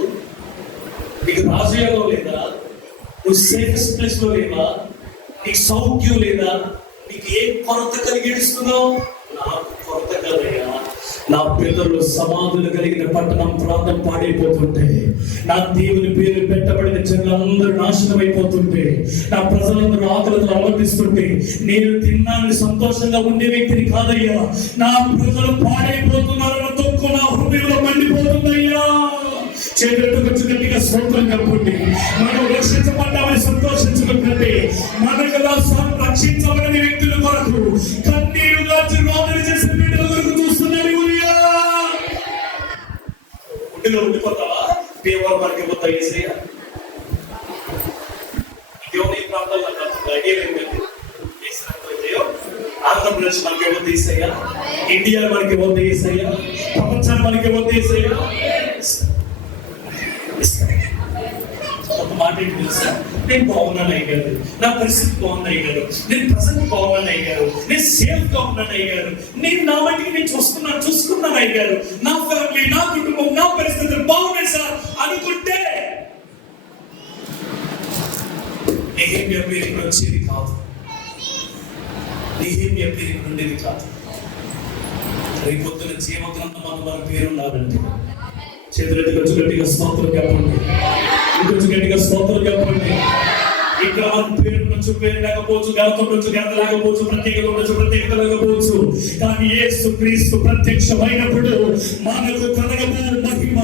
రాజయోగం లేదా, నువ్వు సేఫెస్ట్ ప్లేస్ లో లేవా, నీకు సౌఖ్యం లేదా, నీకు ఏ కొరత కలిగి ఏడుస్తున్నావు? నాకు కొరత కదయ్యా. నా పితరులు సమాధులు కలిగిన పట్టణం ప్రాంతం పాడైపోతుంటే, నా దేవుని పేరు పెట్టబడిన జనులందరూ నాశనం అయిపోతుంటే, నా ప్రజలందరూ ఆకలితో అలవర్తిస్తుంటే, నేను తిన్నానని సంతోషంగా ఉండే వ్యక్తిని కాదయ్యా. నా ప్రజలు పాడైపోతున్నారన్న దుఃఖం నా హృదయంలో మండిపోతుందయ్యా. చేతులతో కొంచెం గట్టిగా స్తోత్రం చెప్పండి. మనం రక్షించబడ్డామని సంతోషించుకుంటే, మనకు రక్షించబడని వ్యక్తుల కొరకు కన్నీరు గార్చి రోదన చేసే బిడ్డల కొరకు చూస్తున్నాడు. ఉండిలో ఉండిపోతావా? దేవుడు మనకి పోతా ఏసయ్య. దేవుని ప్రాంతాల్లో ఐడియా ఏంటంటే, ఆంధ్రప్రదేశ్ మనకి ఏమో తీసయ్యా, ఇండియా మనకి ఏమో తీసయ్యా, ప్రపంచాన్ని మనకి ఏమో తీసయ్యా. ఒక మాట ఏంటి తెలుసా? నేను బాగున్నాను అయ్యారు, నా పరిస్థితి బాగుంది అయ్యారు, నేను ప్రజెంట్ బాగున్నాను అయ్యారు, నేను సేఫ్ గా ఉన్నాను అయ్యారు, నేను నా మట్టికి నేను చూసుకున్నాను అయ్యారు, నా ఫ్యామిలీ, నా కుటుంబం, నా పరిస్థితులు బాగున్నాయి సార్ అనుకుంటే నెహెమ్యా పేరుకి వచ్చేది కాదు, నెహెమ్యా పేరుకి ఉండేది కాదు. రేపొద్దున జీవగ్రంథం మన పేరు ఉండాలంటే చేతులెత్తి కొంచెం గట్టిగా స్తోత్రం చెప్పండి, ఇంకొంచెం గట్టిగా స్తోత్రం చెప్పండి. ఇక్కడ మన పేరు నుంచి పేరు లేకపోవచ్చు, ఘనత నుంచి ఘనత లేకపోవచ్చు, ప్రత్యేకత నుంచి ప్రత్యేకత లేకపోవచ్చు, కానీ యేసు క్రీస్తు ప్రత్యక్షమైనప్పుడు మనకు కలగబో మహిమ,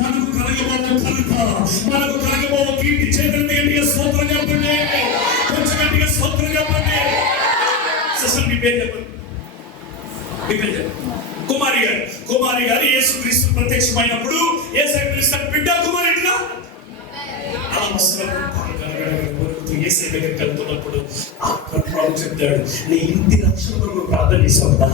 మనకు కలగబో ఘనత, మనకు కలగబో కీర్తి. చేతులెత్తి గట్టిగా స్తోత్రం చెప్పండి, కొంచెం గట్టిగా స్తోత్రం చెప్పండి. సిస్టర్ మీ పేరు చెప్పండి. కుమారి గారు యేసు క్రీస్తు ప్రత్యక్షమైనప్పుడు యేసయ్య పిలుస్తాడు, బిడ్డ కుమారుడిగా. యేసయ్య దగ్గరికి వెళ్తున్నప్పుడు చెప్తాడు, నీ ఇంటి రక్షణ కొరకు ప్రార్థన చేసావు కదా,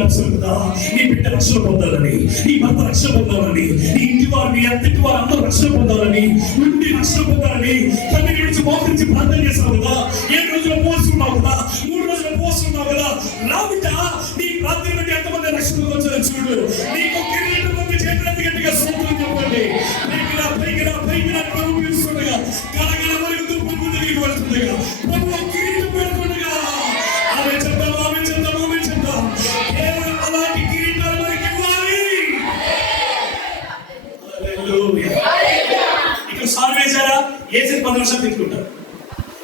రక్షణ కదా, నీ బిడ్డ రక్షణ పొందాలని, నీ భర్త రక్షణ పొందాలని, నీ ఇంటి వారు, నీ అత్తింటి వారు అందరూ రక్షణ పొందాలని, నుండి రక్షణ పొందాలని తల్లి గురించి మోకరించి ప్రార్థన చేసావు కదా, 7 రోజులు పోస్తున్నావు కదా, 3 రోజులు పోస్తున్నావు కదా, నా బిడ్డ నీ ప్రార్థన బట్టి ఎంతమంది రక్షణకు వచ్చారో చూడు. నీకు కిరీటం మంది చేతులెత్తి గట్టిగా స్తోత్రం చెప్పండి. పైకి ప్రభు పిలుస్తుండగా, గలగల వరకు దుఃఖం తిరిగి పడుతుండగా, ప్రభు కిరీటం పెడుతుండగా, ఆమె చెప్తాం. అలాంటి కిరీటాలు మనకి ఇవ్వాలి. ఇక్కడ సార్ వేశారా, వేసి 10 నిమిషాలు తిట్టుకుంటారు.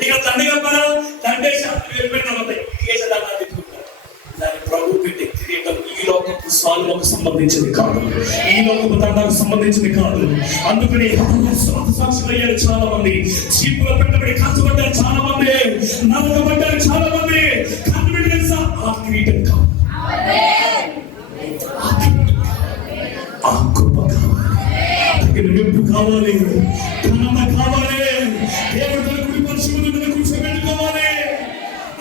ఇక్కడ తండ్రి కప్పారా, తండ్రి వెళ్ళిపోయిన తిట్టుకుంటారు. దాన్ని ప్రభు పెట్టి కిరీటం ఈ లోకపు స్వాలకు సంబంధించింది కాదు, ఈ లోకపు తండ్రికి సంబంధించింది కాదు. అందుకని సాక్షులు అయ్యారు చాలా మంది, చీపులో పెట్టబడి కాల్చబడ్డారు చాలా మంది, నరకబడ్డారు చాలా మంది. కానీ తెలుసా, ఆ కిరీటం కాదు, ఆ కృప కావాలి, నింపు కావాలి, ఘనత కావాలి, దేవుడు తన కుడి పరిశుభ్రత మీద కూర్చోబెట్టుకోవాలి.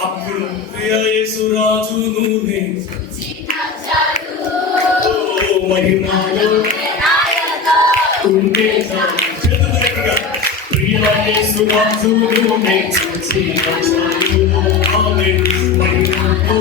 అప్పుడు యేసురాజు నువ్వే మహిమలో ఉండే ప్రియ యేసురాజు నువ్వే చూసి ఆమె మహిమలో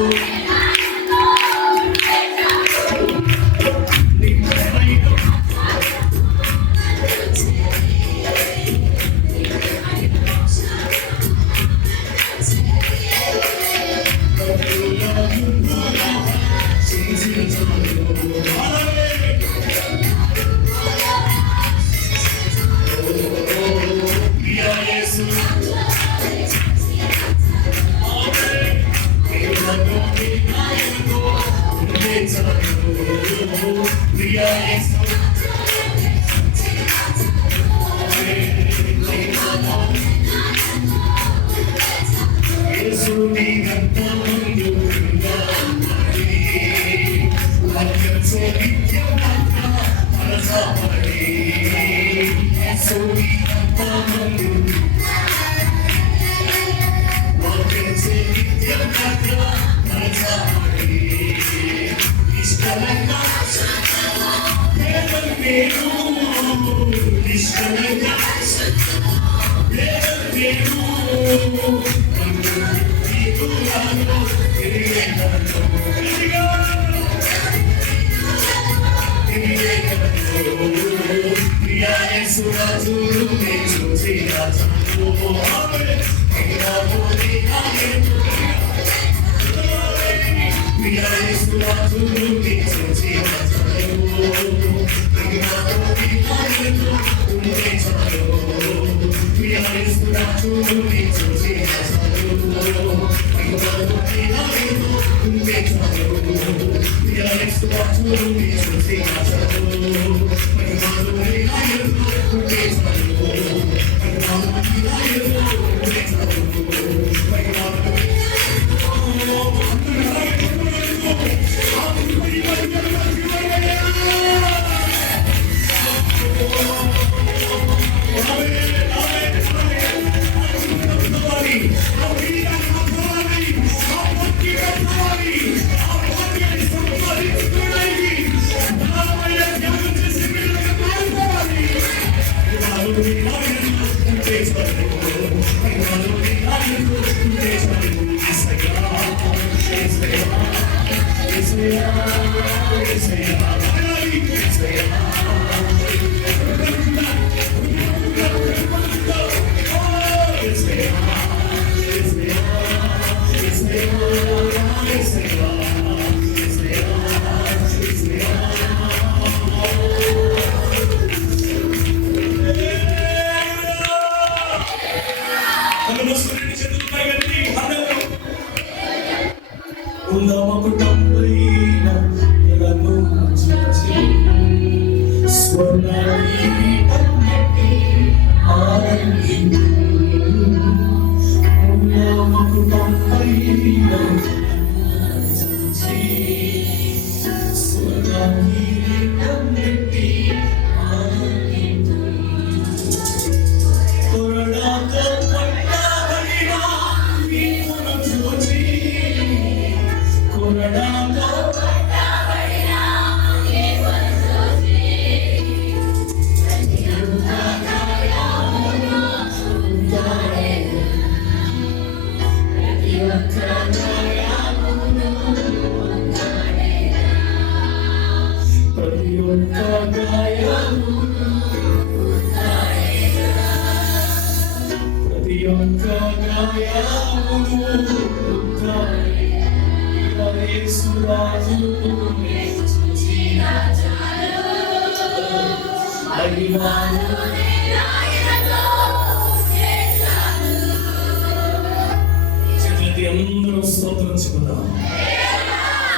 అందరూ స్తోత్రం చెబుతాం.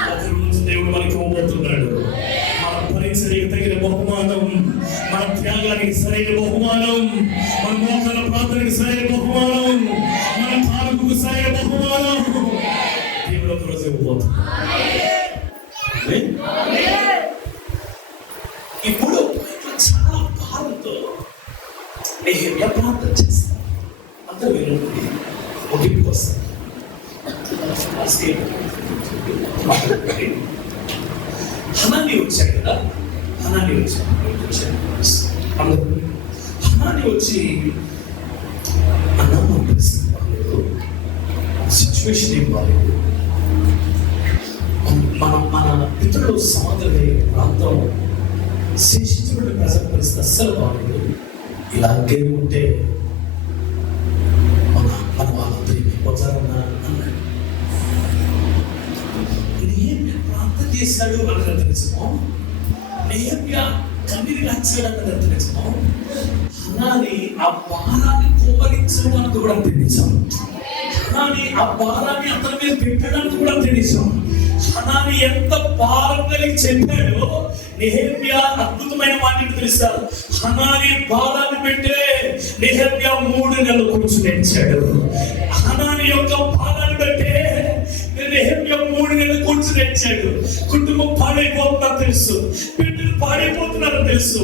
ప్రతిరోజు దేవుడు మనకి ఇవ్వబోతున్నాడు. మన పరిచర్యకు తగిన బహుమానం, మన త్యాగానికి సరైన బహుమానం, మన మోకాల ప్రార్థనకి సరైన బహుమానం, మన పాలకుకు సరైన బహుమానం దేవుడు ఒక రోజు ఇవ్వబోతున్నాడు. ఇప్పుడు చాలా భారంతో నెహెమ్యా ప్రార్థన చేస్తాను. అందరూ వినండి, ముగింపుకి వస్తాను. హనాని వచ్చాడు కదా, హనాని వచ్చి అన్న పరిస్థితి బాగాలేదు, సిచ్యువేషన్ ఏం బాగాలేదు, మన పితరులు సమాధులే ప్రాంతం శేషించబడిన ప్రజల పరిస్థితి అస్సలు బాగాలేదు. ఇలాగే ఉంటే మన వాళ్ళందరూ ఏమైపోతారన్న అన్నాడు. నెహెమ్యా ప్రార్థన చేశాడు అన్నది తెలుసుమో, నెహెమ్యా కన్నీరు కాచాడు అన్నది తెలుసుమో, హనాని ఆ భారాన్ని కుమ్మరించడం అన్నది కూడా తెలిసాం. హనాని ఆ భారాన్ని అతని మీద పెట్టడానికి కూడా తెలిసాం. హనాని ఎంత భారం కలిగి చెప్పాడో నెహెమ్యా అద్భుతమైన మాటలు తెలుస్తారు. హనాని భారాన్ని పెట్టే నెహెమ్యా 3 నెలలు కూర్చునిచ్చాడు. హనాని యొక్క భారాన్ని పెట్టే నెహెమ్యా 3 నెలలు కూర్చునిచ్చాడు. కుటుంబం పాడైపోతుందని తెలుసు, బిడ్డలు పాడైపోతున్నారని తెలుసు.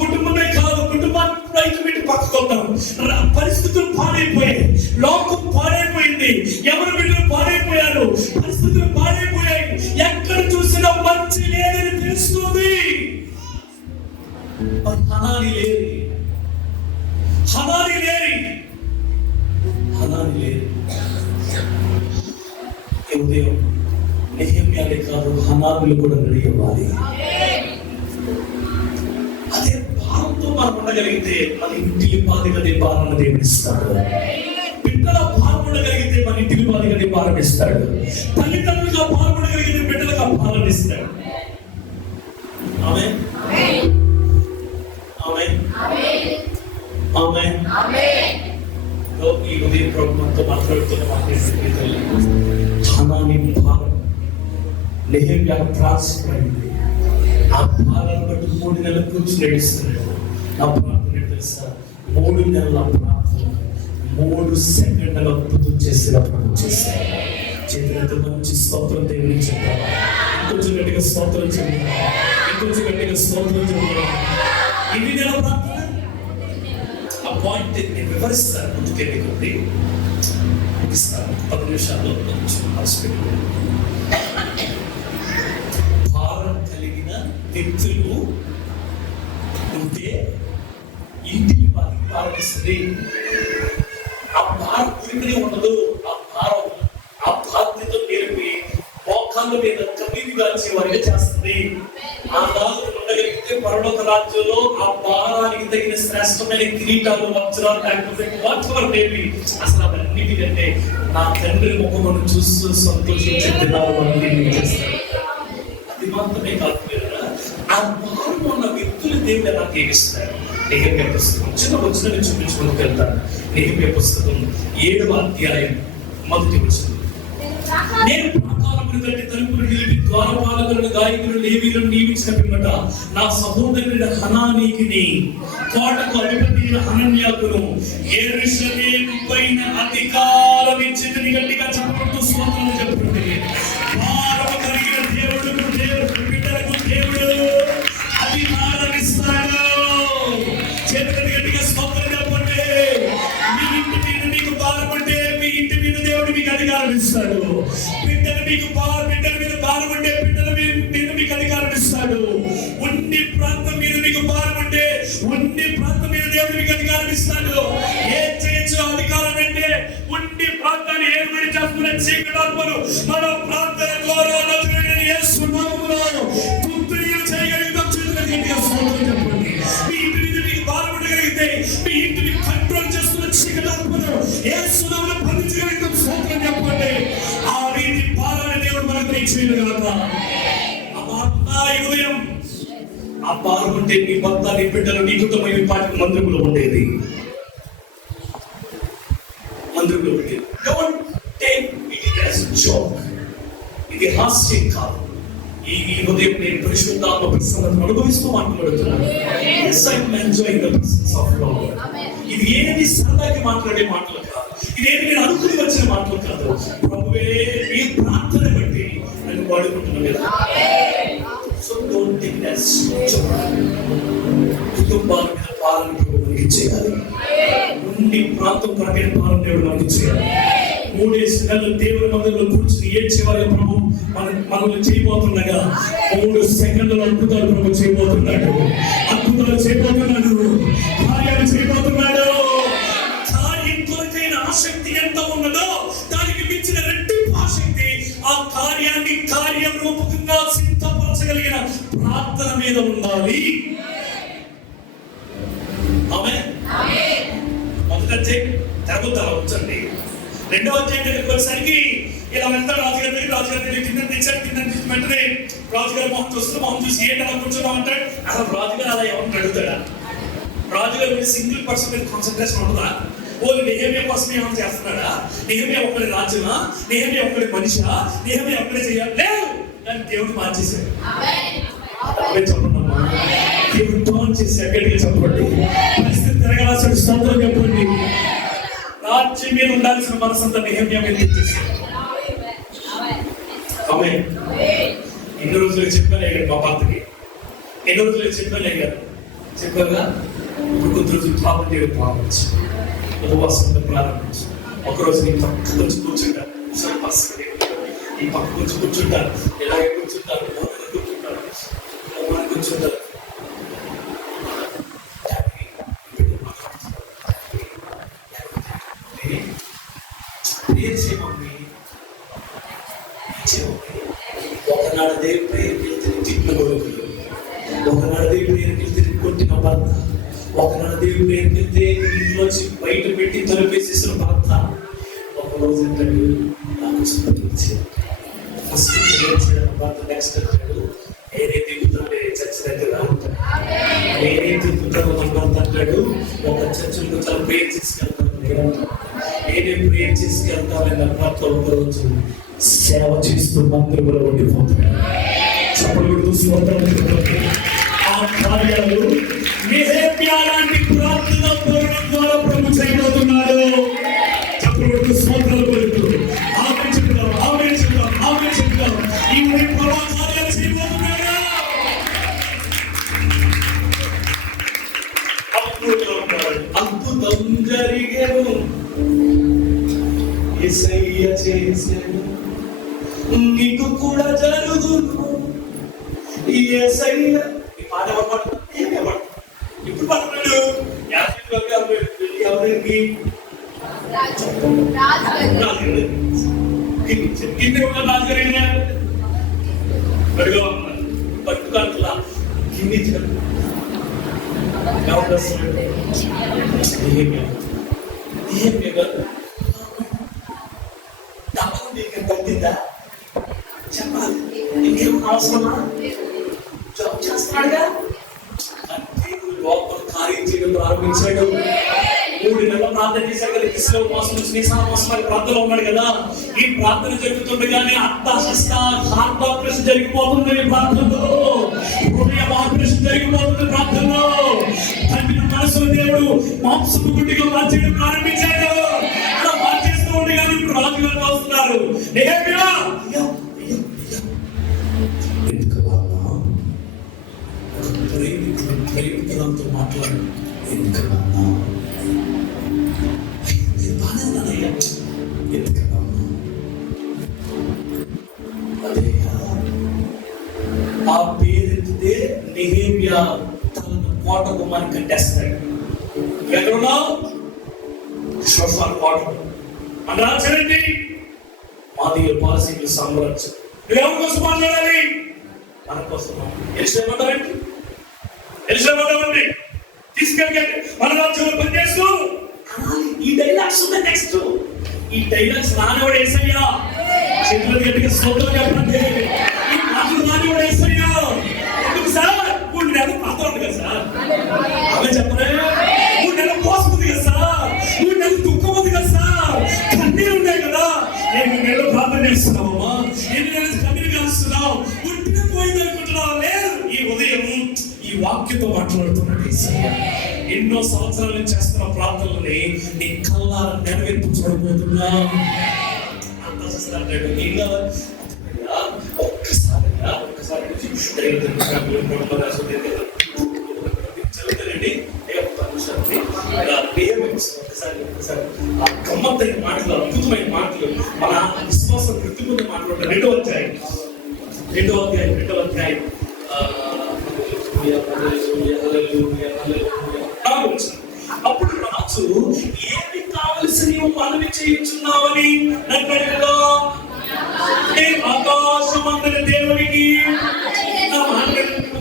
కుటుంబమే కాదు, కుటుంబాన్ని రైతు పెట్టి పక్కకొద్దాం. పరిస్థితులు పాడైపోయాయి, లోకం పాడైపోయింది, ఎవరి బిడ్డలు పాడైపోయారు, పరిస్థితులు పాడైపోయాయి. ఎక్కడ చూసినా మంచి లేదని తెలుస్తుంది. హనాని లేరు. ఉదయం నెహెమ్యాలే కాదు, హనానులు కూడా రెడీ అవ్వాలి. అదే భారంతో మనం ఉండగలిగితే మన ఇంటికి బాధిగదే భారాన్ని దేవుడిస్తాడు. బిడ్డల భారం ఉండగలిగితే మన ఇంటికి బాధిగదే భారం ఇస్తాడు. తల్లిదండ్రులుగా భారం ఉండగలిగితే బిడ్డలుగా భారం ఇస్తాడు. ఆమేన్. ఈ ఉదయం ప్రభుత్వంతో మాట్లాడుతున్న హనాని భారం నెహెమ్యా ట్రాన్స్ఫర్ అయింది. ఆ బాధను బట్టి 3 నెలలు కూర్చుని ఏడుస్తున్నాడు. నా ప్రార్థన ఏంటో తెలుసా? 3 నెలల ప్రార్థన 3 సెకండ్ల అద్భుతం చేసిన ప్రభు చేశారు. చేతులతో మంచి స్తోత్రం దేవునికి చెప్తావా? ఇంకొంచెం గట్టిగా స్తోత్రం చెప్తావా? ఇంకొంచెం గట్టిగా స్తోత్రం చెప్తావా? ఇది నెల ప్రార్థన. ఆ పాయింట్ నేను వివరిస్తాను. ముందుకెళ్ళి ముగిస్తాను 10 నిమిషాల్లో. కొంచెం హాస్పిటల్ భారం కలిగిన వ్యక్తులు ఉంటే ఇంటికి భారమిస్తుంది. ఆ భారం ఊరికనే ఉండదు. ఆ భారం ఆ బాధ్యత నేర్పి మోకాళ్ళ మీద కన్నీరు గాల్చే వారిగా చేస్తుంది. ఆ దాసులు ఉండగలిగితే పరలోక రాజ్యంలో ఆ భారానికి తగిన శ్రేష్టమైన కిరీటాలు, వజ్రాలు, లేకపోతే వాటెవర్ మేబీ అసలు అవన్నిటికంటే నా తండ్రి ముఖమును చూస్తూ సంతోషించే దినాలు మనం చేస్తారు. అది మాత్రమే కాదు, ఆ భారం ఉన్న వ్యక్తులు దేవుడు ఎలా తీరుస్తారు. నెహెమ్యా పుస్తకం చిన్న వచనం చూపించుకుంటూ వెళ్తాను. నెహెమ్యా పుస్తకం 7వ అధ్యాయం 1వ వచనం. నేను ప్రాకారమును కట్టి తలుపులు నిలిపి ద్వారపాలకులను, గాయకులను, లేవీయులను నియమించిన పిమ్మట నా సహోదరుడు హనానీకిని, కోటకు అధిపతి హనన్యాకును యెరూషలేము పైన అధికారం ఇచ్చితిని. గట్టిగా చెప్పబడుతూ స్తోత్రం చెప్పుకుంటే భారము కలిగిన దేవుడు బిడ్డలకు దేవుడు అధికారం ఇస్తాడు. చేతులను గట్టిగా స్తోత్రం చెప్పండి. మీ ఇంటి మీద మీకు భారం ఉంటే మీ ఇంటి మీద దేవుడు మీకు అధికారం ఇస్తాడు. బిడ్డల మీద భారం ఉంటే బిడ్డల మీద మీకు అధికారం ఇస్తాడు. ఉన్ని ప్రాంతం మీద మీకు భారం ఉంటే ఉన్ని ప్రాంతం మీద దేవుడు మీకు అధికారం ఇస్తాడు. ఏం చేయొచ్చు అధికారం అంటే ఉన్ని ప్రాంతాన్ని ఏర్పడి చేస్తున్న చీకటాత్మను మన ప్రాంతాల ద్వారా యేసు నామములో తుత్తునియలు చేయగలుగుతాం. చెప్పండి. మీ ఇంటి మీద మీకు భారం ఉండగలిగితే మీ ఇంటిని కంట్రోల్ చేస్తున్న చీకటాత్మను యేసు నామములో బంధించగలుగుతాం. స్తోత్రం చెప్పండి. ఆ రీతి భారాన్ని దేవుడు మనకు దయచేయగలగాక. ఉదయం ఆ భారం ఉంటే నీ భర్త, నీ బిడ్డలు, నీ కుటుంబం ఈ పాటికి మందిరంలో ఉండేది. మందిరంలో ఉండేది. Don't take it as joke. ఇది హాస్యం కాదు. ఈ ఉదయం నేను పరిశుద్ధాత్మ ప్రసన్నతను అనుభవిస్తూ మాట్లాడుతున్నాను. Yes, I am enjoying the presence of Lord. ఇది ఏది సరదాకి మాట్లాడే మాటలు కాదు. ఇదేమి నేను అనుకుని వచ్చిన మాటలు కాదు. ప్రభువే ఈ ప్రార్థన బట్టి నన్ను వాడుకుంటున్నాను కదా. So don't take it as joke. కుటుంబాల మీద పాలన దేవుడు మనకి చేయాలి. ఉండి ప్రాంతం కొరకైన పాలన దేవుడు మనకి చేయాలి. 3 నెలలు దేవుని మందిరంలో కూర్చుని ఏడ్చేవారు ప్రభు మనల్ని చేయబోతుండగా 3 సెకండ్ల అద్భుతాలు ప్రభు చేయబోతున్నాడు. అద్భుతాలు చేయబోతున్నాడు. కార్యాలు చేయబోతున్నాడు. కార్యం కొరకైన ఆసక్తి ఎంత ఉన్నదో దానికి మించిన రెట్టింపు ఆసక్తి ఆ కార్యాన్ని కార్యరూపకంగా సిద్ధపరచగలిగిన ప్రార్థన మీద ఉండాలి. ఆమేన్. మొదట జరుగుతా వచ్చండి. 2వ అధ్యాయం దగ్గరికి వచ్చేసరికి ఇలా వెళ్తాడు రాజుగారి దగ్గర కింద తెచ్చాడు. కింద తెచ్చి వెంటనే రాజుగారి మొహం చూసి ఏంటి అలా కూర్చోడం అంటాడు. అసలు రాజుగారు అలా ఎవరిని అడుగుతాడా? రాజుగారి మీద సింగిల్ పర్సన్ మీద కాన్సన్ట్రేషన్ ఉండదా? ఓన్లీ నెహెమ్యా కోసం ఏమైనా చేస్తున్నాడా? నెహెమ్యా ఒక్కడి రాజ్యమా? నెహెమ్యా ఒక్కడి మనిషా? నెహెమ్యా ఒక్కడే చేయాలి? లేదు, కానీ దేవుడు మార్చేశాడు. చెప్పండి. దేవుడు టర్న్ చేసి ఎక్కడికి చెప్పండి. పరిస్థితి తిరగలాల్సిన స్తోత్రం చెప్పండి. రాజ్యం మీద ఉండాల్సిన మనసంతా నెహెమ్యా మీద తెచ్చేసాడు. ఆమేన్. ఎన్ని రోజులు చెప్పాను మా భర్తకి, ఎన్ని రోజులు చెప్పారుగా. ఇప్పుడు కొద్ది రోజులు ప్రాబ్లం దేవుడు ప్రారంభించి ఉపవాసంతో ప్రారంభించి ఒకరోజు నీ పక్క కొంచెం కూర్చుంటారు. ఈ పక్క కొంచెం కూర్చుంటారు. ఇలాగే కూర్చుంటారు. కూర్చుంటారు. ఒకనాడు దేవుడి ప్రేయర్కి తిట్టిన కొడుకులు, ఒకనాడు దేవుడి ప్రేయర్కి తిరిగి కొట్టిన భర్త, ఒకనాడు దేవుడి ప్రేయర్కి వెళ్తే ఇంట్లోంచి బయట పెట్టి తొలిపేసేసిన భర్త ఒకరోజు అంటాడు నాకు చెప్పలేదు. ఫస్ట్ భర్త నెక్స్ట్ అంటాడు నేనే తిరుగుతుంటే చర్చ్ దగ్గర అంటాడు. నేనే తిరుగుతాను మన భర్త అంటాడు. ఒక చర్చలకు చాలా ప్రేయర్ చేసుకెళ్తాను. నేనే ప్రేయర్ చేసుకెళ్తానని భర్త ఒకరోజు సేవ చేస్తూ మందిరంలో ఉండిపోతాడు. చెప్పకూడదు స్తోత్రం. ఆ కార్యాలు నెహెమ్యా లాంటి ప్రార్థన పరుల ద్వారా ప్రభు చేయబోతున్నాడు. చెప్పకూడదు స్తోత్రాలు పలుకుతూ ఆమె ఈ ప్రభు కార్యాలు చేయబోతున్నాడు. అద్భుతం జరిగేను, యేసయ్య చేశాడు, నీకు కూడా జరుగును. యేసయ్య ఈ పాట ఇప్పుడు పడుతున్నాడు. ఎవరికి కింద ఉన్న రాజుగారైనా పట్టుకాట్లా కింది పట్టిందా చెప్పాలి. ఇంకేమన్నా అవసరమా? జాబ్ చేస్తున్నాడుగా, లోపల కార్యం చేయడం ప్రారంభించాడు. 3 నెలల ప్రార్థన చేశాడు కదా, కిస్లో మోసం ప్రార్థనలో ఉన్నాడు కదా. ఈ ప్రార్థన జరుగుతుండగానే హార్ట్ ఆపరేషన్ జరిగిపోతుంది. ఈ ప్రార్థనలో హృదయ ఆపరేషన్ జరిగిపోతుంది. ప్రార్థనలో తండ్రి మనసు దేవుడు మాంసపు గుడ్డిగా మార్చడం ప్రారంభించాడు. అలా మార్చేస్తూ ఉండగానే ఇప్పుడు రాజుగారు వస్తున్నారు. ప్రేమికులతో మాట్లాడు. ఎందుకన్నా ఆ పేరెత్తితే నెహెమ్యా తనను కోట గుమ్మాన్ని కట్టేస్తాడు. ఎక్కడున్నావు? షోఫాన్ కోట అని రాచారండి. మాది పాలసీలు సామ్రాజ్యం. నువ్వు ఎవరి కోసం మాట్లాడాలి? మన కోసం. ఎలిసేమంటారండి, ఎలిసేమంటారండి తీసుకెళ్ళి మన రాజ్యంలో పనిచేస్తూ ఈ డైలాగ్స్ ఉన్నాయి. నెక్స్ట్ ఈ డైలాగ్స్ రానివాడు యేసయ్యా. చేతులు గట్టిగా స్తోత్రం చెప్పండి. ఈ మాటలు రానివాడు యేసయ్యా. ఎందుకు సార్? 3 నెలలు ప్రార్థన ఉంది కదా సార్. అలా చెప్పలే. 3 నెలలు మోసం ఉంది కదా సార్. 3 నెలలు దుఃఖం ఉంది కదా సార్. కన్నీరు ఉన్నాయి కదా. 8 నెలలు ప్రార్థన చేస్తున్నావమ్మా. 8 నెలలు కన్నీరు కాస్తున్నావు. పుట్టిన పోయింది అనుకుంటున్నావా? లేదు. ఈ ఉదయం ఈ వాక్యంతో మాట్లాడుతున్నాడు యేసయ్యా. ఎన్నో సంవత్సరాల నుంచి చేస్తున్న ప్రార్థనలని నీ కళ్ళ నెరవేర్పు చూడబోతున్నా. చదువుతానండి. గమ్మత్తైన మాటలు, అద్భుతమైన మాటలు, మన విశ్వాసం వృత్తిపూర్ణ మాట్లాడుతున్నారు. 2వ అధ్యాయం అప్పుడు రాజు ఏమి కావలసి మనవి చేయించున్నావని నన్ను ఆకాశమందరి దేవునికి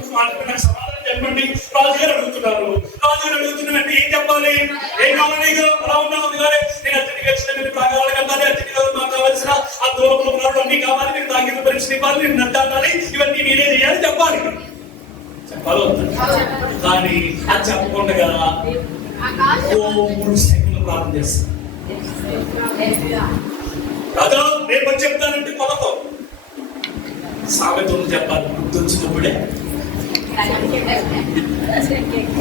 సమాధానం చెప్పండి. రాజుగారు అడుగుతున్నారు. రాజుగారు అడుగుతున్నారంటే ఏం చెప్పాలి? ఏం కావాలి? అలా ఉన్నావు కానీ నేను అతనికి వచ్చిన మీరు తాగాలి కదా, అతనికి మాకు కావాల్సిన ఆ దూరంలో ఉన్నాడు అన్ని కావాలి, మీరు తాగిన పరీక్ష ఇవ్వాలి, మీరు నట్టాలి, ఇవన్నీ మీరే చేయాలి చెప్పాలి. చెప్పాలి కానీ అది చెప్పకుండా 3 సెకండ్లు ప్రార్థన చేస్తాను. రాజా రేపు చెప్తానంటే పొలతో సామెతలు చెప్పాలి. గుర్తొచ్చినప్పుడే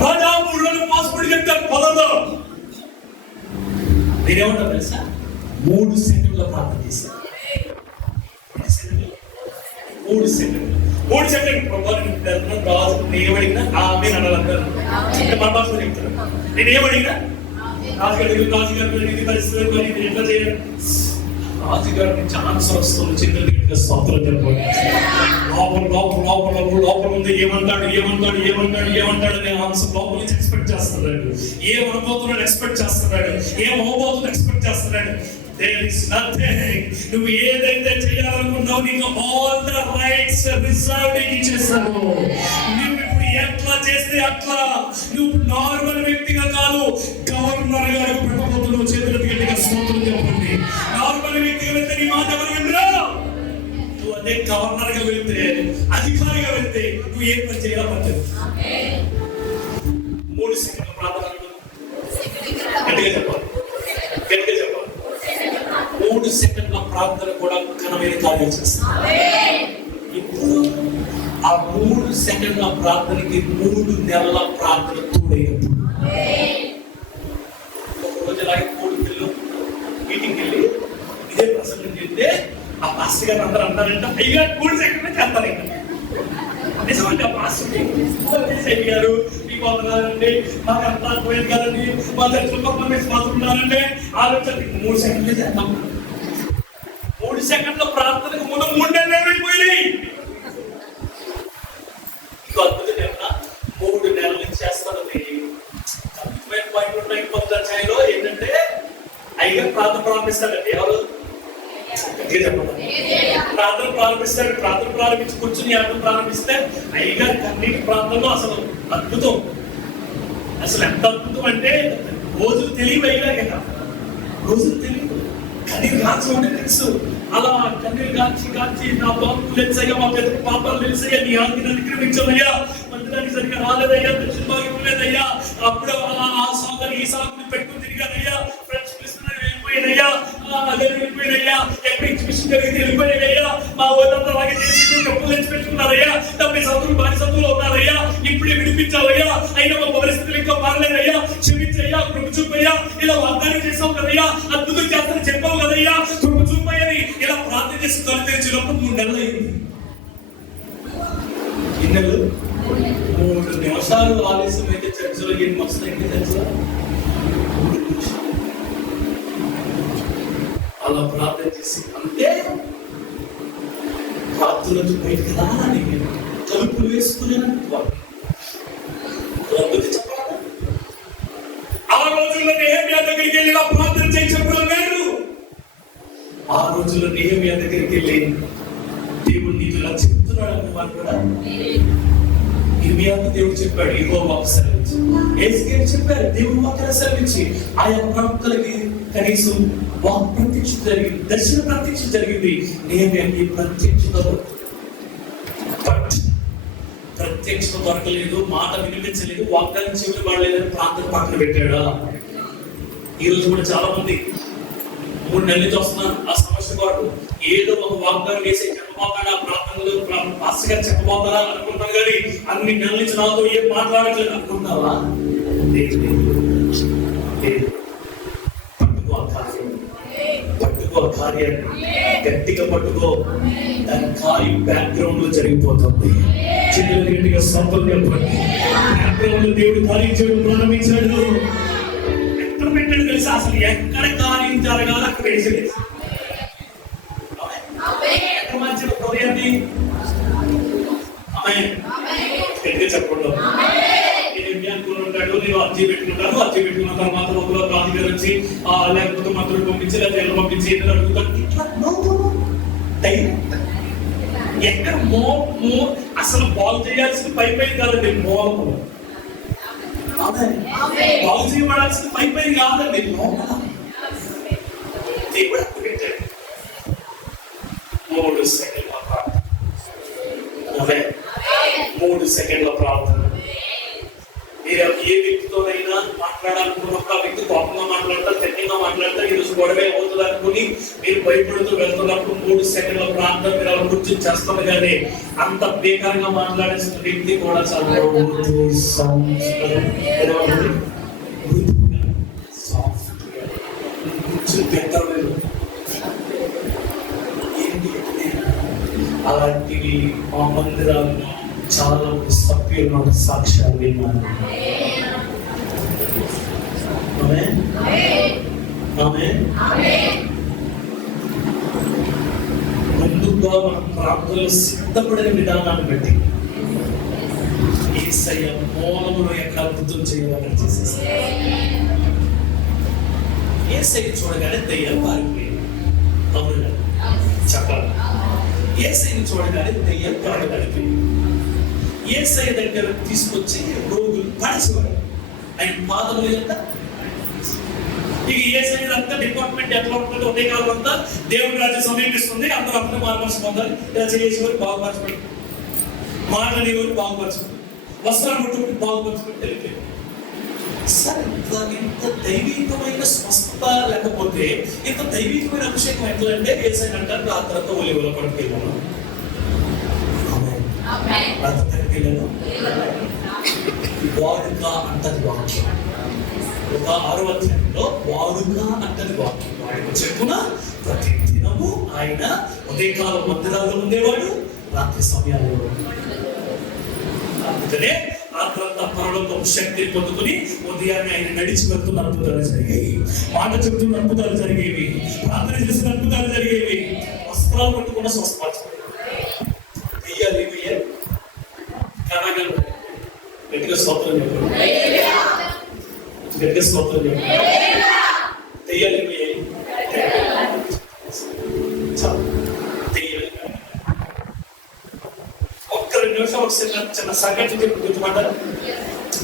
రాజా 3 రోజులు పాస్పోర్ట్ చెప్తాను పొలంలో. నేనేమన్నా తెలుసా? 3 సెకండ్ల ప్రార్థన చేశాను. 3 సెకండ్లు రాజు ఏమడిగినా ఆమె అనాలంటారు. మన భాషలో చెప్తారు. నేను ఏమడిగినా రాజుగారు ఇది పరిస్థితి ఎట్లా చేయాలి? రాజుగారు నుంచి ఆన్సర్ వస్తుంది. చేతులు గట్టిగా స్తోత్రం చెప్పండి. లోపల ఉంది. ఏమంటాడు అనే ఆన్సర్ లోపల నుంచి ఎక్స్పెక్ట్ చేస్తున్నాడు. ఏమనుకోతున్నాడు ఎక్స్పెక్ట్ చేస్తున్నాడు. ఏమవబోతుందో ఎక్స్పెక్ట్ చేస్తున్నాడు. There is nothing. నువ్వు ఏదైతే చేయాలనుకున్నావు నీకు ఆల్ ద రైట్స్ రిజర్వ్డ్ ఇచ్చేసాను. నువ్వు ఇప్పుడు ఎట్లా చేస్తే అట్లా. నువ్వు నార్మల్ వ్యక్తిగా కాదు, గవర్నర్ గారు పెట్టబోతున్నావు. చేతులు గట్టిగా స్తోత్రం చెప్పండి. నార్మల్ వ్యక్తిగా వెళ్తే నీ మాట ఎవరు వినరు. నువ్వు అదే గవర్నర్ గా వెళ్తే, అధికారిగా వెళ్తే నువ్వు ఏం పని చేయాలంటారు. 3 సెకండ్ల ప్రార్థన గట్టిగా చెప్పాలి. 3 3 సెకండ్ల ప్రార్థన కూడా ఘనమైన కార్యాలు చేస్తుంది. ఇప్పుడు ఆ 3 సెకండ్ల ప్రార్థనకి 3 నెలల ప్రార్థన తోడైనప్పుడు ఒక రోజు అలాగే 3 పిల్లలు మీటింగ్కి వెళ్ళి ఇదే ప్రసంగం చెప్తే ఆ పాస్టర్ గారు అందరూ అంటారంట, అయ్యా 3 సెకండ్లు చేస్తారంట. నిజమండి, ఆ పాస్టర్ గారు మీకు వందనాలండి, మాకు అంతా పోయింది కదండి, మా దగ్గర పర్ఫార్మెన్స్ మాత్రున్నారంటే ఆలోచన 3 సెకండ్లే చేద్దాం. 3 సెకండ్ల ప్రార్థనకు ముందు 3 నెలలు అయిపోయినాయి. ఇంకో అద్భుతం చెప్పిన 3 నెలల నుంచి చేస్తానని అద్భుతమైన పాయింట్లు ఉన్నాయి. కొత్త అధ్యాయంలో ఏంటంటే అయ్యగారు ప్రార్థన ప్రారంభిస్తాడండి. ఎవరు ప్రార్థన ప్రారంభిస్తాడు. ప్రార్థన ప్రారంభించి కూర్చుని ఆడటం ప్రారంభిస్తే అయ్యగారు కన్నీటి ప్రార్థనలో అసలు అద్భుతం. అసలు ఎంత అద్భుతం అంటే రోజులు తెలియదు, అయ్యగారు కదా రోజులు తెలియదు. కన్నీరు కాల్చి ఉంటే తెలుసు. అలా కన్నీరు కాల్చి నా పాపలు తెలుసయ్యా, మా పెద్ద పాపాలు తెలుసయ్యా, నీ ఆజ్ఞను అతిక్రమించామయ్యా, మందిరానికి సరిగ్గా రాలేదయ్యా, దక్షిణ భాగం లేదయ్యా, అప్పుడు ఆ సాగుని ఈ సాగుని పెట్టుకుని తిరిగానయ్యా, ఫ్రెండ్స్ పిలుస్తున్నారు వెళ్ళిపోయినయ్యా, అదే వెళ్ళిపోయినయ్యా, ఎక్కడ ఎగ్జిబిషన్ జరిగితే వెళ్ళిపోయినయ్యా, మా ఊరంతా అలాగే చేసి డబ్బులు తెచ్చి పెట్టుకున్నారయ్యా, 70 సంవత్సరాలు బాని సంతులు ఉన్నారయ్యా, ఇప్పుడే విడిపించావయ్యా, అయినా మా పరిస్థితులు ఇంకా మారలేదయ్యా, క్షమించయ్యా, కృప చూపయ్యా, ఇలా వాగ్దానం చేసావు కదయ్యా, అద్భుతం చేస్తానని చెప్పావు కదయ్యా, కృప చూపయ్యని ఇలా ప్రార్థన చేసి తొలి తెరిచినప్పుడు 3 నెలలు అయింది. ఎన్ని నెలలు? 3 నిమిషాలు ఆలస్యం అయితే చర్చలో ఎన్ని వస్తాయండి తెలుసా? 3 నిమిషాలు అలా ప్రార్థన చేసి అంతే ప్రార్థనతో బయటికి రాని తలుపులు వేసుకునేవాడు. చెప్పాలి ఆ రోజుల్లో నెహెమ్యా దగ్గరికి వెళ్ళి ప్రార్థన చేసి చెప్పగలిగాడు. ఆ రోజుల్లో నెహెమ్యా దగ్గరికి వెళ్ళి దేవుడు నీకు ఇలా చెప్తున్నాడు అన్నవాడు కూడా ఇర్మియాకు దేవుడు చెప్పాడు, యెహోవా సెలవిచ్చి. యేసుకేలు చెప్పారు, దేవుడు వాక్యాన్ని సెలవిచ్చి. ఆయా ప్రవక్తలకి కనీసం వాక్ ప్రత్యక్ష జరిగింది, దర్శన ప్రత్యక్ష జరిగింది. నెహెమ్యాకి ప్రత్యక్షత దొరకలేదు, మాట వినిపించలేదు, వాగ్దానం చెవులు పడలేదని ప్రార్థన పక్కన పెట్టాడా? ఈ రోజు కూడా చాలా మంది 3 నెలల నుంచి వస్తున్నాను ఆ సమస్య కొరకు, ఏదో ఒక వాగ్దానం వేసి చెప్పబోతాడా, ప్రార్థనలు పాస్టర్ గారు చెప్పబోతారా అనుకుంటాను, కానీ అన్ని నెలల నుంచి నాతో ఏం మాట్లాడట్లేదు అనుకుంటావా? పట్టుకో కార్యాన్ని గట్టిగా పట్టుకో. దాని కార్యం బ్యాక్గ్రౌండ్ లో జరిగిపోతుంది. చిన్న గట్టిగా సంపద బ్యాక్గ్రౌండ్ లో దేవుడు కార్యం చేయడం ప్రారంభించాడు. ఎక్కడ పెట్టాడు తెలుసా? అసలు ఎక్కడ కార్యం జరగాలి అక్కడ వేసేది. ఎక్కడ మంచి హృదయాన్ని గట్టిగా చెప్పండి. నేను అర్జీ పెట్టుకుంటాను, అర్జీ పెట్టుకున్న తర్వాత ఒకరు గాంధీ గారు వచ్చి లేకపోతే మంత్రులు పంపించి లేకపోతే ఎవరు పంపించి ఏదో అడుగుతారు. ఇట్లా ఎక్కడ అసలు బాగు చేయాల్సింది పై కాదండి, మూలము బాగు చేయబడాల్సింది పై కాదండి, లోపల దేవుడు అక్కడ పెట్టాడు. 3 సెకండ్ల ప్రార్థన, 3 సెకండ్ల ప్రార్థన. మీరు ఏ వ్యక్తితోనైనా మాట్లాడాలనుకున్నప్పుడు ఆ వ్యక్తి కోపంగా మాట్లాడతారు, తెలంగా మాట్లాడతారు, ఈరోజు గొడవే అవుతుంది అనుకుని మీరు భయపడుతూ వెళ్తున్నప్పుడు 3 సెకండ్ల ప్రార్థన మీరు అలా కూర్చొని చేస్తారు. కానీ అంత బేకారంగా మాట్లాడేసిన వ్యక్తి కూడా చాలా అలాంటివి మా మందిరాలు చాలా సభ్యులు సాక్ష్యాలు విన్నాను. ముందుగా మన ప్రార్థనలు సిద్ధపడిన విధానాన్ని బట్టి యేసయ్య మూలమును ఎక్కడ అద్భుతం చేయాలని చేసేసారు. యేసయ్య చూడగానే దయ్యాలు పారిపోయాయి. అవును చెప్పాలి. యేసయ్యని చూడగానే దయ్యాలు పారగలిపోయాయి. యేసయ్య దగ్గర తీసుకొచ్చి రోగులు పడేసేవాడు. ఆయన పాదములు ఎంత ఇక యేసయ్య అంతా డిపార్ట్మెంట్ ఎట్లా ఉంటుంది, ఒకే కాలం అంతా దేవుడి రాజ్యం సమీపిస్తుంది, అందరూ అప్పుడు బాగుపరచు పొందాలి. ఇలా చేసేవారు బాగుపరచుకోండి, మాటలేవారు బాగుపరచుకోండి, వస్త్రాలు ముట్టుకుంటే బాగుపరచుకుంటే తెలిపారు. సార్ ఇంత దైవికమైన స్వస్థత లేకపోతే ఇంత దైవికమైన అభిషేకం ఎట్లా అంటే ఏసైనా అంటారు రాత్రంతా ఒలివల పట్టుకెళ్ళాను వెళ్ళాను వాడుక అంటది వాక్యం. ఒక 6వ అధ్యాయంలో వాడుక అంటది వాక్యం. వాడికి చెప్పున ప్రతి దినము ఆయన ఉదయకాలం మందిరాల్లో ఉండేవాడు, రాత్రి సమయాల్లో. అందుకనే రాత్రంతా పరలోకం శక్తిని పొందుకుని ఉదయాన్నే ఆయన నడిచి వెళ్తున్న అద్భుతాలు జరిగేవి, మాట చెబుతున్న అద్భుతాలు జరిగేవి, ప్రార్థన చేసిన అద్భుతాలు జరిగేవి. వస్త్రాలు పట్టుకున్న స్వస్థపరచబడి వెయ్యాలి కనగలు గట్టిగా స్తోత్రం చెప్పండి, గట్టిగా స్తోత్రం చెప్పండి. తెయ్యాలి ఒక్క 2 నిమిషాలు ఒక చిన్న సంఘటన చెప్పి గుర్తుపడ్డారు.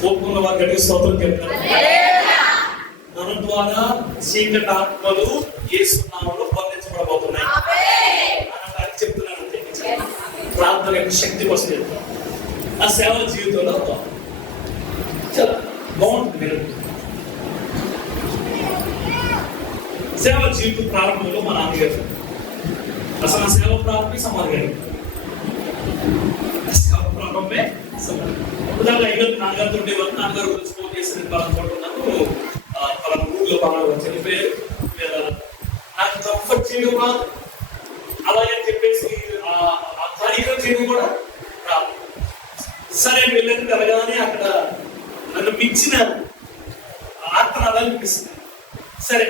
ఒప్పుకున్న వారు గట్టిగా స్తోత్రం చెప్తారు. మన ద్వారా చీకటి ఆత్మలు యేసు నామములో బంధించబడబోతున్నాయి అని చెప్తున్నాను. ప్రార్థన యొక్క శక్తి వస్తుంది ఆ సేవ జీవితంలో చాలా బాగుంటుంది. సేవ జీవితం ప్రారంభంలో మా నాన్నగారు అసలు నా సేవ ప్రారంభమే సమాధి గారు. సేవ ప్రారంభమే ఉదాహరణ నాన్నగారితో ఉండేవారు. నాన్నగారు గురించి ఫోన్ చేసి పలానుకుంటున్నాను, పలానా ఊళ్ళో పలానా చనిపోయారు, నాకు కంఫర్ట్ చేయడం రాదు, అలాగే చెప్పేసి ఆ కార్యక్రమం చేయడం కూడా రాదు. సరే వెళ్ళని కలగానే అక్కడ నన్ను మించిన ఆత్మనాలు అనిపిస్తుంది. సరే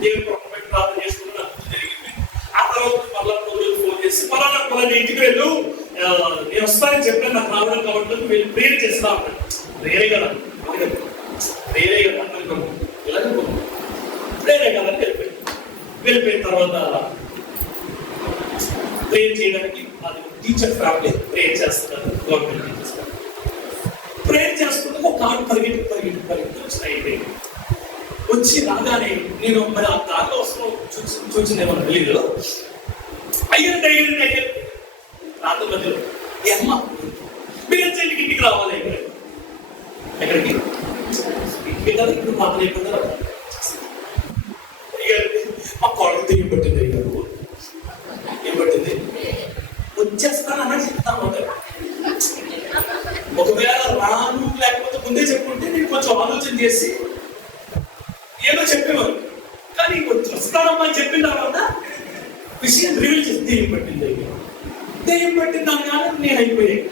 దేవుని ప్రార్థన చేసుకుని జరిగింది. ఆ తర్వాత మళ్ళా ఫోన్ చేసి పలానా ఇంటికి వెళ్ళు, నేను వస్తానని చెప్పాను, నాకు రావడం కాబట్టి వీళ్ళు ప్రేర్ చేస్తా ఉంటాను. ప్రేరే కదా ప్రేరే కదా ఇలాగే ప్రేరే కదా వెళ్ళిపోయిన తర్వాత ప్రేర్ చేయడానికి అది టీచర్ ఫ్యామిలీ ప్రేర్ చేస్తున్నారు. గవర్నమెంట్ టీచర్స్ ప్రేర్ చేసుకుంటే ఒక కారు పరిగెట్టి అయిపోయింది. వచ్చి రాగానే నేను మరి ఆ దారిలో వస్తున్నాం చూసిందేమన్నా తెలియదు. అయ్యండి రాత్రి మధ్యలో అమ్మ మీరు ఇంటికి రావాలి. ఎక్కడికి ఇంటికి కదా ఇప్పుడు మాత్రం అయిపోతారా మా కొడుకు తెగి పట్టింది. ఏం పట్టింది? వచ్చేస్తానని చెప్తాను. ఒకవేళ రాను లేకపోతే ముందే చెప్పుకుంటే నేను కొంచెం ఆలోచన చేసి ఏదో చెప్పేవారు. కానీ వస్తానమ్మా అని చెప్పిన తర్వాత విషయం రివీల్ చేసి దెయ్యం పట్టింది. దెయ్యం పట్టింది అనగానే నేను అయిపోయాను.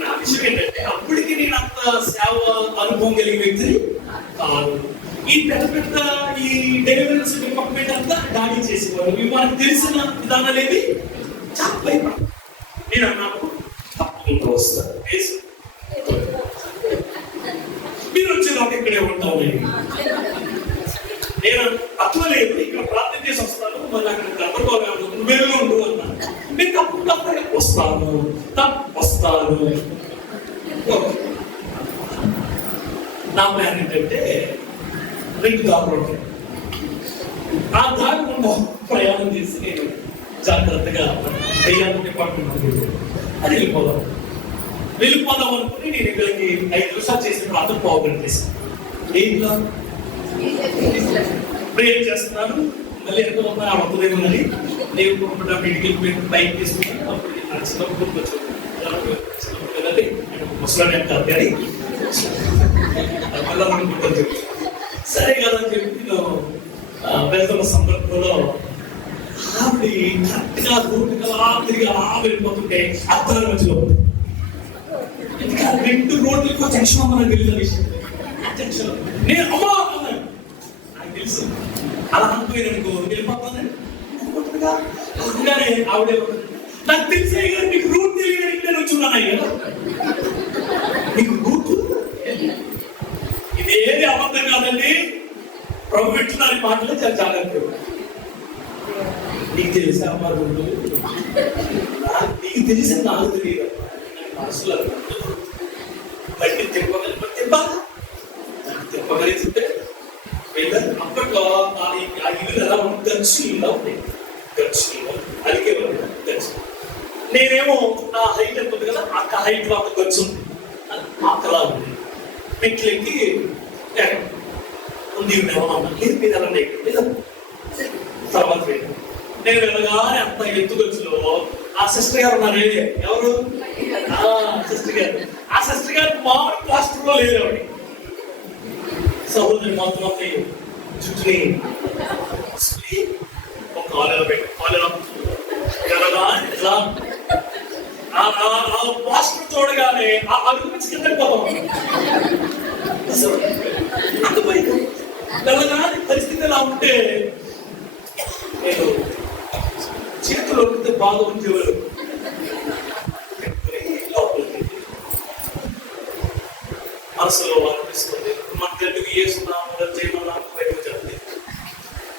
నా విషయం ఏంటంటే అప్పటికి నేను అంత సేవ అనుభవం కలిగిన వ్యక్తిని కాదు. ఈ పెద్ద ఈ డెలివరీస్ డిపార్ట్మెంట్ అంతా డాడీ చేసేవారు. ఇవి మనకు తెలిసిన విధానాలు ఏవి చాలా భయపడ. నేను అన్నాను తప్పకుండా వస్తాను, మీరు వచ్చేదాకా ఇక్కడే ఉంటాను. నేను అట్లా లేదు, ఇక్కడ ప్రార్థన చేసి వస్తాను, మళ్ళీ అక్కడ గందరగోళం వెళ్ళు ఉండు అన్నాను. నేను తప్పకుండా వస్తాను. నా ప్లాన్ ఏంటంటే 2 దారులు ఉంటాయి. ఆ దారి గుండా ప్రయాణం చేసి నేను జాగ్రత్తగా డిపార్ట్మెంట్ అది వెళ్ళిపోదాం అనుకుని నేను ఇక్కడికి 5 నిమిషాలు చేసిన ప్రార్థన పోగొట్టేసాను. ఏంట్లో ప్రేయర్ చేస్తున్నాను. మళ్ళీ ఎంతో ఉన్నాయి ఆ వద్దదేమో అని నేను మెడికల్ బైక్ తీసుకున్నాను. అప్పుడు చిన్నప్పుడు వచ్చాను పిల్లలు ముసలాన్ని అంటారు కానీ మళ్ళీ అనుకుంటాను చెప్పి సరే కదా అని చెప్పి నేను వెళ్తున్న సందర్భంలో ఆవిడ కరెక్ట్ గా రోడ్డుకి అలా తిరిగి అలా వెళ్ళిపోతుంటే అర్థాల మధ్యలో ఇంకా 2 రోడ్లకు టెన్షన్ ఉందని తెలియదు విషయం. టెన్షన్ నేను అమ్మా అన్నాను. నాకు తెలుసు అలా అనుకోయాను వెళ్ళిపోతానని అనుకుంటుందిగా. అందుకనే ఆవిడే నాకు తెలిసే కానీ నీకు రూట్ తెలియడానికి నేను వచ్చి ఉన్నాను కదా. నీకు రూట్ ఇదేది అబద్ధం కాదండి, ప్రభు పెట్టున్నారని మాటలు చాలా జాగ్రత్త. నీకు తెలిసా అమ్మారు నీకు తెలిసి నాకు తెలియదు. మనసులో బట్టి తిప్పగలిగితే అప్పట్లో ఆ ఇల్లు ఎలా ఉంటుంది, గచ్చులో ఉంటాయి. గచ్చులో అలిగేవాళ్ళు గచ్చు. నేనేమో నా హైట్ ఎంత ఉంది కదా, అక్క హైట్ లో అంత గచ్చు ఉంది, అక్కలా ఉంది. మెట్లెక్కి ఉంది ఉండేవాళ్ళ లేదు మీరు ఎలా లేదా తర్వాత నేను వెళ్ళగానే అంత ఎత్తుకొచ్చులో ఆ సిస్టర్ గారు ఉన్నారు. ఎవరు సిస్టర్ గారు. ఆ సిస్టర్ గారు మామూలు పాస్టర్ లో లేదు ఆవిడ. సహోదరి మొత్తం చుట్టూని ఒక కాలేలో పెట్టి కాలేలో వెళ్ళగానే ఆ పాస్టర్ చూడగానే ఆ అడుగు నుంచి కింద వెళ్ళగానే పరిస్థితి ఎలా ఉంటే నేను చేతులు ఉంటే బాగా ఉంచేవారు. మనసులో అనిపిస్తుంది మన తెలుగు వేస్తున్నాము చేయమన్నా బయటకు జరుగుతుంది.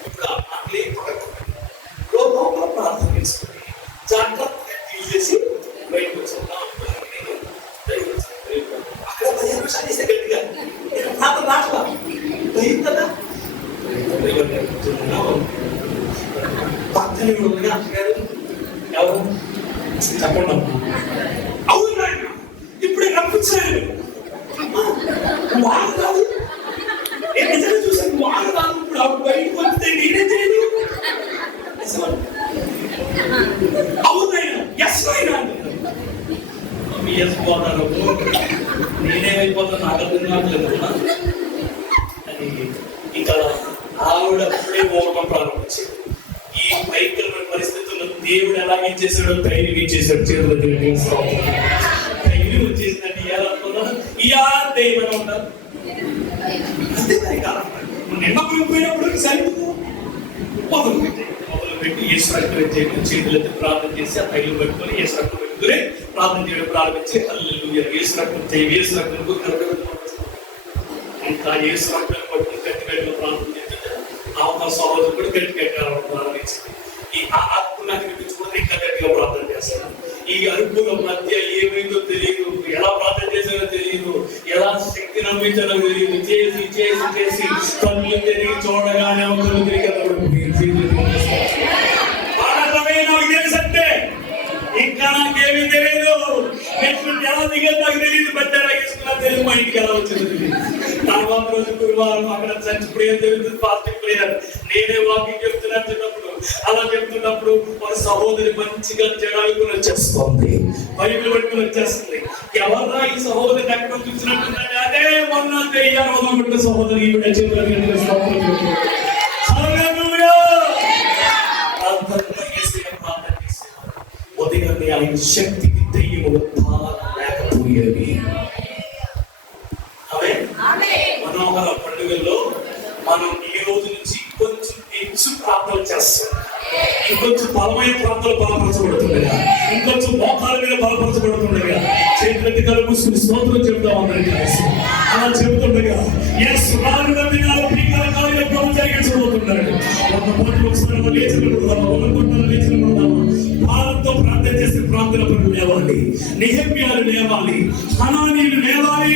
ఇప్పుడు నాకు లోపల ప్రార్థన చేసుకుని జాగ్రత్తగా తీసేసి బయటకు వచ్చాను. అక్కడ 15 నిమిషాలు చేస్తే గట్టిగా ప్రార్థన రాట్లా కదా పక్కన ఉండగా అంటారు ఎవరు చెప్పండి. అవును ఇప్పుడే కనిపించారు వాడు కాదు. నేను నిజంగా చూసాను వాడు కాదు. ఇప్పుడు ఆవిడ బయటకు వస్తే నేనే చేయను. అవునైనా ఎస్ అయినా పోతారు. నేనేమైపోతాను నాకు అర్థం కావట్లేదు. ఇంకా ఆవిడ అప్పుడే మోహం ప్రారంభించింది. ఈ భయంకరమైన పరిస్థితుల్లో దేవుడు ఎలా ఇచ్చేసాడో ధైర్యం ఇచ్చేసాడు. చేతులు ధైర్యం వచ్చేసిందంటే ఇవ్వాలనుకున్నాను ఇయా దైవం ఉండాలి. అంతే మరి కాలం నిమ్మకం పోయినప్పుడు సరిపోతుంది. మొదలుపెట్టి ఈశ్వరం చేతులతో ప్రార్థన చేసి ఆ తైలు పట్టుకొని ఈశ్వరం పెట్టుకుని ప్రార్థన చేయడం ప్రారంభించి హల్లెలూయా ఈశ్వరం ఇంకా ఈశ్వరం పట్టుకుని గట్టి ప్రార్థన చేస్తుంటే ఆ సహోదరు కూడా గట్టి ప్రారంభించింది. ఈ ఆత్మ నాకు వినిపించుకుంటే ఇంకా గట్టిగా ప్రార్థన చేస్తాను. ఈ అరుపుల మధ్య ఏమైందో తెలియదు, ఎలా ప్రార్థన చేశారో తెలియదు, ఎలా శక్తి నమ్మించాలో తెలియదు. చేసి చేసి చేసి కళ్ళు తిరిగి చూడగానే ఒకరు తిరిగి నాకు తెలుసంటే ఇంకా నాకేమీ తెలియదు. ఎలా దిగదు నాకు తెలియదు. బట్టారా తీసుకున్నా తెలియదు. మా ఇంటికి ఎలా వచ్చింది. తర్వాత రోజు గురువారం అక్కడ చర్చ్ ప్రేయర్ జరుగుతుంది. Fasting prayer. నేనే వాకింగ్ చెప్తున్నాను చెప్పినప్పుడు అలా చెప్తున్నప్పుడు ఒక సహోదరి మంచిగా జడాలుకుని వచ్చేస్తుంది. బైబిల్ పట్టుకుని వచ్చేస్తుంది. ఎవరా ఈ సహోదరి ఎక్కడ చూసినట్టుందంటే అదే మొన్న తెయ్యాలి సహోదరి ఈవిడ చేతులు ఉదయాన్నే ఆయన శక్తికి దెయ్యములు లేకపోయేవి. మనోహర పండుగల్లో మనం ఈ రోజు నుంచి కొంచెం ಹೆಚ್ಚು ప్రార్థనలు చేస్తాం. ఇంకొంచెం బలమైన ప్రాంతాలు బలపరచబడుతుండగా, ఇంకొంచెం మోకాల మీద బలపరచబడుతుండగా చేతులెత్తి కళ్ళు మూసుకుని స్తోత్రం చెబుతాం అందరికీ కలిసి. అలా చెబుతుండగా ఎస్ రానున్న దినాలు భీకర కార్యక్రమం జరిగించబోతున్నాడు. ఒక పోటీ ఒకసారి లేచినప్పుడు భారత్తో ప్రార్థన చేసే ప్రార్థన పనులు లేవాలి, నెహెమ్యాలు లేవాలి, హనానీయులు లేవాలి.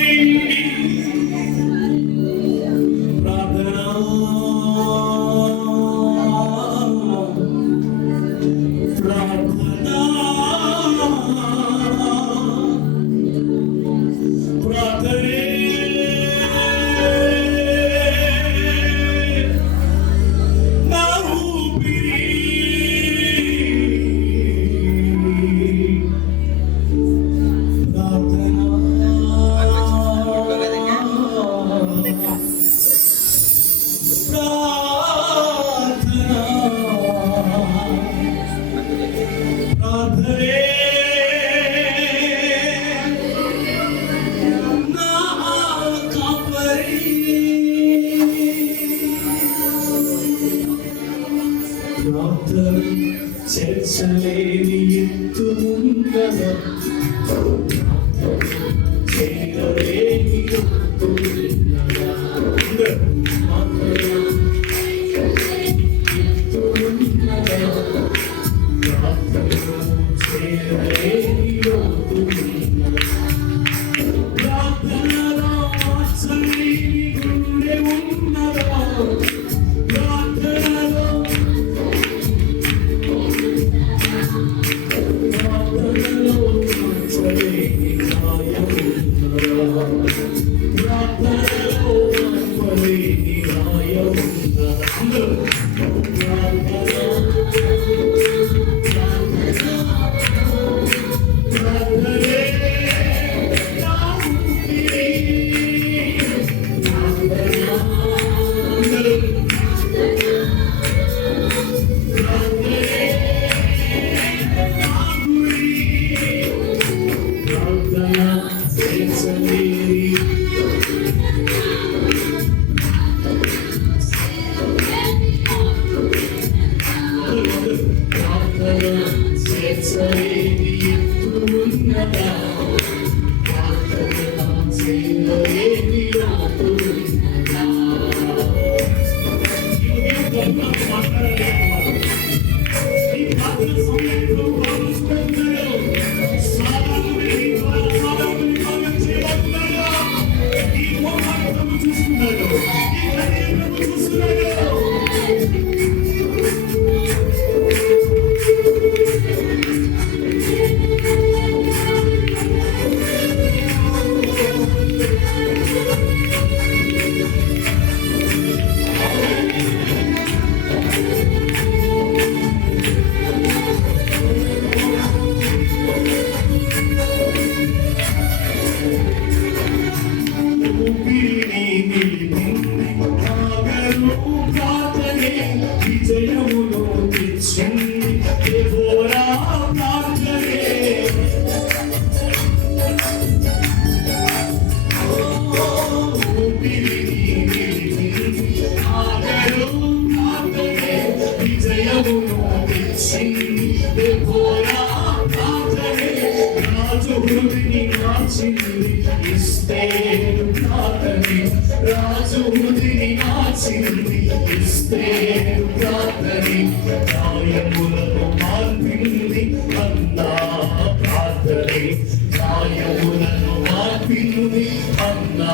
చర్చలేని ఎత్తు ముందర చేయలేని ఎత్తు Amen. రాజుని నాచింది ఇస్తే ప్రార్థని గాయములను మార్పింది అన్నా ప్రార్థని గాయములను మార్పింది అన్నా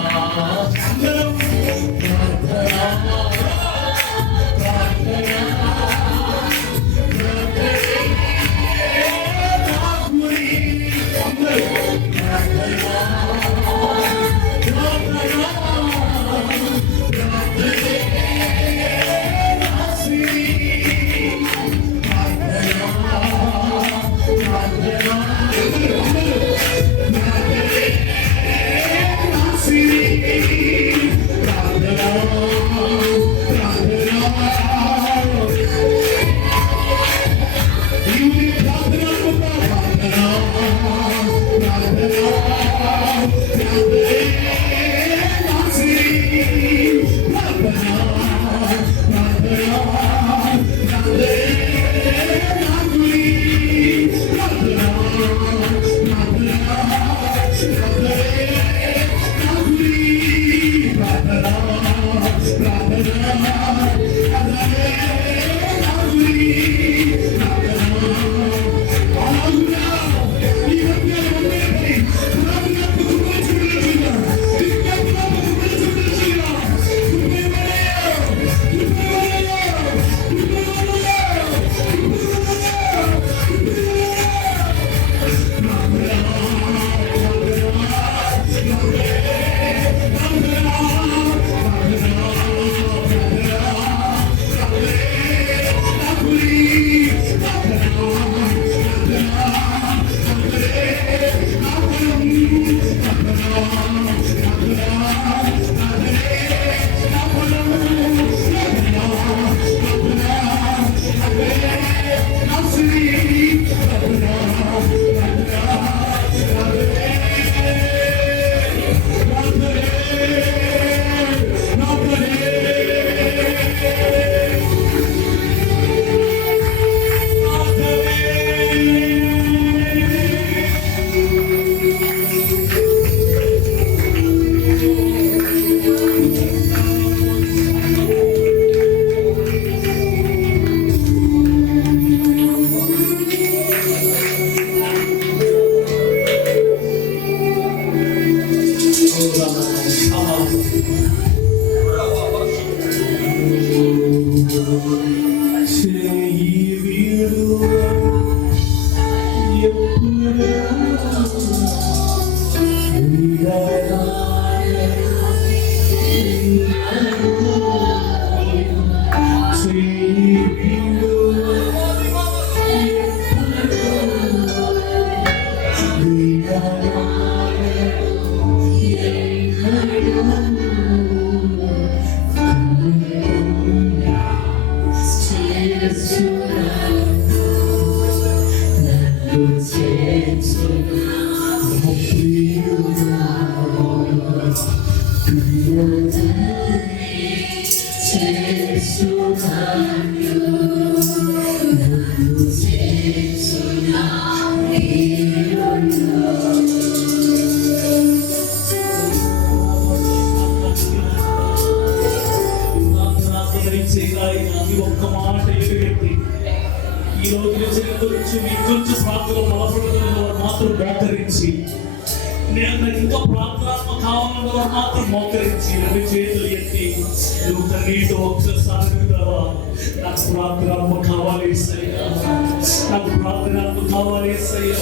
కొంచెం ప్రార్థన బలపడుతున్న వారు మాత్రం మోకరించి, నేను నాకు ఇంకా ప్రార్థన కావాలన్న వారు మాత్రం మోకరించి రెండు చేతులు ఎత్తి నువ్వు తండ్రితో ఒక్కసారి అడుగుతావా, నాకు ప్రార్థన కావాలి సయ్యా, నాకు ప్రార్థన కావాలి సయ్యా,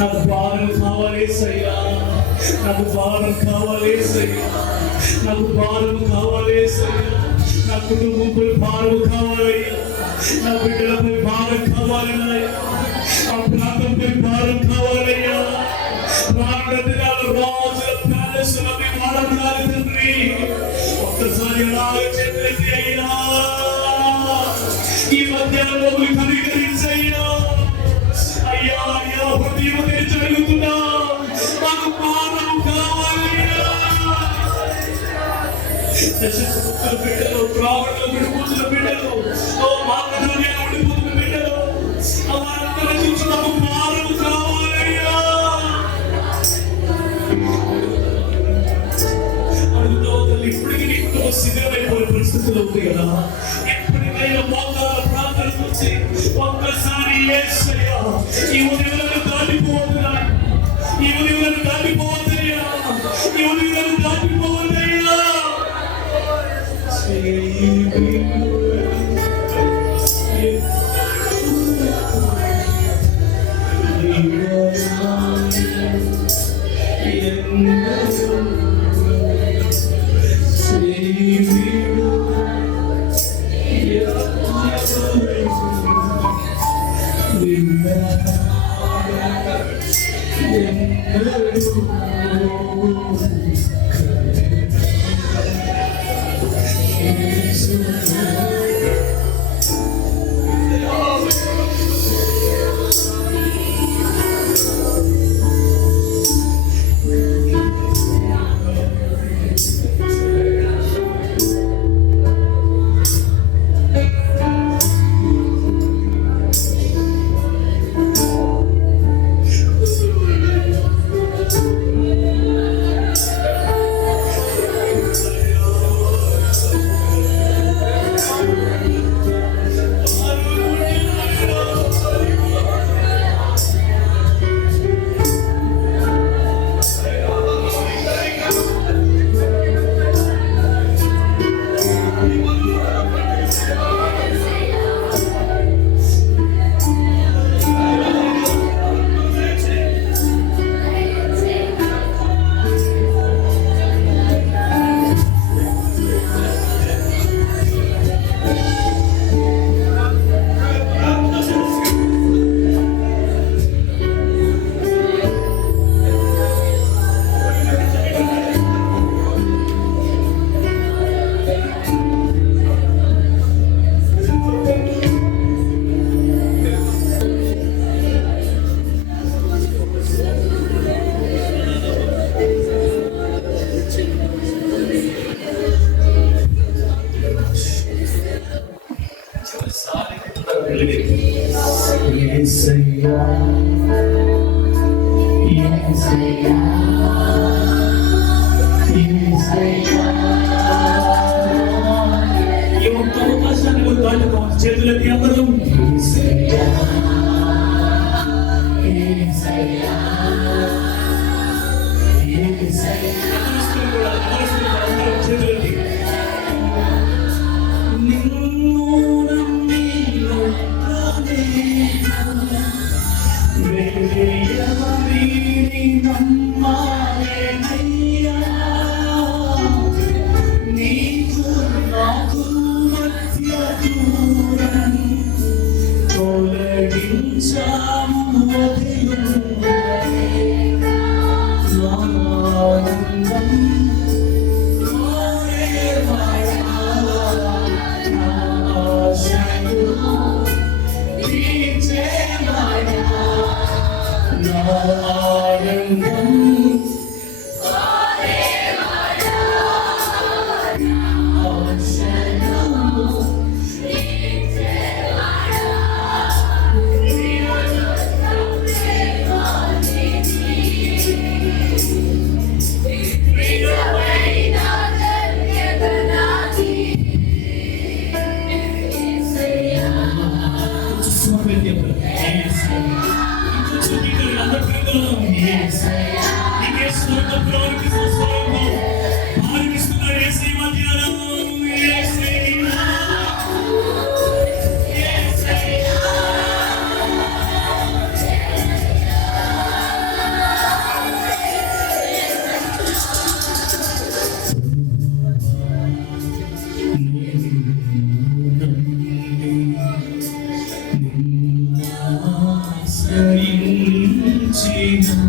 నాకు భారం కావాలి సయ్యా, నాకు భారం కావాలి సయ్యా, నాకు భారం కావాలి సయ్యా, నా కుటుంబంపై భారం కావాలయ్యా, నా బిడ్డలపై భారం కావాలయ్యా, ఆ ప్రాంతంపై భారం కావాలయ్యా. రానున్న దినాలు రాజుల ప్యాలెస్లో మీ వాడతారు తండ్రి. ఒక్కసారి అలాగే చెప్పండి అయ్యా, ఈ మధ్యాహ్నంలో కనికరించయ్యా. అయ్యా అయ్యా హృదయం తెరిచి అడుగుతున్నా, మాకు భారం కావాలయ్యా. దశపుత్రుల బిడ్డలు, ప్రాణుల విడిపోతున్న బిడ్డలు, ఓ మానవుడిగా ఉండిపోతున్న బిడ్డలు, వారందరూ చూసి మాకు భారం కావాలయ్యా. ఇప్పటికీ నీ కుటుంబం శిథిలమైపోయిన పరిస్థితులు ఉంది కదా, ఎప్పటికైనా మోకాళ్ళ ప్రార్థన వచ్చి ఒక్కసారి యేసయ్యా ఈ ఉదయాలను దాటిపోవద్దురా, ఈ ఉదయాలను దాటిపోవద్దయ్యా, ఈ ఉదయాలను దాటిపోవద్దయ్యా. చేతులకి అందరూ చేతులకి ఇంకొంచెం ఇక్కడ అందరూ పెరుగుతున్నాం. నీకే స్తోత్రం ప్రభువుకి స్తోత్రం. ఆరాధిస్తున్నారు యేసయ్య మధ్యాహ్నం. నిన్నాశ్రయించిన